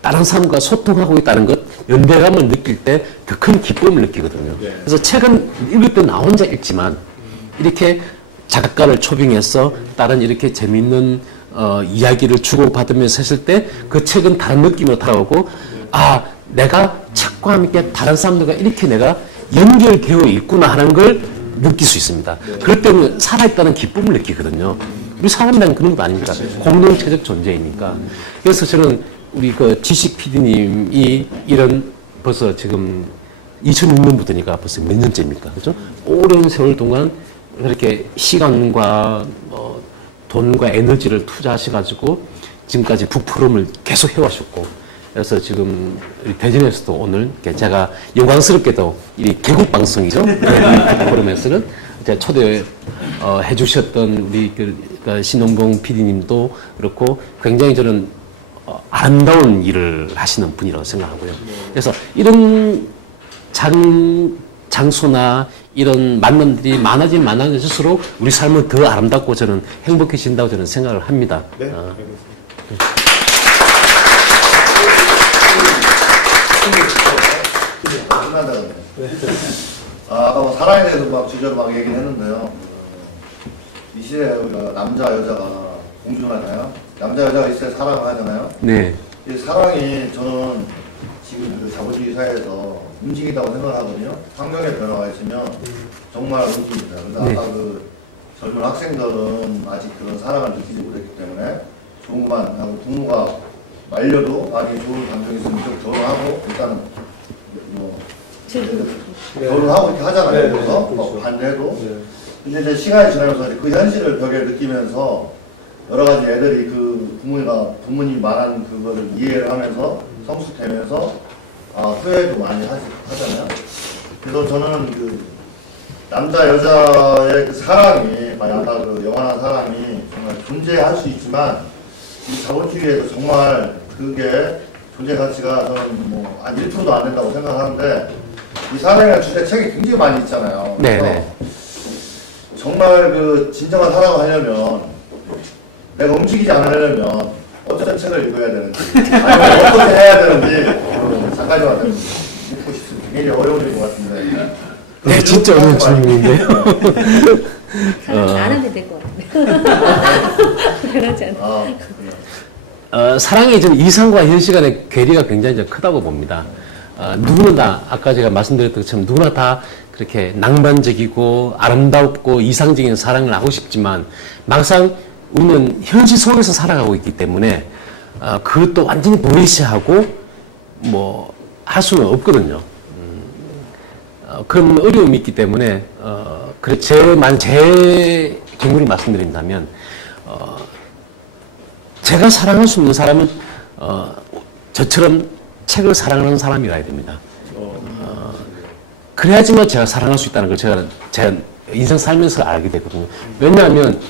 다른 사람과 소통하고 있다는 것, 연대감을 느낄 때 더 큰 기쁨을 느끼거든요. 네. 그래서 책은 읽을 때 나 혼자 읽지만 이렇게 작가를 초빙해서 다른 이렇게 재밌는 이야기를 주고받으면서 했을 때 그 책은 다른 느낌으로 다가오고 아 내가 책과 함께 다른 사람들과 이렇게 내가 연결되어 있구나 하는 걸 느낄 수 있습니다. 그럴 때는 살아있다는 기쁨을 느끼거든요. 우리 사람이란 그런 거 아닙니까? 공동체적 존재이니까. 그래서 저는 우리 그 지식 PD님이 이런 벌써 지금 2006년부터니까 벌써 몇 년째입니까? 그죠? 오랜 세월 동안 그렇게 시간과 돈과 에너지를 투자하셔가지고 지금까지 북프롬을 계속 해오셨고 그래서 지금 우리 대전에서도 오늘 제가 영광스럽게도 이 개국 방송이죠. 북프롬에서는 이제 초대해 주셨던 우리 그 신홍봉 PD님도 그렇고 굉장히 저는 아름다운 일을 하시는 분이라고 생각하고요. 그래서 이런 장소나 이런 만남들이 많아지면 많아질수록 우리 삶은 더 아름답고 저는 행복해진다고 저는 생각을 합니다. 네. 알겠습니다. 아까 뭐 사랑에 대해서 막 주저로 막 얘기를 했는데요. 이 시대에 우리가 남자 여자가 공존하잖아요. 남자 여자가 있어야 사랑을 하잖아요. 네. 이 사랑이 저는 지금 그 자본주의 사회에서 움직인다고 생각하거든요. 환경의 변화가 있으면 정말 움직입니다. 그래서 네. 아까 그 젊은 학생들은 아직 그런 사랑을 느끼지 못했기 때문에 좋은 것만 하고 부모가 말려도 아니 좋은 감정이 있으면 좀 결혼하고 일단은 뭐 결혼하고 이렇게 하잖아요. 네, 그래서 네, 뭐 그렇죠. 반대해도 네. 근데 이제 시간이 지나면서 그 현실을 벽에 느끼면서 여러 가지 애들이 그 부모님 말한 그거를 이해를 하면서 성숙되면서 후회도 많이 하잖아요. 그래서 저는 그 남자 여자의 그 사랑이 아까 그 영원한 사랑이 정말 존재할 수 있지만 이 자본주의에서 정말 그게 존재 가치가 저는 뭐 한 1%도 안 된다고 생각하는데 이 사랑이라는 주제 책이 굉장히 많이 있잖아요. 그래서 네네. 정말 그 진정한 사랑을 하려면 내가 움직이지 않으려면 어떤 책을 읽어야 되는지 아니면 어떻게 해야 되는지 작가님한테 묻고 싶습니다. 굉장히 어려운 일인 것 같은데. 네, 진짜 어려운 질문인데요. 안 하면 될 것 같은데. 그러지 않아. 사랑이 좀 이상과 현실 간의 괴리가 굉장히 좀 크다고 봅니다. 누구나 다, 아까 제가 말씀드렸던 것처럼 누구나 다 그렇게 낭만적이고 아름답고 이상적인 사랑을 하고 싶지만 막상 우리는 현실 속에서 살아가고 있기 때문에 그것도 완전히 무의시하고 뭐 할 수는 없거든요. 그런 어려움이 있기 때문에 그래 제 경우를 말씀드린다면 제가 사랑할 수 있는 사람은 저처럼 책을 사랑하는 사람이라야 됩니다. 그래야지만 제가 사랑할 수 있다는 걸 제가 인생 살면서 알게 되거든요. 왜냐하면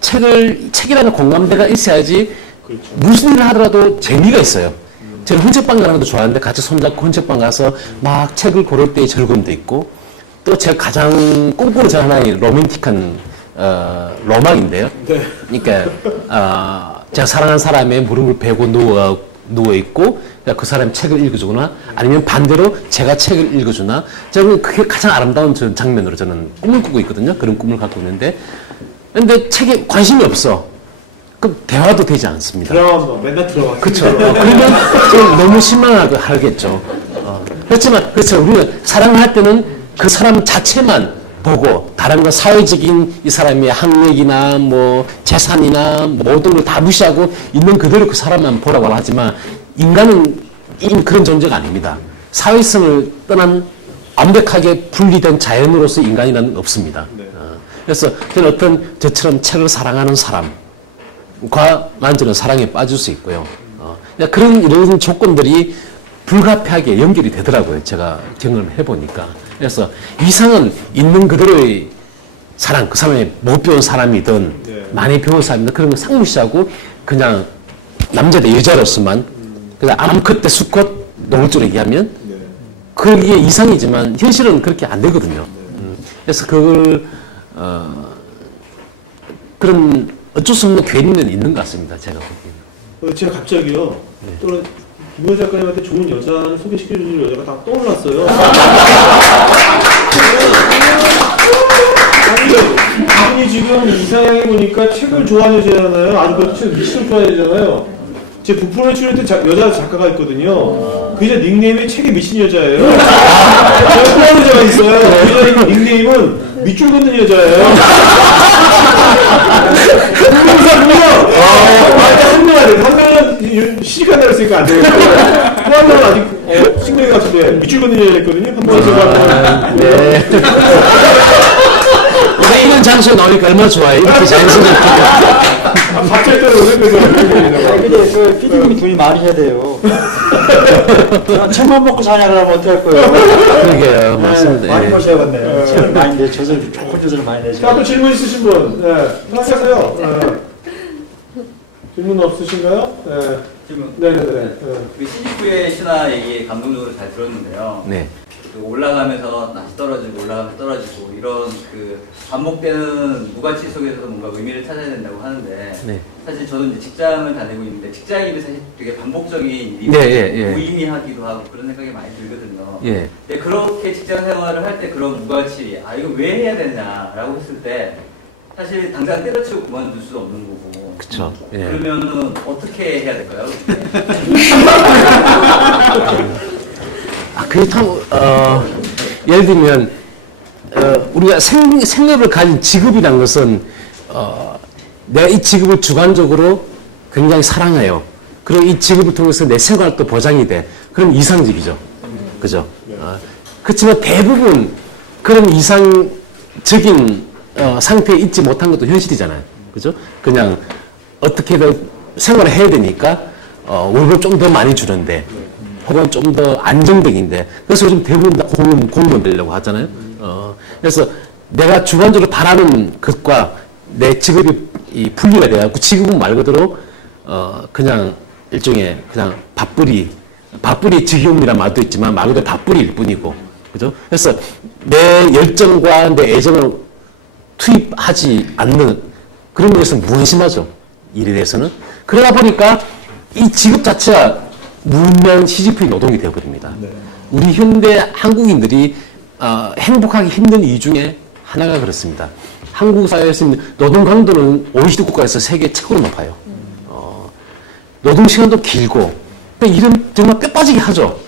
책이라는 공감대가 있어야지 그렇죠. 무슨 일을 하더라도 재미가 있어요. 저는 헌책방 가는 것도 좋아하는데 같이 손잡고 헌책방 가서 막 책을 고를 때의 즐거움도 있고 또 제가 가장 꿈꾸는 저 하나의 로맨틱한 로망인데요. 네. 그러니까 제가 사랑하는 사람의 무릎을 베고 누워 있고 그 사람이 책을 읽어주거나 아니면 반대로 제가 책을 읽어주나 저는 그게 가장 아름다운 장면으로 저는 꿈을 꾸고 있거든요. 그런 꿈을 갖고 있는데 근데 책에 관심이 없어. 그럼 대화도 되지 않습니다. 드라마 맨날 들어가. 그렇죠. 그러면 좀 너무 실망하겠죠. 그렇지만 그렇죠. 우리는 사랑을 할 때는 그 사람 자체만 보고 다른 거 사회적인 이 사람의 학력이나 뭐 재산이나 모든 걸 다 무시하고 있는 그대로 그 사람만 보라고 하지만 인간은 이미 그런 존재가 아닙니다. 사회성을 떠난 완벽하게 분리된 자연으로서 인간이란 없습니다. 그래서 저는 어떤 저처럼 책을 사랑하는 사람과 저는 사랑에 빠질 수 있고요. 그런 이런 조건들이 불가피하게 연결이 되더라고요. 제가 경험해 보니까. 그래서 이상은 있는 그대로의 사랑, 그 사람이 못 배운 사람이든 많이 배운 사람이든 그런 거 상무시하고 그냥 남자 대 여자로서만 그냥 암컷 대 수컷 노골적으로 얘기하면 그게 이상이지만 현실은 그렇게 안 되거든요. 그래서 그걸 그런 어쩔 수 없는 괴리는 있는 것 같습니다. 제가 보기에는. 제가 갑자기요. 또는 김현 작가님한테 좋은 여자를 소개시켜주는 여자가 다 떠올랐어요. 아니, 이분이 지금 이상하게 보니까 책을 좋아하는 여자잖아요. 아주 그 책 미식을 좋아하는 여자잖아요. 제 부풀에 출연했던 여자 작가가 있거든요. 그 여자 닉네임이 책에 미친 여자예요. 제가 좋아하는 여자가 있어요. 그 여자 닉네임은 밑줄 긋는 여자예요. 한 명은 시집간다고 했으니까 안 되겠고, 또 한 명은 아직 싱글 같은데 밑줄 긋는 여자 있거든요. 한번 제가. 네. 이런 장소에 나오니까 얼마나 좋아요. 이렇게 자연스럽게. 갑자기 떠오르는 거죠. 근데 그 피디님이 돈이 많이 해야 돼요. 책만 먹고 사냐 그러면 어떡할 거예요? 그러게요. 맞습니다. 많이 예. 모셔야겠네요. 책을 많이 내, 좋은 조절 많이 내죠. 자, 또 질문 있으신 분? 네. 하세요. 질문 없으신가요? 네. 질문. 네네네. 우리 시지프의 신화 얘기 감동적으로 잘 들었는데요. 네. 그 올라가면서 다시 떨어지고 올라가면서 떨어지고 이런 그 반복되는 무가치 속에서도 뭔가 의미를 찾아야 된다고 하는데 네. 사실 저도 이제 직장을 다니고 있는데 직장인이 사실 되게 반복적인 일이 네, 예, 예. 무의미하기도 하고 그런 생각이 많이 들거든요. 예. 근데 그렇게 직장 생활을 할 때 그런 무가치 이거 왜 해야 되냐라고 했을 때 사실 당장 때려치고 그만둘 수도 없는 거고. 그쵸. 예. 그러면은 어떻게 해야 될까요? 그렇다고, 예를 들면, 우리가 생업을 가진 직업이란 것은, 내가 이 직업을 주관적으로 굉장히 사랑해요. 그리고 이 직업을 통해서 내 생활도 보장이 돼. 그럼 이상적이죠. 그죠? 그렇지만 대부분 그런 이상적인 상태에 있지 못한 것도 현실이잖아요. 그죠? 그냥 어떻게든 생활을 해야 되니까, 월급 좀 더 많이 주는데, 혹은 좀 더 안정적인데 그래서 요즘 대부분 다 공무원 되려고 하잖아요. 그래서 내가 주관적으로 바라는 것과 내 직업이 분리가 돼갖고 직업은 말 그대로 그냥 일종의 그냥 밥벌이 직업이란 말도 있지만 말 그대로 밥벌이일 뿐이고 그죠? 그래서 내 열정과 내 애정을 투입하지 않는 그런 면에서 무관심하죠. 일에 대해서는. 그러다 보니까 이 직업 자체가 무의미한 시지프의 노동이 되어버립니다. 네. 우리 현대 한국인들이 행복하기 힘든 이유 중에 하나가 그렇습니다. 한국 사회에서 노동 강도는 OECD 국가에서 세계 최고로 높아요. 노동 시간도 길고 일은 정말 뼈 빠지게 하죠.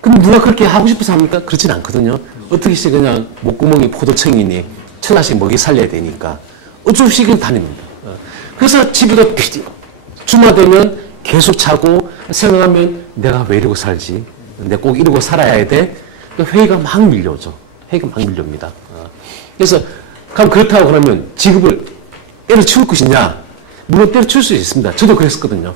그럼 누가 그렇게 하고 싶어서 합니까? 그렇진 않거든요. 어떻게 해서 그냥 목구멍이 포도청이니 천하씩 먹이 살려야 되니까 어쩔 수 없이 다닙니다. 그래서 집에도 주말 되면 계속 자고 생각하면 내가 왜 이러고 살지? 내가 꼭 이러고 살아야 돼? 회의가 막 밀려오죠. 회의가 막 밀려옵니다. 그래서 그럼 그렇다고 그러면 직업을 때려치울 것이냐? 물론 때려치울 수 있습니다. 저도 그랬었거든요.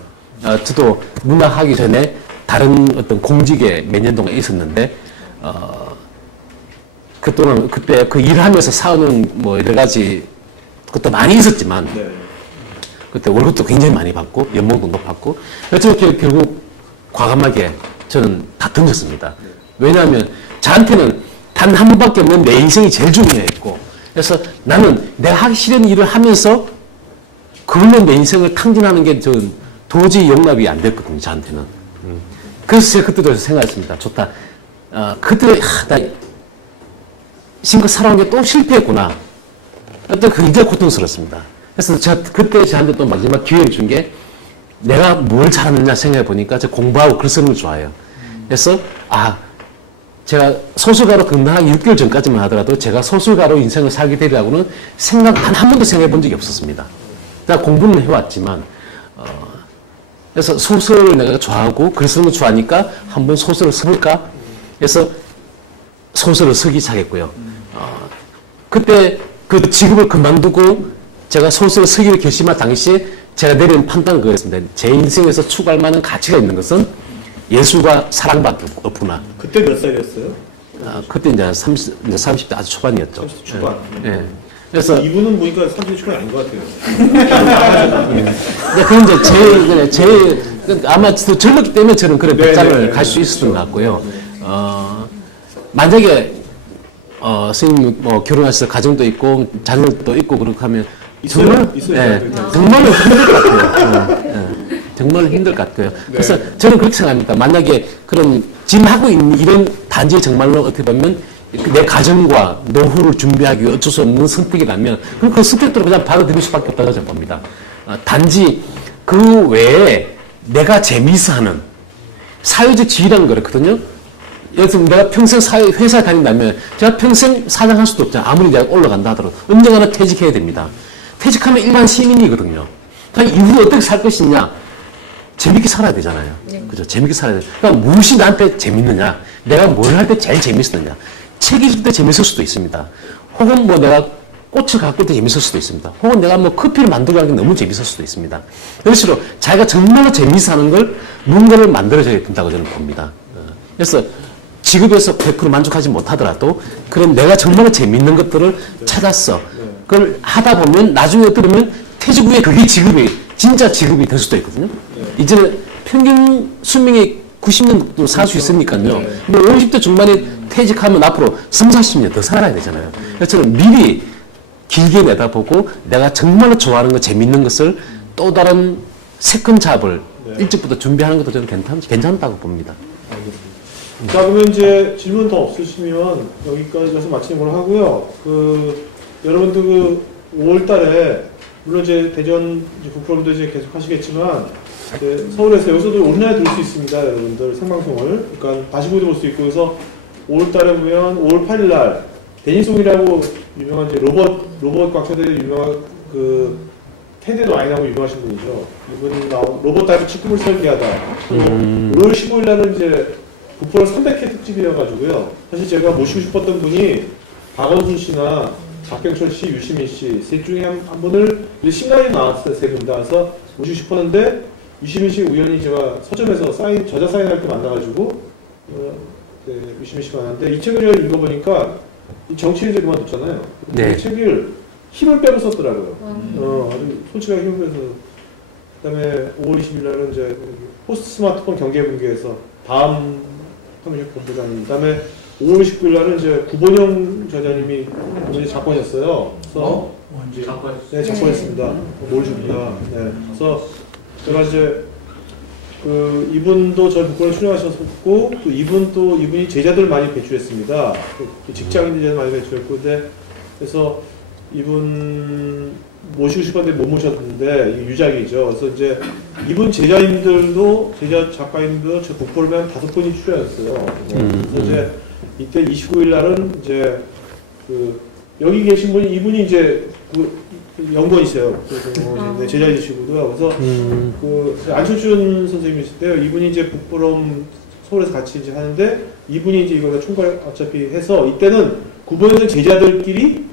저도 문학하기 전에 다른 어떤 공직에 몇 년 동안 있었는데 그때 그 일을 하면서 사오는 뭐 여러 가지 것도 많이 있었지만 네. 그때 월급도 굉장히 많이 받고 연봉도 높았고 그래서 결국 과감하게 저는 다 던졌습니다. 왜냐하면 저한테는 단 한 번밖에 없는 내 인생이 제일 중요했고 그래서 나는 내가 하기 싫은 일을 하면서 그걸로 내 인생을 탕진하는 게 저는 도저히 용납이 안 됐거든요. 저한테는. 그래서 제가 그때도 생각했습니다. 좋다. 그때 나 신껏 살아온 게 또 실패했구나. 또 굉장히 고통스럽습니다. 그래서 제가 그때 저한테 또 마지막 기회를 준 게 내가 뭘 잘하느냐 생각해 보니까 제가 공부하고 글 쓰는 걸 좋아해요. 그래서 제가 소설가로 건너하기 6개월 전까지만 하더라도 제가 소설가로 인생을 살게 되리라고는 한 번도 생각해 본 적이 없었습니다. 제가 공부는 해왔지만, 그래서 소설을 내가 좋아하고 글 쓰는 거 좋아하니까 한번 소설을 써볼까? 그래서 소설을 쓰기 시작했고요. 그때 그 직업을 그만두고 제가 소설을 쓰기를 결심할 당시에 제가 내린 판단은 그거였습니다. 제 인생에서 추구할 만한 가치가 있는 것은 예술과 사랑밖에 없구나. 그때 몇 살이었어요? 그때 이제 30대 아주 초반이었죠. 30대 초반. 예. 그래서 이분은 보니까 30대 초반이 아닌 것 같아요. 근데 그건 이제 아마 더 젊었기 때문에 저는 그런 백장을 갈 수 있었던 것 같고요. 만약에 선생님 뭐 결혼하셔서 가정도 있고 자녀도 있고 그렇게 하면 정말 정말로 힘들 것 같아요. 정말 힘들 것 같고요. 그래서 저는 그렇게 생각합니다. 만약에 그런 지금 하고 있는 이런 단지 정말로 어떻게 보면 내 가정과 노후를 준비하기 위해 어쩔 수 없는 선택이라면 그럼 그 선택대로 그냥 받아들일 수밖에 없다고 저는 봅니다. 단지 그 외에 내가 재미있어 하는 사회적 지위라는 거였거든요. 여기서 내가 평생 회사에 다닌다면 제가 평생 사장할 수도 없잖아요. 아무리 내가 올라간다 하더라도 언젠가는 퇴직해야 됩니다. 퇴직하면 일반 시민이거든요. 그러니까 이후에 어떻게 살 것이냐? 재밌게 살아야 되잖아요. 그죠? 재밌게 살아야 돼. 그러니까 무엇이 나한테 재밌느냐? 내가 뭘 할 때 제일 재밌었느냐? 책 읽을 때 재밌을 수도 있습니다. 혹은 뭐 내가 꽃을 가꿀 때 재밌을 수도 있습니다. 혹은 내가 뭐 커피를 만들고 하는 게 너무 재밌을 수도 있습니다. 그럴수록 자기가 정말로 재밌어 하는 걸 뭔가를 만들어줘야 된다고 저는 봅니다. 그래서 직업에서 100% 만족하지 못하더라도 그런 내가 정말로 재밌는 것들을 찾았어. 그걸 하다 보면 나중에 들으면 퇴직 후에 그게 진짜 직업이 될 수도 있거든요. 이제는 평균 수명이 90년도 살 수 있으니까요. 뭐 50대 중반에 퇴직하면 앞으로 3, 40년 더 살아야 되잖아요. 그래서 저는 미리 길게 내다보고 내가 정말로 좋아하는 것, 재밌는 것을 또 다른 세컨 잡을 일찍부터 준비하는 것도 저는 괜찮다고 봅니다. 자, 그러면 이제 질문 더 없으시면 여기까지 해서 마치는 걸로 하고요. 여러분들 5월 달에 물론 이제 대전 북프로도 이제 계속 하시겠지만 이제 서울에서 여기서도 온라인 들 수 있습니다, 여러분들 생방송을. 그러니까 다시 보도 볼 수 있고 그래서 5월 달에 보면 5월 8일 날 데니송이라고 유명한 이제 로봇 곽초대 유명한 테드도 많이 나오고 유명하신 분이죠. 이분이 로봇 타입 축구를 설계하다. 5월 15일 날은 이제 북프로 300회 특집이어가지고요. 사실 제가 모시고 싶었던 분이 박원순 씨나 박경철 씨, 유시민 씨, 셋 중에 한 분을 신간이 나왔어요. 세 분 다. 그래서 모시고 싶었는데, 유시민 씨 우연히 제가 서점에서 저자 사인할 때 만나가지고, 유시민 씨가 만났는데, 이 책을 읽어보니까, 이 정치를 이제 그만뒀잖아요. 네. 이 책을 힘을 빼고 썼더라고요. 아주 솔직하게 힘을 빼서. 그 다음에 5월 20일 날은 이제 포스트 스마트폰 경제분기에서 다음 통일력 본부장님, 그 다음에 5월 19일 날은 이제 구본영 저자님이 이제 작고하셨어요. 그래서 언제 작고하셨어요? 네, 작고했습니다. 5월 19일. 네. 그래서 제가 이제 이분도 저희 북권에 출연하셨고 또 이분이 제자들 많이 배출했습니다. 직장인 제자 많이 배출했고, 그래서 이분 모시고 싶었는데 못 모셨는데 유작이죠. 그래서 이제 이분 제자 작가님도 저 북포럼에 한 5분이 출연했어요. 그래서 이제 이때 29일 날은 이제 여기 계신 분이 이분이 이제 연구원이세요. 그래서 제자이시고요. 그래서 안철준 선생님이실 때요. 이분이 이제 북포럼 서울에서 같이 이제 하는데 이분이 이제 이걸 총괄 어차피 해서 이때는 구본에서 제자들끼리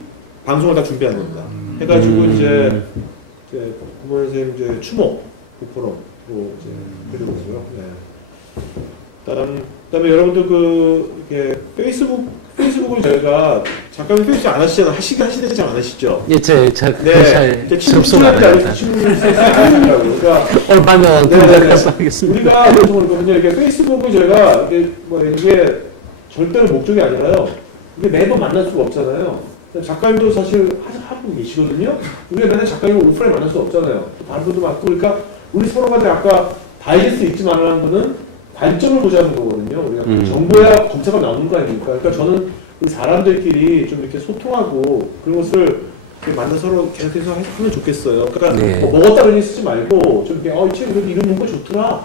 방송을 다 준비하는 겁니다. 해가지고 이제 구본 선생님 이제 추모 북포럼으로 이제 해드리고요. 네. 그다음에 여러분들 이렇게 페이스북을 저희가 작가님 페이스북 안 하시잖아요. 하시는데 잘 안 하시죠? 예, 제 친구들한테 알려주시는 그러니까 얼마나 하겠습니다. 우리가 그거든요. 이렇게 페이스북을 저희가 이게 절대로 목적이 아니라요. 이게 매번 만날 수가 없잖아요. 작가님도 사실 하고 계시거든요. 우리가 맨날 작가님을 오프라인 만날 수 없잖아요. 다른 분도 많고 그러니까 우리 서로가 아까 다이제스트 읽지 말라는 분은 단점을 보자는 거거든요. 우리가 정보야 검색가 나오는 거 아닙니까? 그러니까 저는 우리 사람들끼리 좀 이렇게 소통하고 그런 것을 만나서 서로 계속해서 하면 좋겠어요. 그러니까 먹었다 그러니 쓰지 말고 좀 이렇게 이 책 이런 문구 좋더라.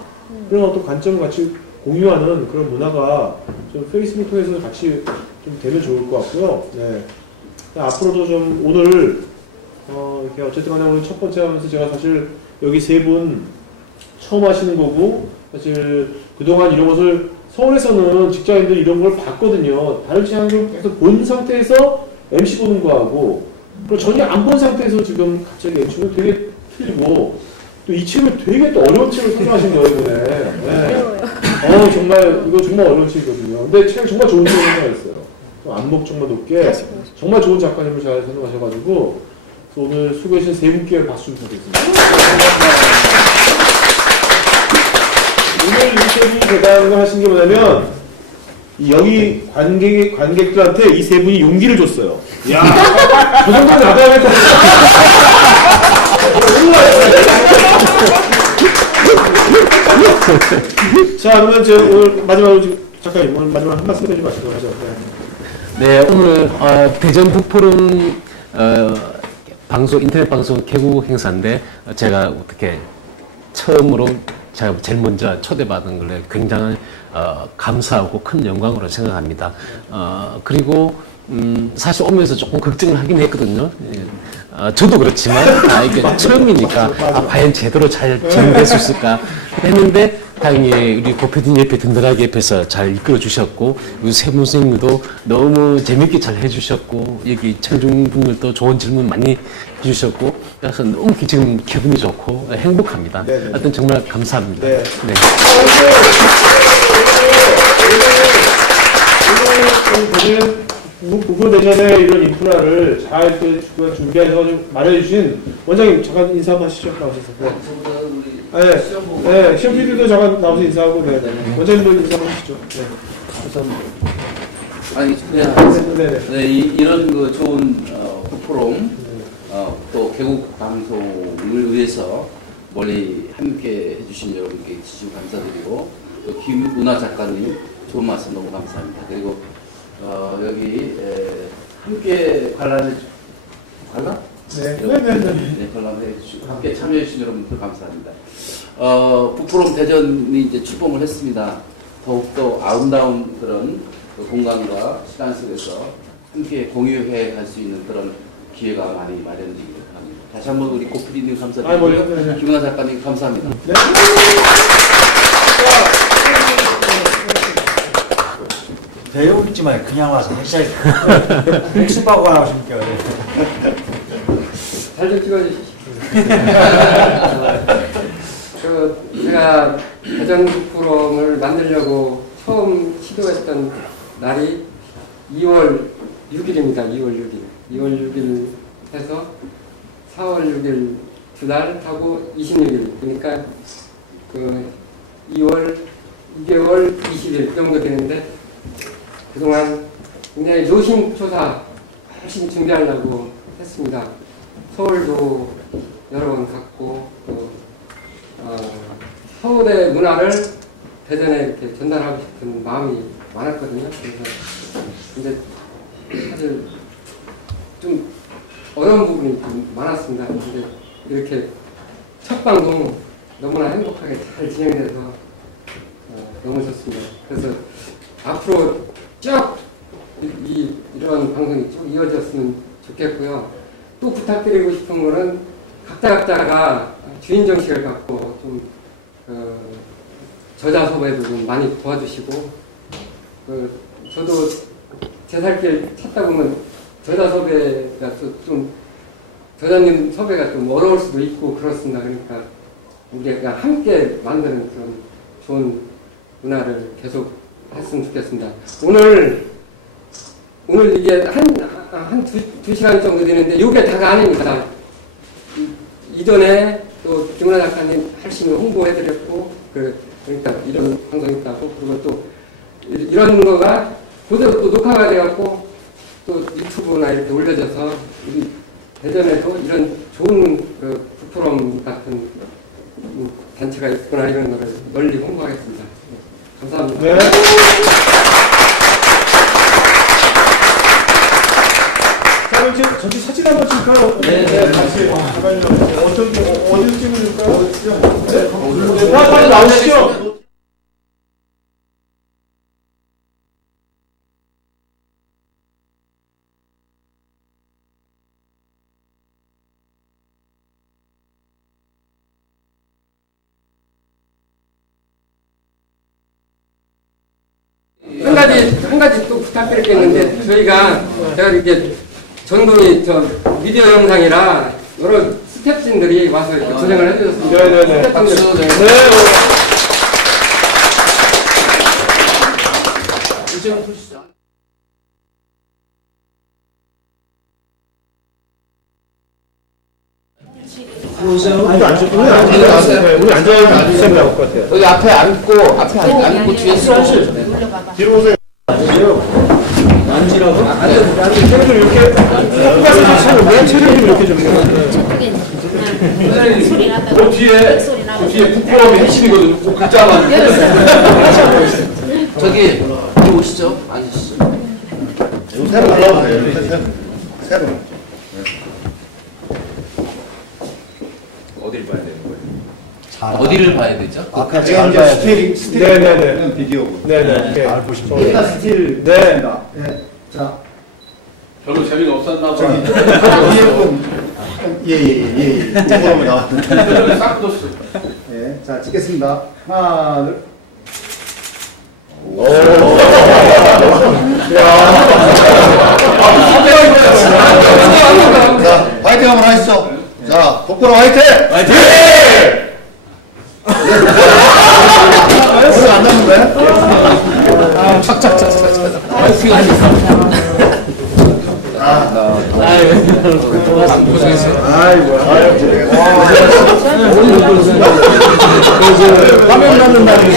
그런 어떤 관점을 같이 공유하는 그런 문화가 좀 페이스북 통해서 같이 좀 되면 좋을 것 같고요. 네. 앞으로도 좀 오늘 이렇게 어쨌든 간에 오늘 첫 번째 하면서 제가 사실 여기 세 분 처음 하시는 거고 사실 그동안 이런 것을 서울에서는 직장인들 이런 걸 봤거든요. 다른 직장인들 계속 본 상태에서 MC 보는 거하고 그리고 전혀 안 본 상태에서 지금 갑자기 MC는 되게 틀리고 또 이 책을 되게 또 어려운 책을 선정하신 거예요, 이번에. 네. 정말 이거 정말 어려운 책이거든요. 근데 책 정말 좋은 책을 선정했어요. 안목 정말 높게 정말 좋은 작가님을 잘 선정하셔가지고 오늘 수고해주신 세 분께 박수 부탁드리겠습니다. 오늘 이 책이 대단한 하신 게 뭐냐면 여기 관객들한테 이 세 분이 용기를 줬어요. 야, 저 정도는 나가야겠다. 자, 그러면 저 오늘 마지막으로 작가님 오늘 마지막 한 말씀 해주시고 마시도록 하죠. 네, 오늘 대전 북포럼 인터넷 방송 개국 행사인데 제가 어떻게 처음으로 제가 제일 먼저 초대받은 걸 굉장히 감사하고 큰 영광으로 생각합니다. 그리고 사실 오면서 조금 걱정을 하긴 했거든요. 저도 그렇지만 이게 처음이니까 과연 제대로 잘 진행될 수 있을까 했는데 다행히 우리 고패딘 옆에 든든하게 옆에서 잘 이끌어 주셨고 우리 세 분 선생님도 너무 재밌게 잘 해주셨고 여기 청중분들도 좋은 질문 많이 해주셨고 그래서 너무 지금 기분이 좋고 행복합니다. 하여튼 정말 감사합니다. 네. 네. 오늘 북포대전의 이런 인프라를 잘 준비해서 마련해주신 원장님 잠깐 인사 한번 하시죠. 나오셔서. 네, 시험 PD도 잠깐 나와서 인사하고, 네. 원장님도 인사 한번 하시죠. 네. 감사합니다. 아니 그냥 이런 그 좋은 북포럼 또 개국 방송을 위해서 멀리 함께 해주신 여러분께 진심 감사드리고 또 김은하 작가님 좋은 말씀 너무 감사합니다. 그리고 여기 함께 관람? 네, 관람해 주시고 함께 참여해 주신 여러분들 감사합니다. 북포럼 대전이 이제 출범을 했습니다. 더욱더 아름다운 그런 그 공간과 시간 속에서 함께 공유해 갈 수 있는 그런 기회가 많이 마련되기를 바랍니다. 다시 한번 우리 고피디님 감사드리고요. 김은하 작가님 감사합니다. 네. 배우지 마요. 그냥 와서 하셔야 돼요. 복습하고 나오십니까? 잘 좀 찍어주시죠. 제가 대전 북포럼을 만들려고 처음 시도했던 날이 2월 6일입니다. 2월 6일. 2월 6일 해서 4월 6일 두 달 하고 26일. 그러니까 그 2월 20일 정도 되는데 그동안 굉장히 노심초사 열심히 준비하려고 했습니다. 서울도 여러 번 갔고 또 서울의 문화를 대전에 이렇게 전달하고 싶은 마음이 많았거든요. 그래서 근데 사실 좀 어려운 부분이 좀 많았습니다. 근데 이렇게 첫 방송 너무나 행복하게 잘 진행돼서 너무 좋습니다. 그래서 앞으로 쭉 이런 방송이 쭉 이어졌으면 좋겠고요. 또 부탁드리고 싶은 거는 각자가 주인 정식을 갖고 좀 저자 섭외도 좀 많이 도와주시고 저도 제 살 길 찾다 보면 저자 섭외가 좀 저자님 섭외가 좀 어려울 수도 있고 그렇습니다. 그러니까 우리가 함께 만드는 그런 좋은 문화를 계속 했으면 좋겠습니다. 오늘 이게 한 두 시간 정도 되는데 이게 다가 아닙니다. 이전에 또 김은하 작가님 열심히 홍보해드렸고 그러니까 이런 방송이 있다고 그리고 또 이런 거가 그대로 또 녹화가 돼갖고 또 유튜브나 이렇게 올려져서 우리 대전에도 이런 좋은 그 북포럼 같은 단체가 있구나 이런 거를 널리 홍보하겠습니다. 감사합니다. 네. 자, 그럼 전체 사진 한번 찍을까요? 네. 다시. 잠깐만요. 어디로 찍을까요? 네. 빨리 나오시죠. 한 가지 또 부탁드릴 게 있는데, 저희가, 제가 이렇게 전동이 미디어 영상이라 여러 스태프진들이 와서 이렇게 진행을 해주셨습니다. 네네네. 스태프진들. 네. 이제는 보시죠. 우리 앉아있는 나올 것 같아요. 여기 앞에 앉고 뒤에 서고. 뒤로 오세요. 체를 이렇게 체를 이렇게 좀 그 뒤에 부끄러움이 핵심이거든요. 꼭 극자만. 저기 여기 오시죠. 앉으시죠. 새로 올라오세요. 새로. 어딜 봐야 되는 거예요? 어디를 봐야 되죠? 아까 지금 이제 스틸 네네네. 비디오고. 네네. 잘 보시면 일단 스틸. 네. 자, 별로 재미가 없었나 저기 봐. 예예예. 그러면 나왔는데. 싹 묻었어. 예, 자 찍겠습니다. 하나, 둘. 자, 화이팅 한번 하시죠. 자, 독보로 화이팅! 화이팅! 오늘 안 나는 거야? 화이팅 하시죠. 고생했어요. 아이고, 화면 받는다는 게